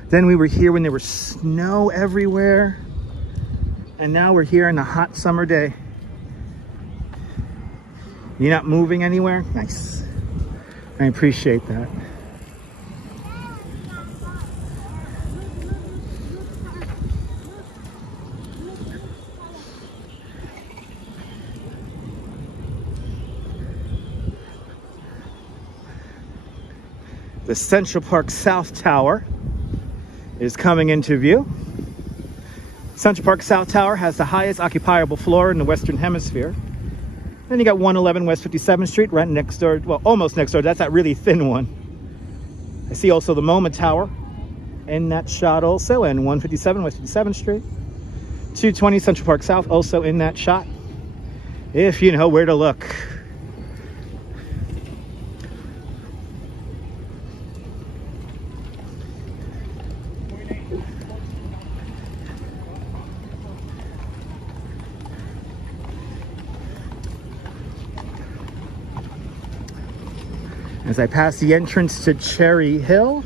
then we were here when there was snow everywhere. And now we're here in a hot summer day. You're not moving anywhere? Nice. I appreciate that. The Central Park South Tower is coming into view. Central Park South Tower has the highest occupiable floor in the Western Hemisphere. Then you got 111 West 57th Street right next door, well, almost next door. That's that really thin one. I see also the MoMA Tower in that shot also, and 157 West 57th Street. 220 Central Park South also in that shot, if you know where to look. As I pass the entrance to Cherry Hill,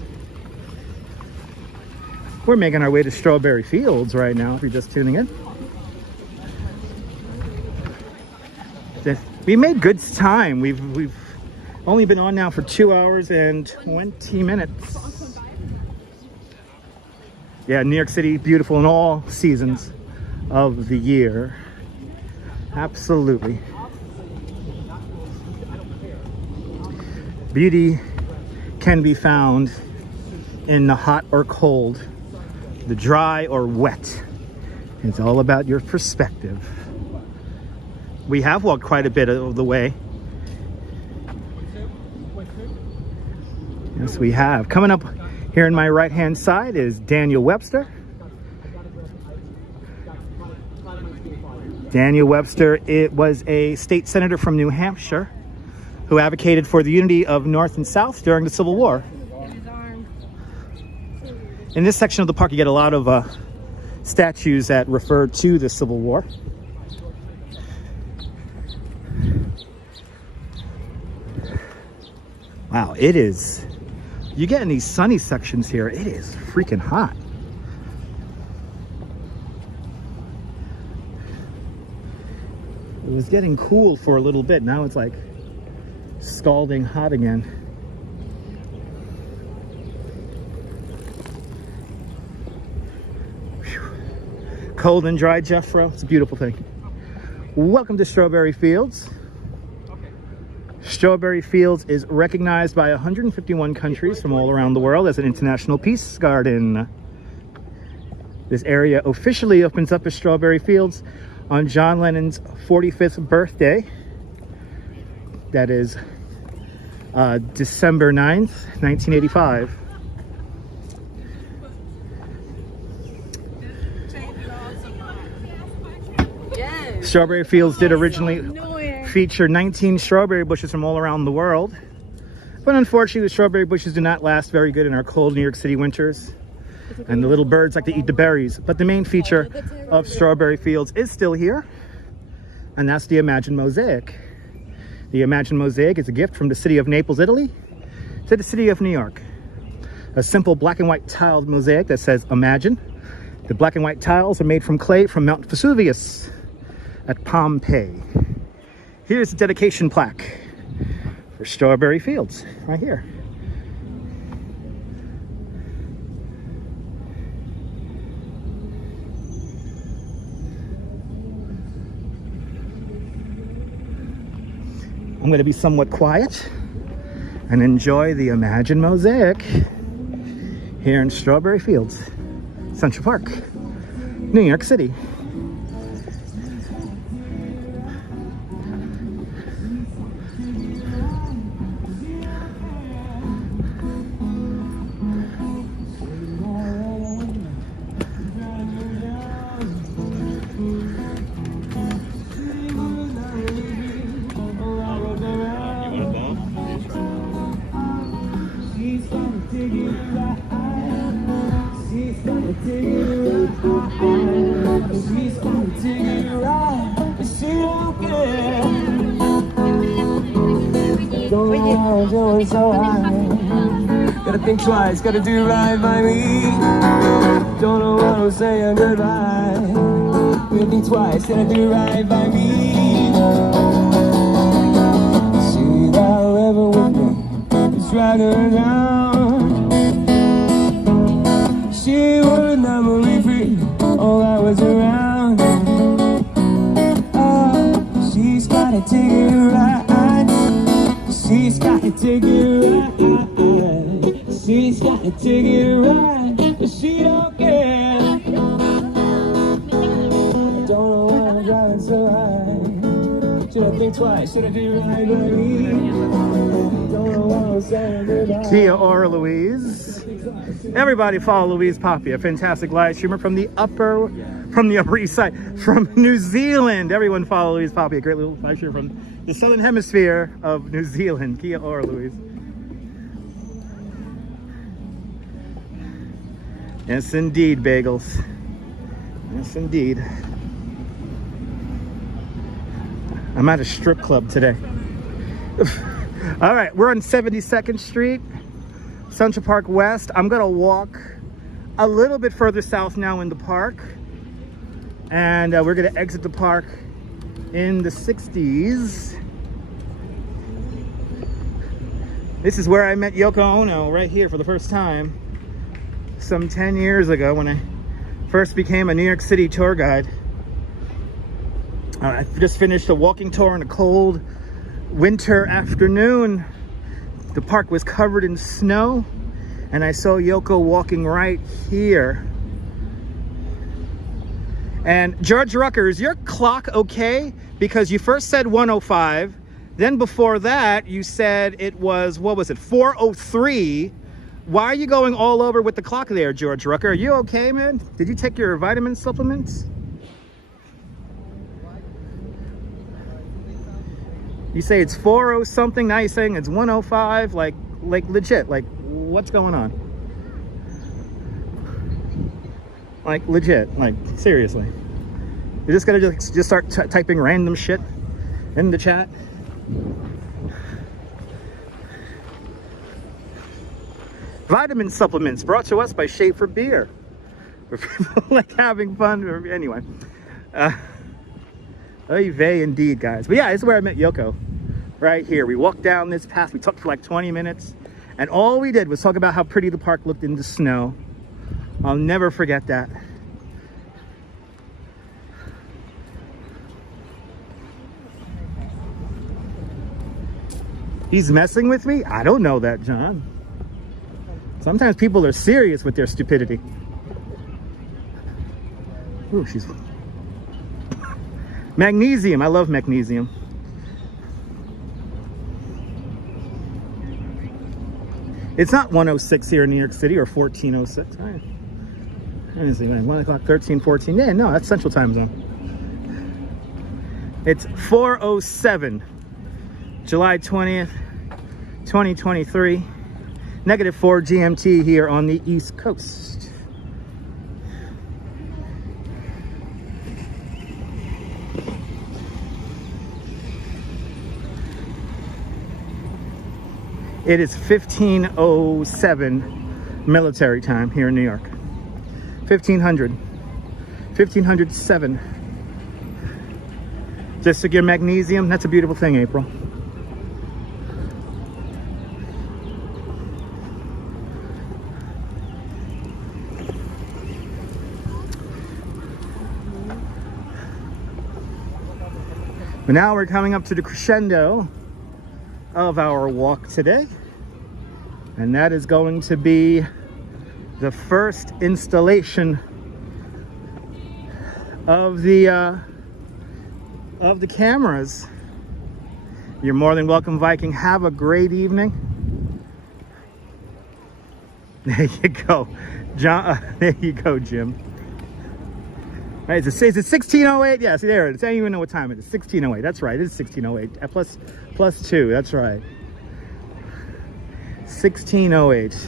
we're making our way to Strawberry Fields right now, if you're just tuning in. We made good time. We've only been on now for 2 hours and 20 minutes. Yeah, New York City, beautiful in all seasons of the year. Absolutely. Beauty can be found in the hot or cold, the dry or wet. It's all about your perspective. We have walked quite a bit of the way. Yes, we have. Coming up here on my right-hand side is Daniel Webster. Daniel Webster, it was a state senator from New Hampshire who advocated for the unity of North and South during the Civil War. In this section of the park, you get a lot of statues that refer to the Civil War. Wow, it is. You get in these sunny sections here, it is freaking hot. It was getting cool for a little bit. Now it's like scalding hot again. Whew. Cold and dry, Jeffro. It's a beautiful thing. Welcome to Strawberry Fields. Strawberry Fields is recognized by 151 countries from all around the world as an international peace garden. This area officially opens up as Strawberry Fields on John Lennon's 45th birthday. That is December 9th, 1985. Yes. Strawberry Fields did originally feature 19 strawberry bushes from all around the world. But unfortunately, the strawberry bushes do not last very good in our cold New York City winters. And the little birds like to eat the berries. But the main feature of Strawberry Fields is still here. And that's the Imagine Mosaic. The Imagine Mosaic is a gift from the city of Naples, Italy, to the city of New York. A simple black and white tiled mosaic that says Imagine. The black and white tiles are made from clay from Mount Vesuvius at Pompeii. Here's the dedication plaque for Strawberry Fields, right here. I'm going to be somewhat quiet and enjoy the Imagine Mosaic here in Strawberry Fields, Central Park, New York City. Don't know I'm doing so high. Gotta think twice, gotta do right by me. Don't know what I'm saying goodbye. Gotta think twice, gotta do right by me. See that river with me, it's dragging her down. She would never be free, all I was around. Oh, she's gotta take it right. She's gotta take it right. She's gotta take it right, but she don't care. Don't know why I'm driving so high. Should I think twice? Should I do right by me? Don't know what I'm saying goodbye. Kia ora, Louise. Everybody follow Louise Poppy, a fantastic live streamer from the Upper East Side, from New Zealand. Everyone follow Louise Poppy, a great little live streamer from the Southern Hemisphere of New Zealand. Kia ora, Louise. Yes, indeed, bagels. Yes, indeed. I'm at a strip club today. All right, we're on 72nd Street, Central Park West. I'm gonna walk a little bit further south now in the park, and we're gonna exit the park in the 60s. This is where I met Yoko Ono, right here for the first time, some 10 years ago when I first became a New York City tour guide. I just finished a walking tour on a cold winter afternoon. The park was covered in snow, and I saw Yoko walking right here. And George Rucker, is your clock okay? Because you first said 105, then before that you said it was, what was it, 4:03. Why are you going all over with the clock there, George Rucker? Are you okay, man? Did you take your vitamin supplements? You say it's 40 something, now you're saying it's 105, like legit, like what's going on? Like legit, like seriously. You're just gonna just start typing random shit in the chat? Vitamin supplements brought to us by Schaefer Beer. For people like having fun, or anyway. Oy vey indeed, guys. But yeah, this is where I met Yoko. Right here. We walked down this path. We talked for like 20 minutes. And all we did was talk about how pretty the park looked in the snow. I'll never forget that. He's messing with me? I don't know that, John. Sometimes people are serious with their stupidity. Ooh, she's... Magnesium. I love magnesium. It's not 106 here in New York City, or 1406. All right. Let me see, 1 o'clock, 13, 14. Yeah, no, that's Central Time Zone. It's 4:07, July 20th, 2023. -4 GMT here on the East Coast. It is 15:07 military time here in New York. 1507. Just to get magnesium, that's a beautiful thing, April. But now we're coming up to the crescendo of our walk today, and that is going to be the first installation of the cameras. You're more than welcome, Viking. Have a great evening. There you go, John. There you go, Jim. Right, is it 16:08? Yes, there it is. I don't even know what time it is. 16:08. That's right. It is 16:08. Plus 2. That's right. 16:08.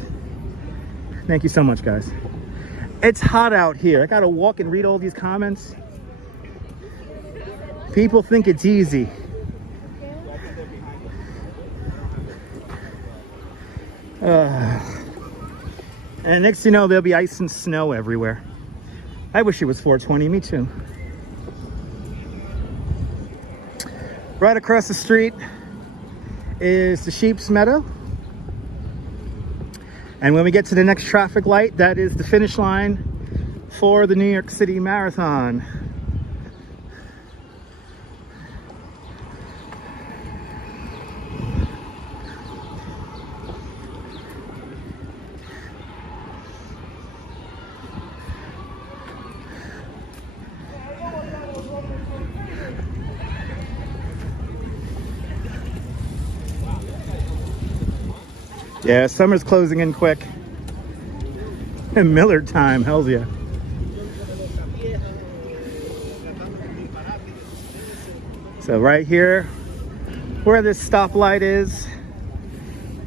Thank you so much, guys. It's hot out here. I gotta walk and read all these comments. People think it's easy. And next you know, there'll be ice and snow everywhere. I wish it was 420, me too. Right across the street is the Sheep's Meadow. And when we get to the next traffic light, that is the finish line for the New York City Marathon. Yeah, summer's closing in quick. And Miller time, hells yeah. So right here, where this stoplight is,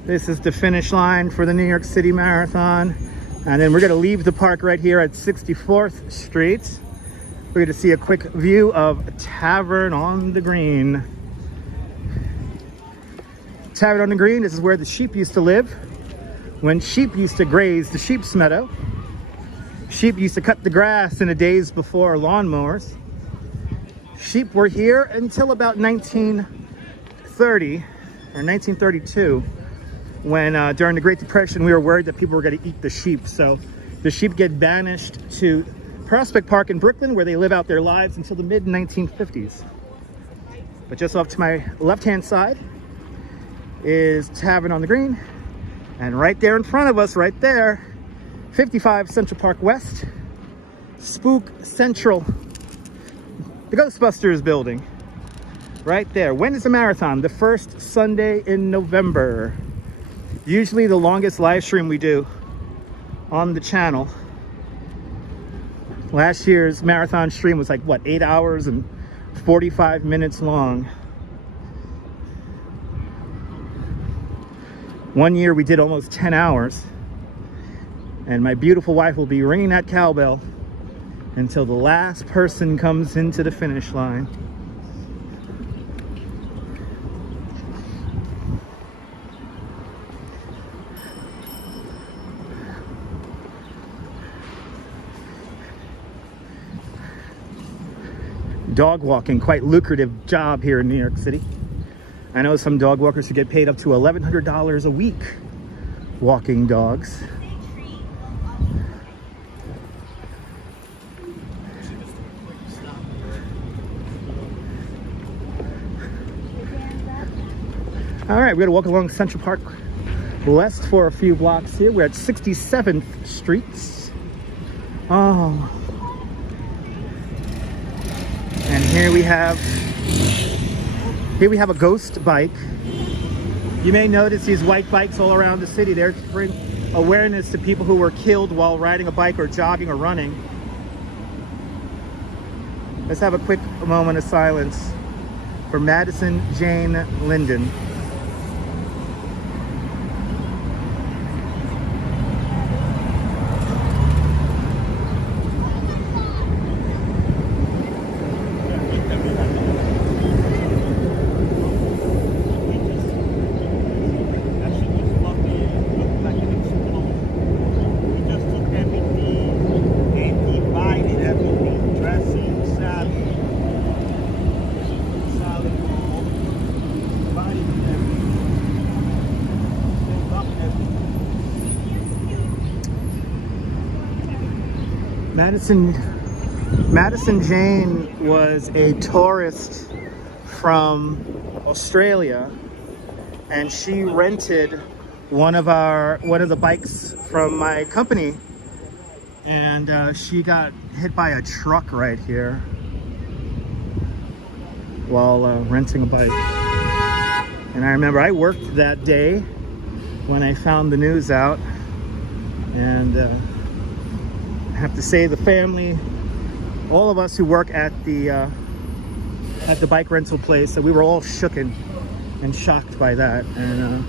this is the finish line for the New York City Marathon. And then we're gonna leave the park right here at 64th Street. We're gonna see a quick view of Tavern on the Green. Tavern on the Green, this is where the sheep used to live when sheep used to graze the Sheep's Meadow. Sheep used to cut the grass in the days before lawnmowers. Sheep were here until about 1930 or 1932, when during the Great Depression we were worried that people were going to eat the sheep. So the sheep get banished to Prospect Park in Brooklyn, where they live out their lives until the mid 1950s. But just off to my left hand side is Tavern on the Green, and right there in front of us, right there, 55 Central Park West, Spook Central, the Ghostbusters building, right there. When is the marathon? The first Sunday in November. Usually the longest live stream we do on the channel. Last year's marathon stream was like, what, 8 hours and 45 minutes long. One year we did almost 10 hours, and my beautiful wife will be ringing that cowbell until the last person comes into the finish line. Dog walking, quite lucrative job here in New York City. I know some dog walkers who get paid up to $1,100 a week walking dogs. All right, we're gonna walk along Central Park West for a few blocks here. We're at 67th Street. Oh. And here we have a ghost bike. You may notice these white bikes all around the city. They're to bring awareness to people who were killed while riding a bike or jogging or running. Let's have a quick moment of silence for Madison Jane Linden. Madison Jane was a tourist from Australia, and she rented one of the bikes from my company, and she got hit by a truck right here while renting a bike. And I remember I worked that day when I found the news out, and I have to say, the family, all of us who work at the bike rental place, we were all shooken and shocked by that. And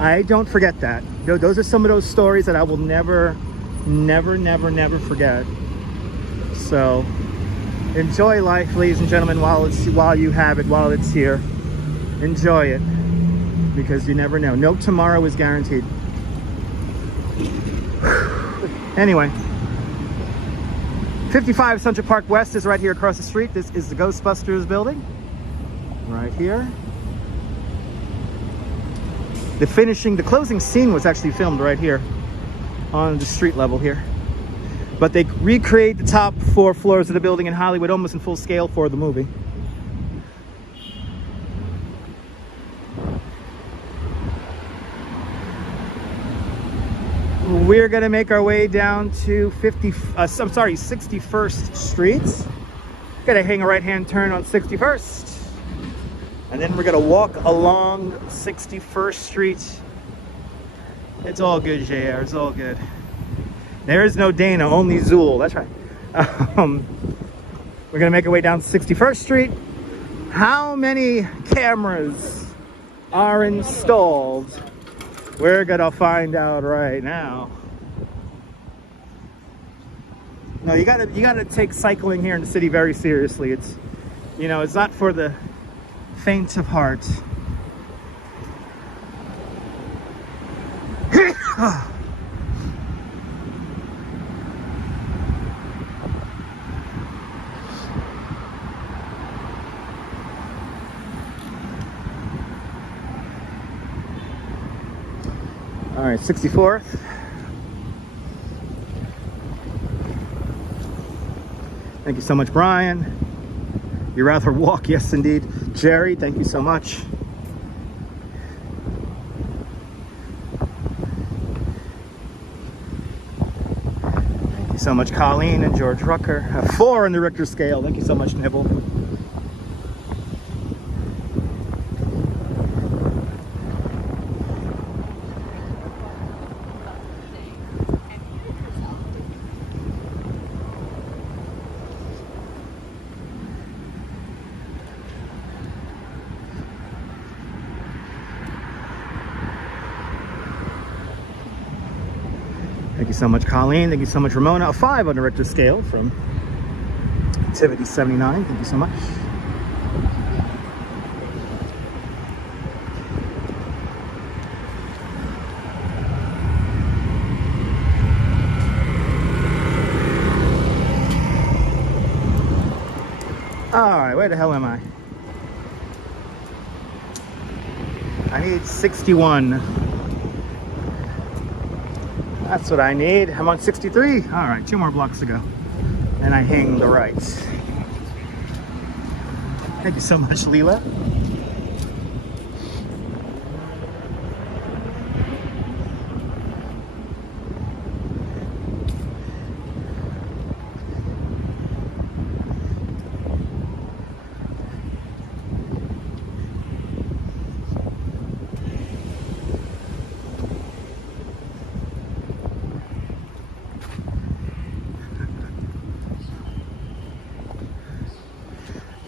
I don't forget that. Those are some of those stories that I will never forget. So enjoy life, ladies and gentlemen, while you have it, while it's here. Enjoy it, because you never know. No tomorrow is guaranteed. Anyway, 55 Central Park West is right here across the street. This is the Ghostbusters building, right here. The closing scene was actually filmed right here on the street level here. But they recreate the top 4 floors of the building in Hollywood almost in full scale for the movie. We're gonna make our way down to 61st Street. Gonna hang a right-hand turn on 61st. And then we're gonna walk along 61st Street. It's all good, JR, it's all good. There is no Dana, only Zool, that's right. We're gonna make our way down 61st Street. How many cameras are installed? We're gonna find out right now. No, you gotta take cycling here in the city very seriously. It's, you know, it's not for the faint of heart. All right, 64th. Thank you so much, Brian. You'd rather walk? Yes, indeed. Jerry, thank you so much. Thank you so much, Colleen and George Rucker. 4 on the Richter scale. Thank you so much, Nibble. Thank you so much, Colleen. Thank you so much, Ramona. A 5 on the Richter scale from Activity 79. Thank you so much. All right, where the hell am I? I need 61. That's what I need. I'm on 63. All right, 2 more blocks to go. And I hang the right. Thank you so much, Leela.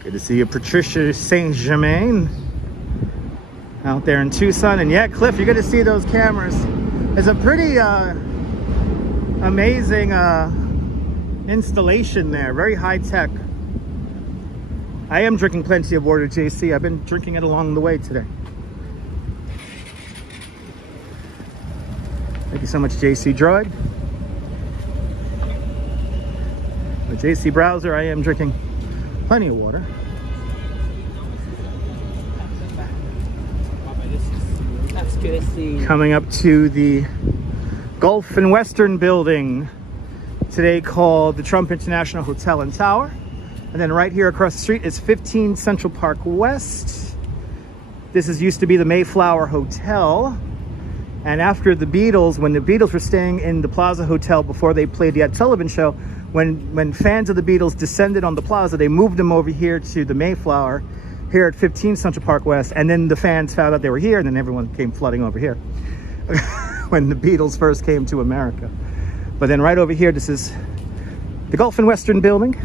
Good to see you, Patricia St. Germain, out there in Tucson. And yeah, Cliff, you're gonna see those cameras. It's a pretty amazing installation there, very high tech. I am drinking plenty of water, JC. I've been drinking it along the way today. Thank you so much, JC Droid. With JC Browser, I am drinking plenty of water. That's good to see. Coming up to the Gulf and Western building, today called the Trump International Hotel and Tower. And then right here across the street is 15 Central Park West. This used to be the Mayflower Hotel. And after the Beatles, when the Beatles were staying in the Plaza Hotel before they played the Ed Sullivan Show, when fans of the Beatles descended on the Plaza, they moved them over here to the Mayflower here at 15 Central Park West. And then the fans found out they were here, and then everyone came flooding over here when the Beatles first came to America. But then right over here, this is the Gulf and Western building,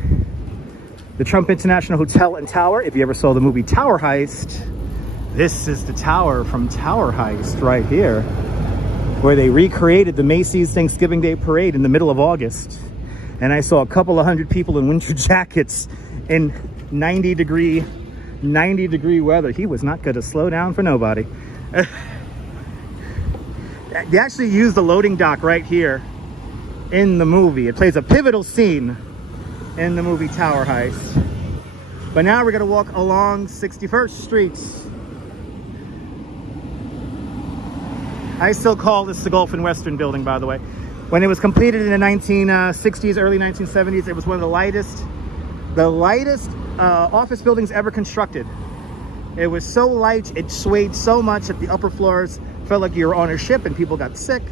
the Trump International Hotel and Tower. If you ever saw the movie Tower Heist, this is the tower from Tower Heist right here, where they recreated the Macy's Thanksgiving Day Parade in the middle of August. And I saw a couple of hundred people in winter jackets in 90 degree weather. He was not going to slow down for nobody. They actually use the loading dock right here in the movie. It plays a pivotal scene in the movie Tower Heist. But now we're gonna walk along 61st Street. I still call this the Gulf and Western building, by the way. When it was completed in the 1960s, early 1970s, it was one of the lightest office buildings ever constructed. It was so light, it swayed so much that the upper floors felt like you were on a ship and people got sick.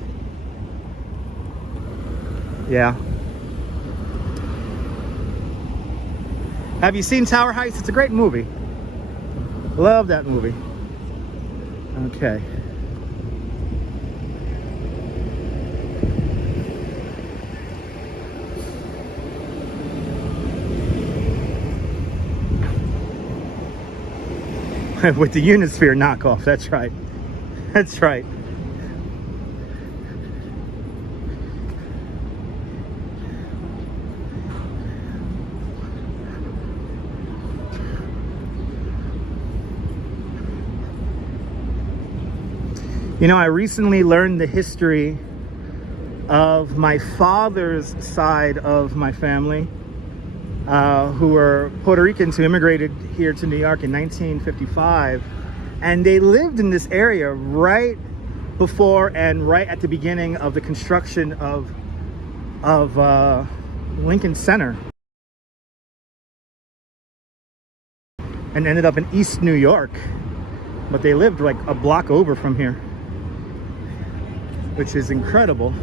Yeah. Have you seen Tower Heist? It's a great movie. Love that movie. Okay. With the Unisphere knockoff, that's right. That's right. You know, I recently learned the history of my father's side of my family, who were Puerto Ricans who immigrated here to New York in 1955. And they lived in this area right before and right at the beginning of the construction of Lincoln Center. And ended up in East New York. But they lived like a block over from here, which is incredible.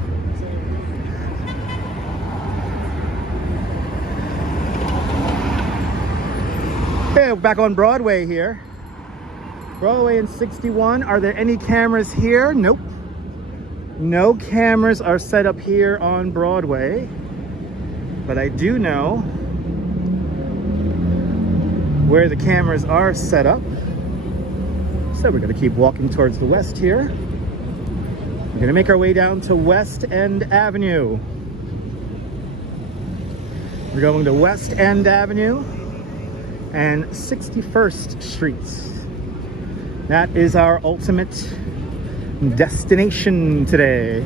Okay, back on Broadway here. Broadway and 61. Are there any cameras here? Nope. No cameras are set up here on Broadway. But I do know where the cameras are set up. So we're gonna keep walking towards the west here. We're gonna make our way down to West End Avenue. We're going to West End Avenue and 61st Street. That is our ultimate destination today.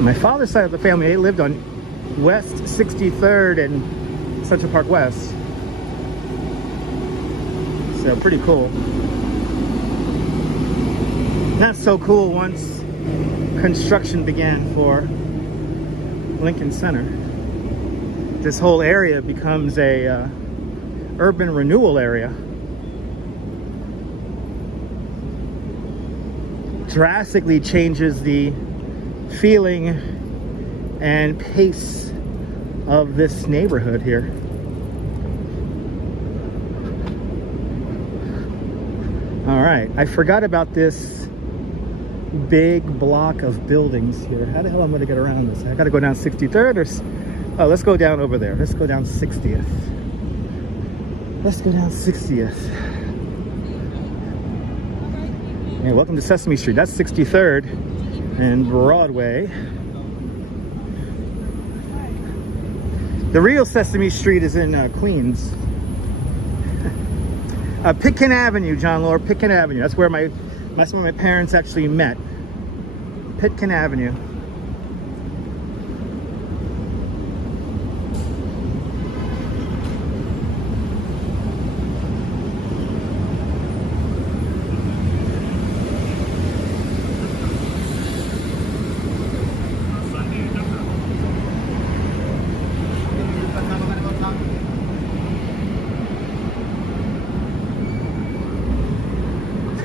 My father's side of the family, they lived on West 63rd and Central Park West. So pretty cool. Not so cool once construction began for Lincoln Center. This whole area becomes a urban renewal area. Drastically changes the feeling and pace of this neighborhood here. All right, I forgot about this big block of buildings here. How the hell am I gonna get around this? I gotta go down 63rd or, oh, let's go down over there. Let's go down 60th. Let's go down 60th. Hey, welcome to Sesame Street. That's 63rd. And Broadway. The real Sesame Street is in Queens. Pitkin Avenue, John Lord, Pitkin Avenue. That's where my parents actually met. Pitkin Avenue.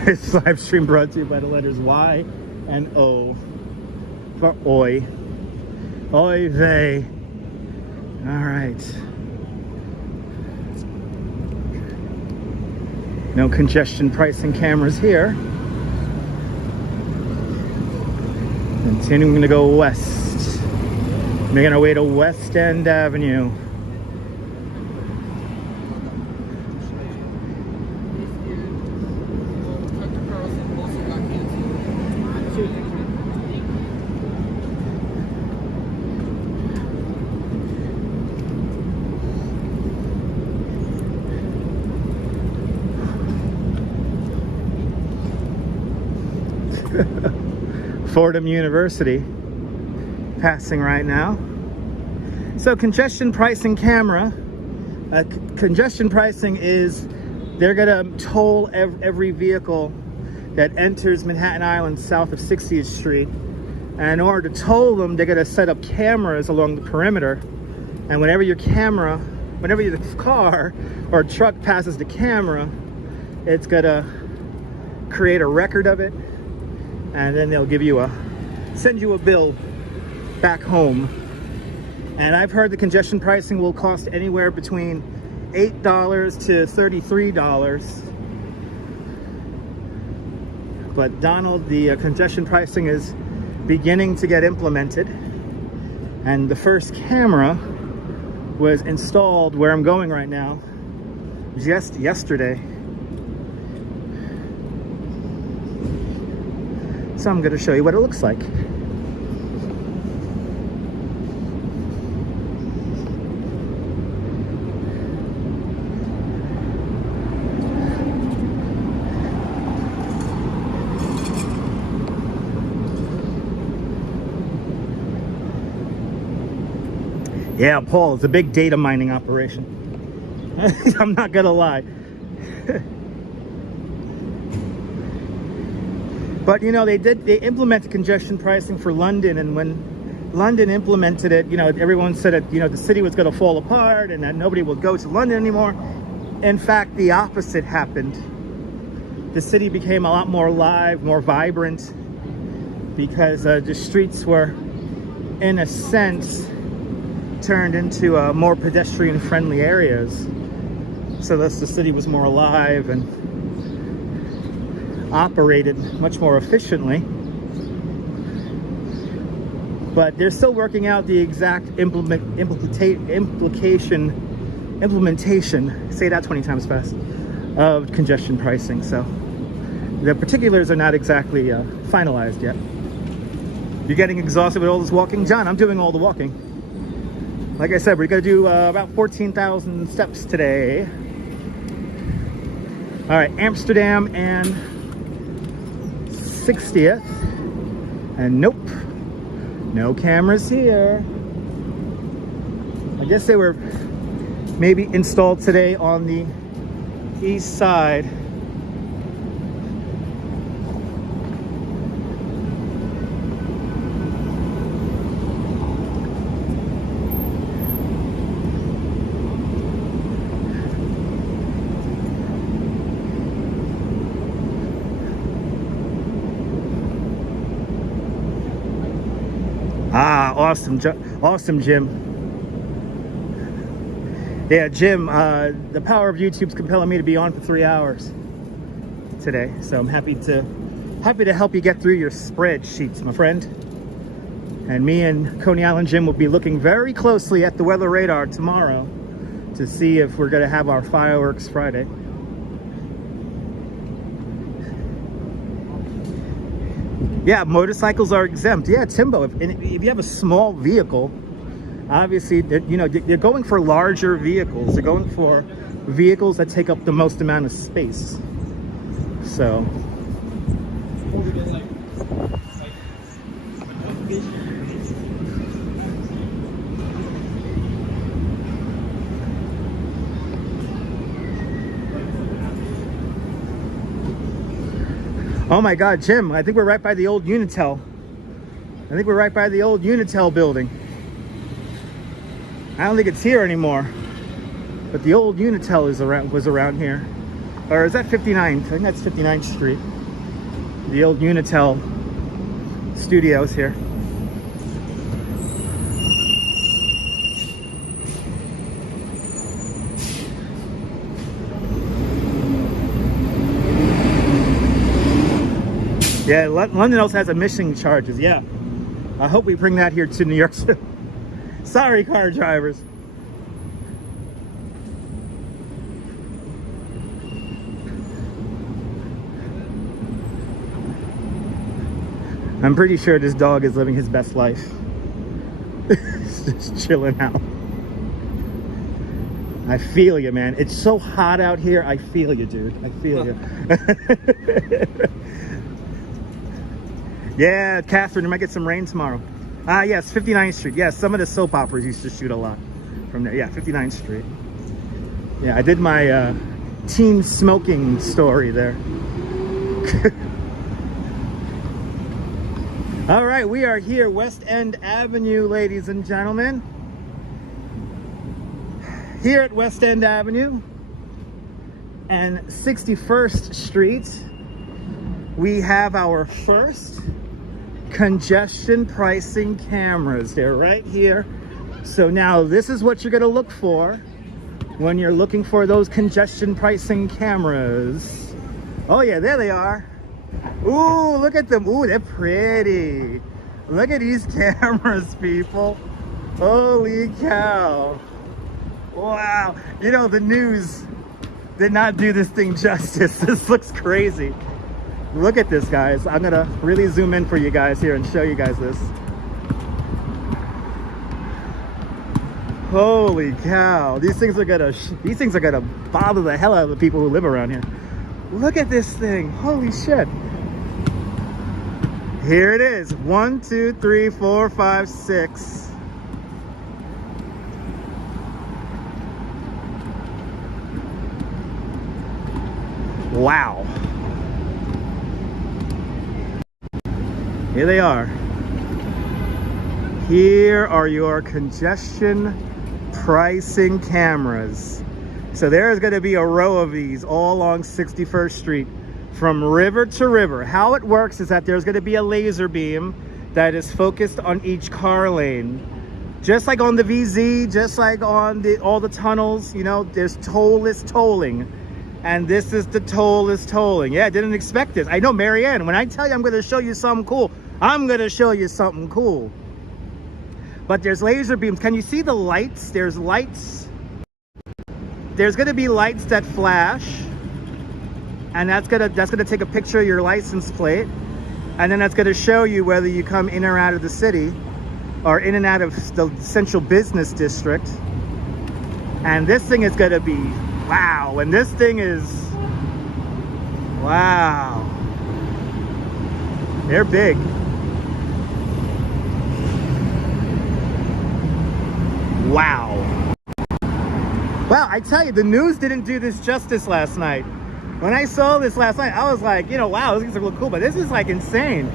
This live stream brought to you by the letters Y and O for Oi. Oy vey. All right. No congestion pricing cameras here. Continuing to go west. Making our way to West End Avenue. Fordham University passing right now. So congestion pricing camera. Congestion pricing is they're gonna toll every vehicle that enters Manhattan Island south of 60th Street. And in order to toll them, they're gonna set up cameras along the perimeter. And whenever your car or truck passes the camera, it's gonna create a record of it. And then they'll send you a bill back home. And I've heard the congestion pricing will cost anywhere between $8 to $33. But Donald, the congestion pricing is beginning to get implemented. And the first camera was installed where I'm going right now just yesterday. So I'm going to show you what it looks like. Yeah, Paul, it's a big data mining operation. I'm not going to lie. But you know, they implemented congestion pricing for London, and when London implemented it, you know, everyone said that, you know, the city was going to fall apart and that nobody would go to London anymore. In fact, the opposite happened. The city became a lot more alive, more vibrant, because the streets were, in a sense, turned into more pedestrian-friendly areas. So thus the city was more alive and operated much more efficiently. But they're still working out the exact implementation, say that 20 times fast, of congestion pricing. So the particulars are not exactly finalized yet. You're getting exhausted with all this walking? John, I'm doing all the walking. Like I said, we're gonna do about 14,000 steps today. All right, Amsterdam and 60th, and nope, no cameras here. I guess they were maybe installed today on the east side. Ah, awesome, Jim. Yeah, Jim, the power of YouTube's compelling me to be on for 3 hours today. So I'm happy to help you get through your spreadsheets, my friend. And me and Coney Island Jim will be looking very closely at the weather radar tomorrow to see if we're gonna have our fireworks Friday. Yeah, motorcycles are exempt. Yeah, Timbo, if you have a small vehicle, obviously, they're going for larger vehicles. They're going for vehicles that take up the most amount of space. So. Oh my God, Jim, I think we're right by the old Unitel. I think we're right by the old Unitel building. I don't think it's here anymore, but the old Unitel was around here. Or is that 59? I think that's 59th Street. The old Unitel studios here. Yeah, London also has emission charges. Yeah, I hope we bring that here to New York City. Sorry, car drivers. I'm pretty sure this dog is living his best life. Just chilling out. I feel you, man. It's so hot out here. I feel you, dude. I feel you. Yeah, Catherine, we might get some rain tomorrow. Yes, 59th Street. Yes, some of the soap operas used to shoot a lot from there. Yeah, 59th Street. Yeah, I did my teen smoking story there. All right, we are here, West End Avenue, ladies and gentlemen. Here at West End Avenue and 61st Street, we have our first congestion pricing cameras. They're right here. So now this is what you're gonna look for when you're looking for those congestion pricing cameras. Oh yeah, there they are. Ooh, look at them. Ooh, they're pretty. Look at these cameras, people. Holy cow. Wow. You know, the news did not do this thing justice. This looks crazy. Look at this, guys. I'm gonna really zoom in for you guys here and show you guys this. Holy cow. These things are gonna bother the hell out of the people who live around here. Look at this thing. Holy shit. Here it is. 1, 2, 3, 4, 5, 6. Wow. Here they are. Here are your congestion pricing cameras. So there's going to be a row of these all along 61st Street from river to river. How it works is that there's going to be a laser beam that is focused on each car lane. Just like on the VZ, just like on all the tunnels, you know, there's toll-less tolling. And this is the toll-less tolling. Yeah, I didn't expect this. I know, Marianne, when I tell you I'm going to show you something cool, I'm going to show you something cool. But there's laser beams. Can you see the lights? There's lights. There's going to be lights that flash. And that's gonna take a picture of your license plate. And then that's going to show you whether you come in or out of the city or in and out of the central business district. And this thing is going to be wow. And this thing is wow. They're big. Wow. Wow, I tell you, the news didn't do this justice last night. When I saw this last night, I was like, you know, wow, these things look cool, but this is like insane.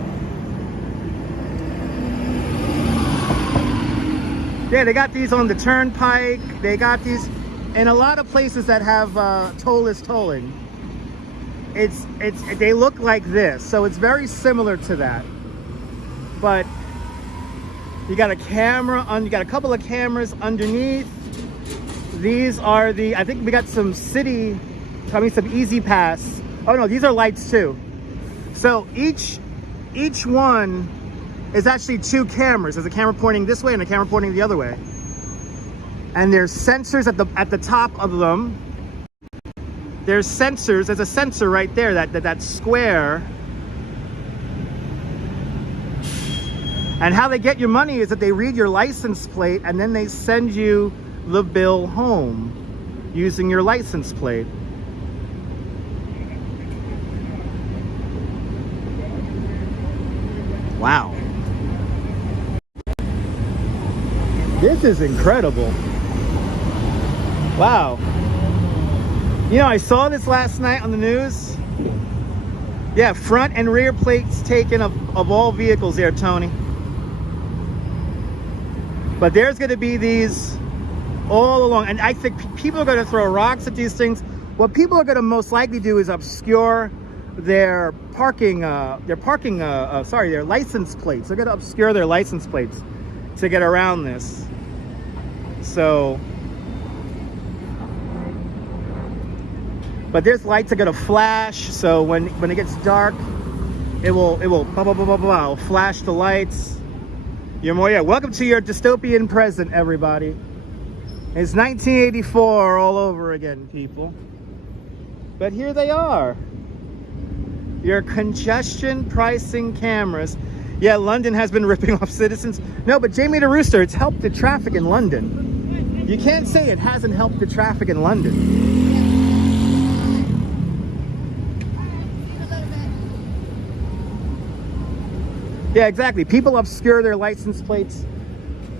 Yeah, they got these on the turnpike. They got these in a lot of places that have toll-less tolling. They look like this, so it's very similar to that. But you got a camera on, you got a couple of cameras underneath. These are the, I think we got some city, some Easy Pass. Oh no, these are lights too. So each one is actually two cameras. There's a camera pointing this way and a camera pointing the other way. And there's sensors at the top of them. There's sensors. There's a sensor right there, that square. And how they get your money is that they read your license plate and then they send you the bill home using your license plate. Wow. This is incredible. Wow. You know, I saw this last night on the news. Yeah, front and rear plates taken of all vehicles there, Tony. But there's going to be these all along. And I think people are going to throw rocks at these things. What people are going to most likely do is obscure their their license plates. They're going to obscure their license plates to get around this. So, but there's lights that are going to flash. So when it gets dark, It will blah, blah, blah, blah, blah. It'll flash the lights. You're more, yeah. Welcome to your dystopian present, everybody. It's 1984 all over again, people. But here they are. Your congestion pricing cameras. Yeah, London has been ripping off citizens. No, but Jamie the Rooster, it's helped the traffic in London. You can't say it hasn't helped the traffic in London. Yeah, exactly. People obscure their license plates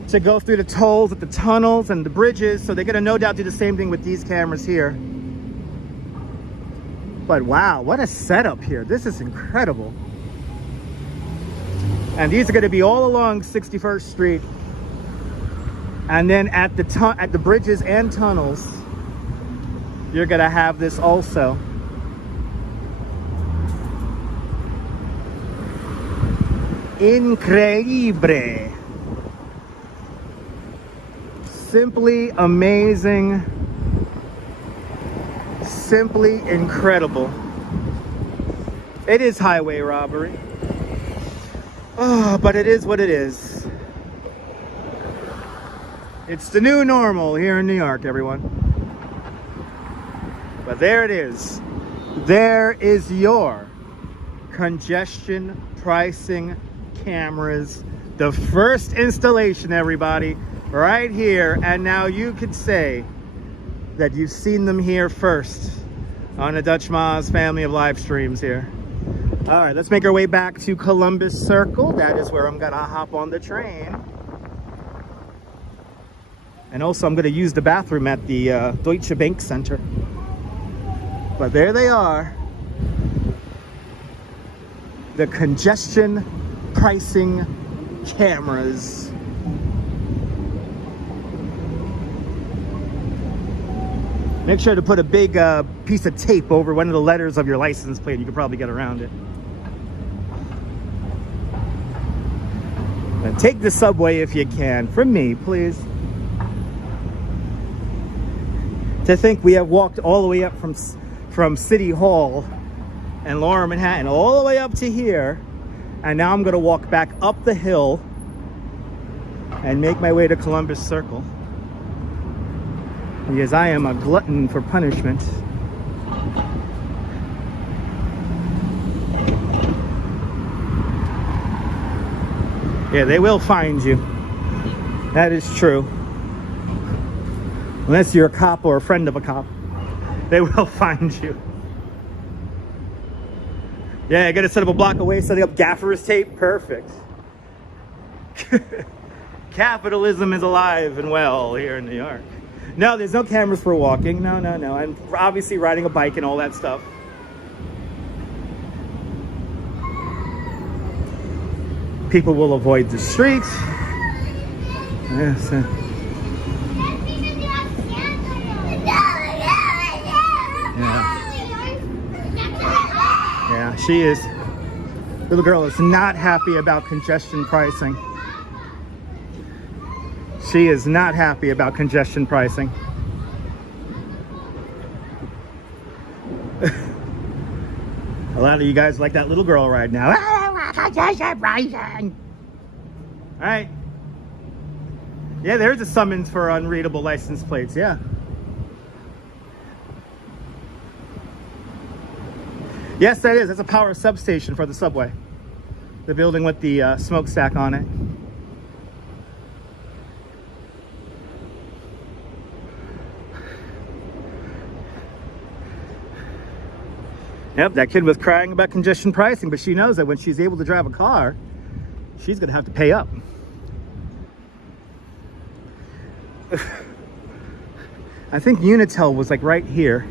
to go through the tolls at the tunnels and the bridges, so they're gonna no doubt do the same thing with these cameras here. But wow, what a setup here. This is incredible. And these are gonna be all along 61st Street. And then at the bridges and tunnels, you're gonna have this also. Increíble. Simply amazing. Simply incredible. It is highway robbery. Oh, but it is what it is. It's the new normal here in New York, everyone. But there it is. There is your congestion pricing cameras. The first installation, everybody, right here. And now you could say that you've seen them here first on the Dutch Ma's family of live streams here. All right, let's make our way back to Columbus Circle. That is where I'm gonna hop on the train. And also I'm gonna use the bathroom at the Deutsche Bank Center. But there they are. The congestion pricing cameras. Make sure to put a big piece of tape over one of the letters of your license plate. You can probably get around it. And take the subway if you can. From me, please. To think we have walked all the way up from City Hall and Lower Manhattan all the way up to here, and now I'm going to walk back up the hill and make my way to Columbus Circle, because I am a glutton for punishment. Yeah, they will find you. That is true. Unless you're a cop or a friend of a cop, they will find you. Yeah, I gotta set up a block away, setting up gaffer's tape. Perfect. Capitalism is alive and well here in New York. No, there's no cameras for walking. No, no, no. I'm obviously riding a bike and all that stuff. People will avoid the street. Yes. Yeah, she is. Little girl is not happy about congestion pricing. She is not happy about congestion pricing. A lot of you guys like that little girl right now. Congestion pricing. All right. Yeah, there's a summons for unreadable license plates. Yeah. Yes, that is. That's a power substation for the subway. The building with the smokestack on it. Yep, that kid was crying about congestion pricing, but she knows that when she's able to drive a car, she's going to have to pay up. I think Unitel was like right here.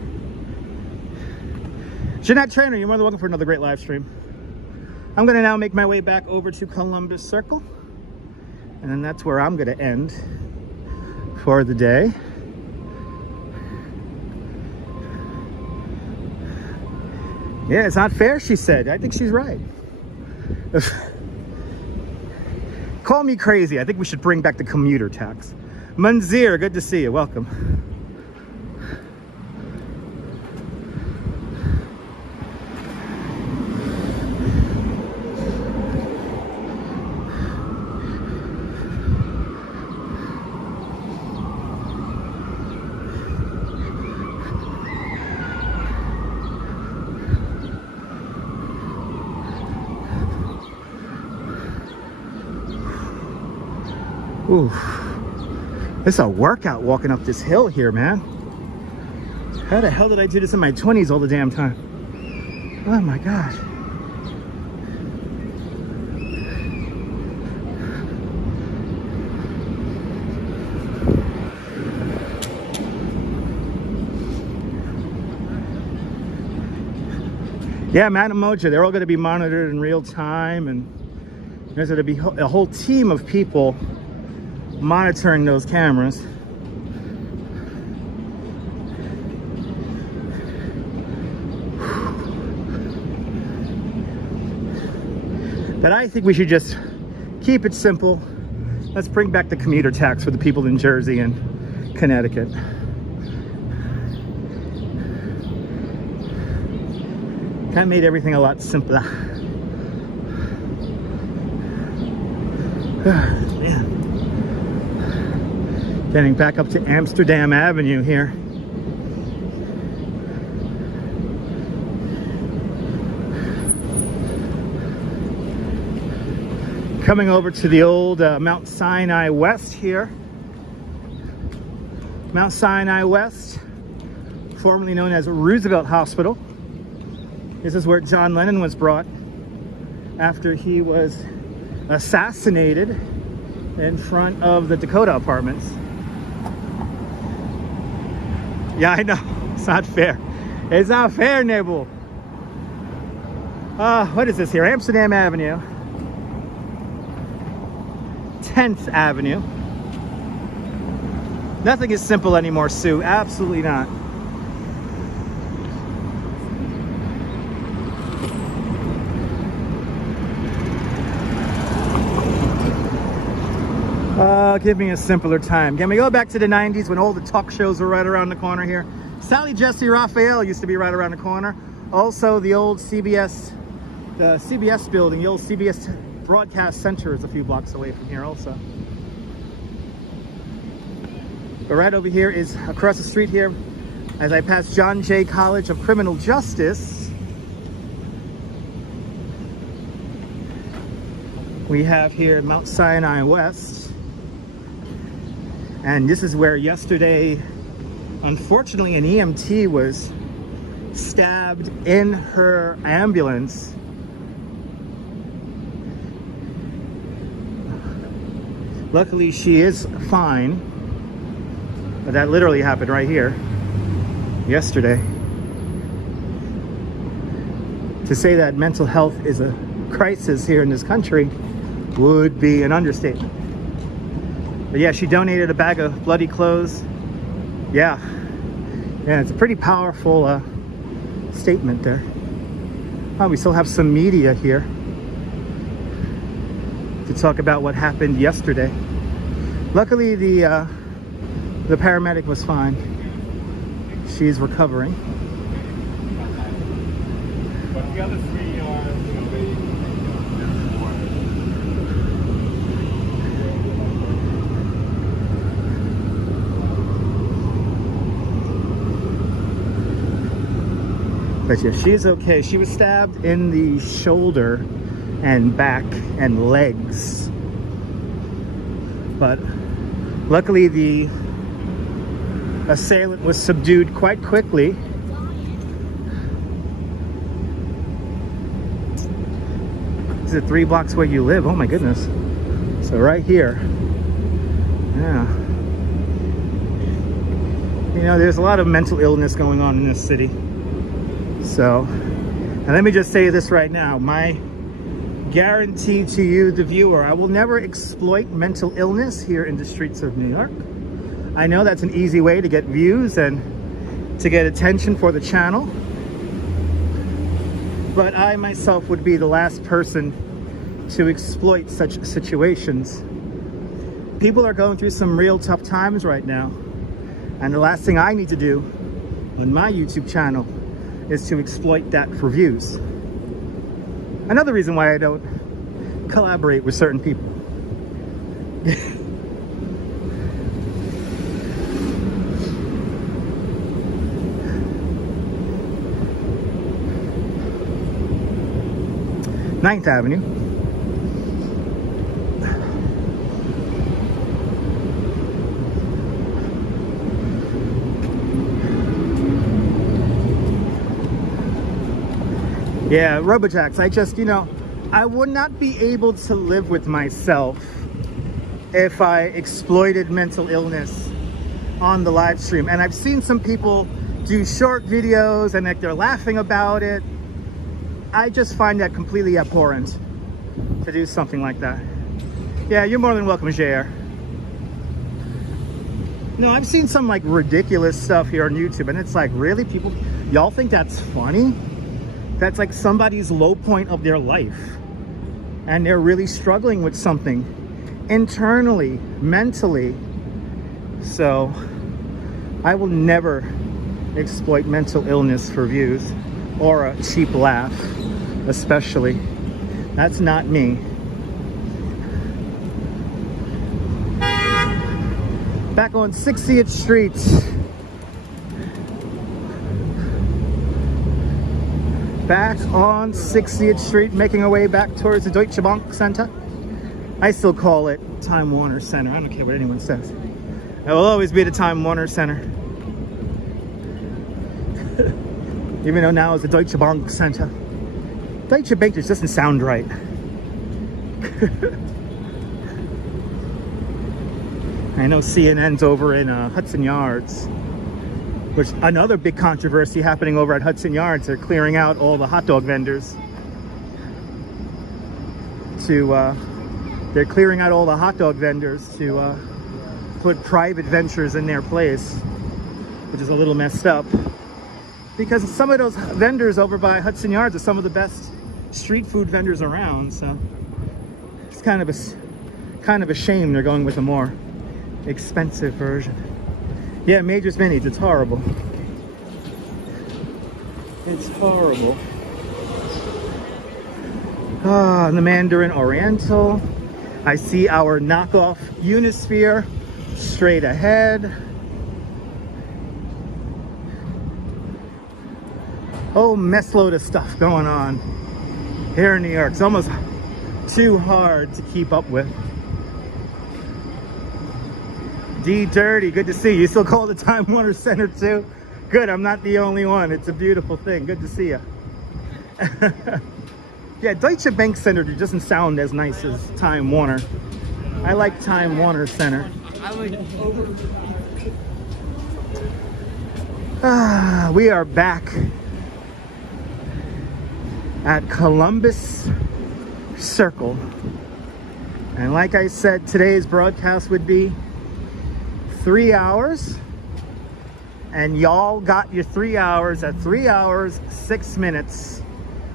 Jeanette Trainer, you're more than welcome for another great live stream. I'm going to now make my way back over to Columbus Circle. And then that's where I'm going to end for the day. Yeah, it's not fair, she said. I think she's right. Call me crazy. I think we should bring back the commuter tax. Munzir, good to see you. Welcome. Ooh, it's a workout walking up this hill here, man. How the hell did I do this in my 20s all the damn time? Oh my God. Yeah, man, emoji, they're all going to be monitored in real time, and there's going to be a whole team of people monitoring those cameras. But I think we should just keep it simple. Let's bring back the commuter tax for the people in Jersey and Connecticut. That made everything a lot simpler. Man. Getting back up to Amsterdam Avenue here. Coming over to the old Mount Sinai West here. Mount Sinai West, formerly known as Roosevelt Hospital. This is where John Lennon was brought after he was assassinated in front of the Dakota Apartments. Yeah, I know. It's not fair. It's not fair, Nebel. What is this here? Amsterdam Avenue. 10th Avenue. Nothing is simple anymore, Sue. Absolutely not. Give me a simpler time. Can we go back to the 90s when all the talk shows were right around the corner here? Sally Jesse Raphael used to be right around the corner. Also, the old CBS, the CBS building, the old CBS Broadcast Center is a few blocks away from here also. But right over here is across the street here, as I pass John Jay College of Criminal Justice, we have here Mount Sinai West. And this is where yesterday, unfortunately, an EMT was stabbed in her ambulance. Luckily, she is fine. But that literally happened right here yesterday. To say that mental health is a crisis here in this country would be an understatement. But yeah, she donated a bag of bloody clothes. Yeah, it's a pretty powerful statement there. Oh, we still have some media here to talk about what happened yesterday. Luckily, the paramedic was fine. She's recovering. But the other three are, But yeah, she's okay. She was stabbed in the shoulder and back and legs. But luckily the assailant was subdued quite quickly. Is it 3 blocks where you live? Oh my goodness. So right here. Yeah. You know, there's a lot of mental illness going on in this city. So, and let me just say this right now. My guarantee to you, the viewer, I will never exploit mental illness here in the streets of New York. I know that's an easy way to get views and to get attention for the channel. But I myself would be the last person to exploit such situations. People are going through some real tough times right now. And the last thing I need to do on my YouTube channel is to exploit that for views. Another reason why I don't collaborate with certain people. Ninth Avenue. Yeah, Robojacks, I just, you know, I would not be able to live with myself if I exploited mental illness on the live stream. And I've seen some people do short videos and like they're laughing about it. I just find that completely abhorrent to do something like that. Yeah, you're more than welcome, JR. No, I've seen some like ridiculous stuff here on YouTube and it's like, really, people, y'all think that's funny? That's like somebody's low point of their life and they're really struggling with something internally, mentally. So I will never exploit mental illness for views or a cheap laugh, especially. That's not me. Back on 60th Street. Back on 60th Street, making our way back towards the Deutsche Bank Center. I still call it Time Warner Center. I don't care what anyone says. It will always be the Time Warner Center. Even though now it's the Deutsche Bank Center. Deutsche Bank just doesn't sound right. I know CNN's over in Hudson Yards, which another big controversy happening over at Hudson Yards. They're clearing out all the hot dog vendors to put private ventures in their place, which is a little messed up because some of those vendors over by Hudson Yards are some of the best street food vendors around. So it's kind of a shame they're going with a more expensive version. Yeah, Major's Minis, it's horrible. It's horrible. Ah, the Mandarin Oriental. I see our knockoff Unisphere straight ahead. Oh, mess load of stuff going on here in New York. It's almost too hard to keep up with. D Dirty, good to see you. You still call the Time Warner Center too? Good, I'm not the only one. It's a beautiful thing. Good to see you. Yeah, Deutsche Bank Center doesn't sound as nice as Time Warner. I like Time Warner Center. We are back at Columbus Circle. And like I said, today's broadcast would be 3 hours. And y'all got your 3 hours at 3 hours, 6 minutes.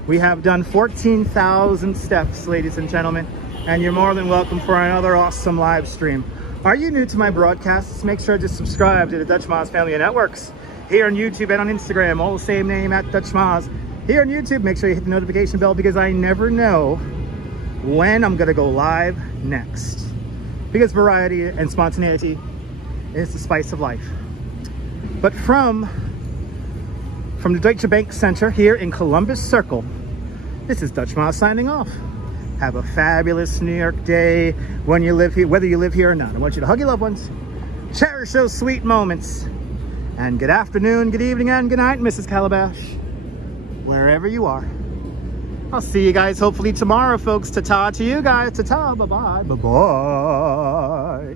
We have done 14,000 steps, ladies and gentlemen. And you're more than welcome for another awesome live stream. Are you new to my broadcasts? Make sure to subscribe to the Dutch Moz family of networks. Here on YouTube and on Instagram, all the same name, at Dutch Moz. Here on YouTube, make sure you hit the notification bell because I never know when I'm gonna go live next. Because variety and spontaneity is the spice of life. But from the Deutsche Bank Center here in Columbus Circle, this is Dutch Moz signing off. Have a fabulous New York day when you live here, whether you live here or not. I want you to hug your loved ones, cherish those sweet moments, and good afternoon, good evening, and good night, Mrs. Calabash, wherever you are. I'll see you guys hopefully tomorrow, folks. Ta-ta to you guys. Ta-ta. Bye-bye. Bye-bye.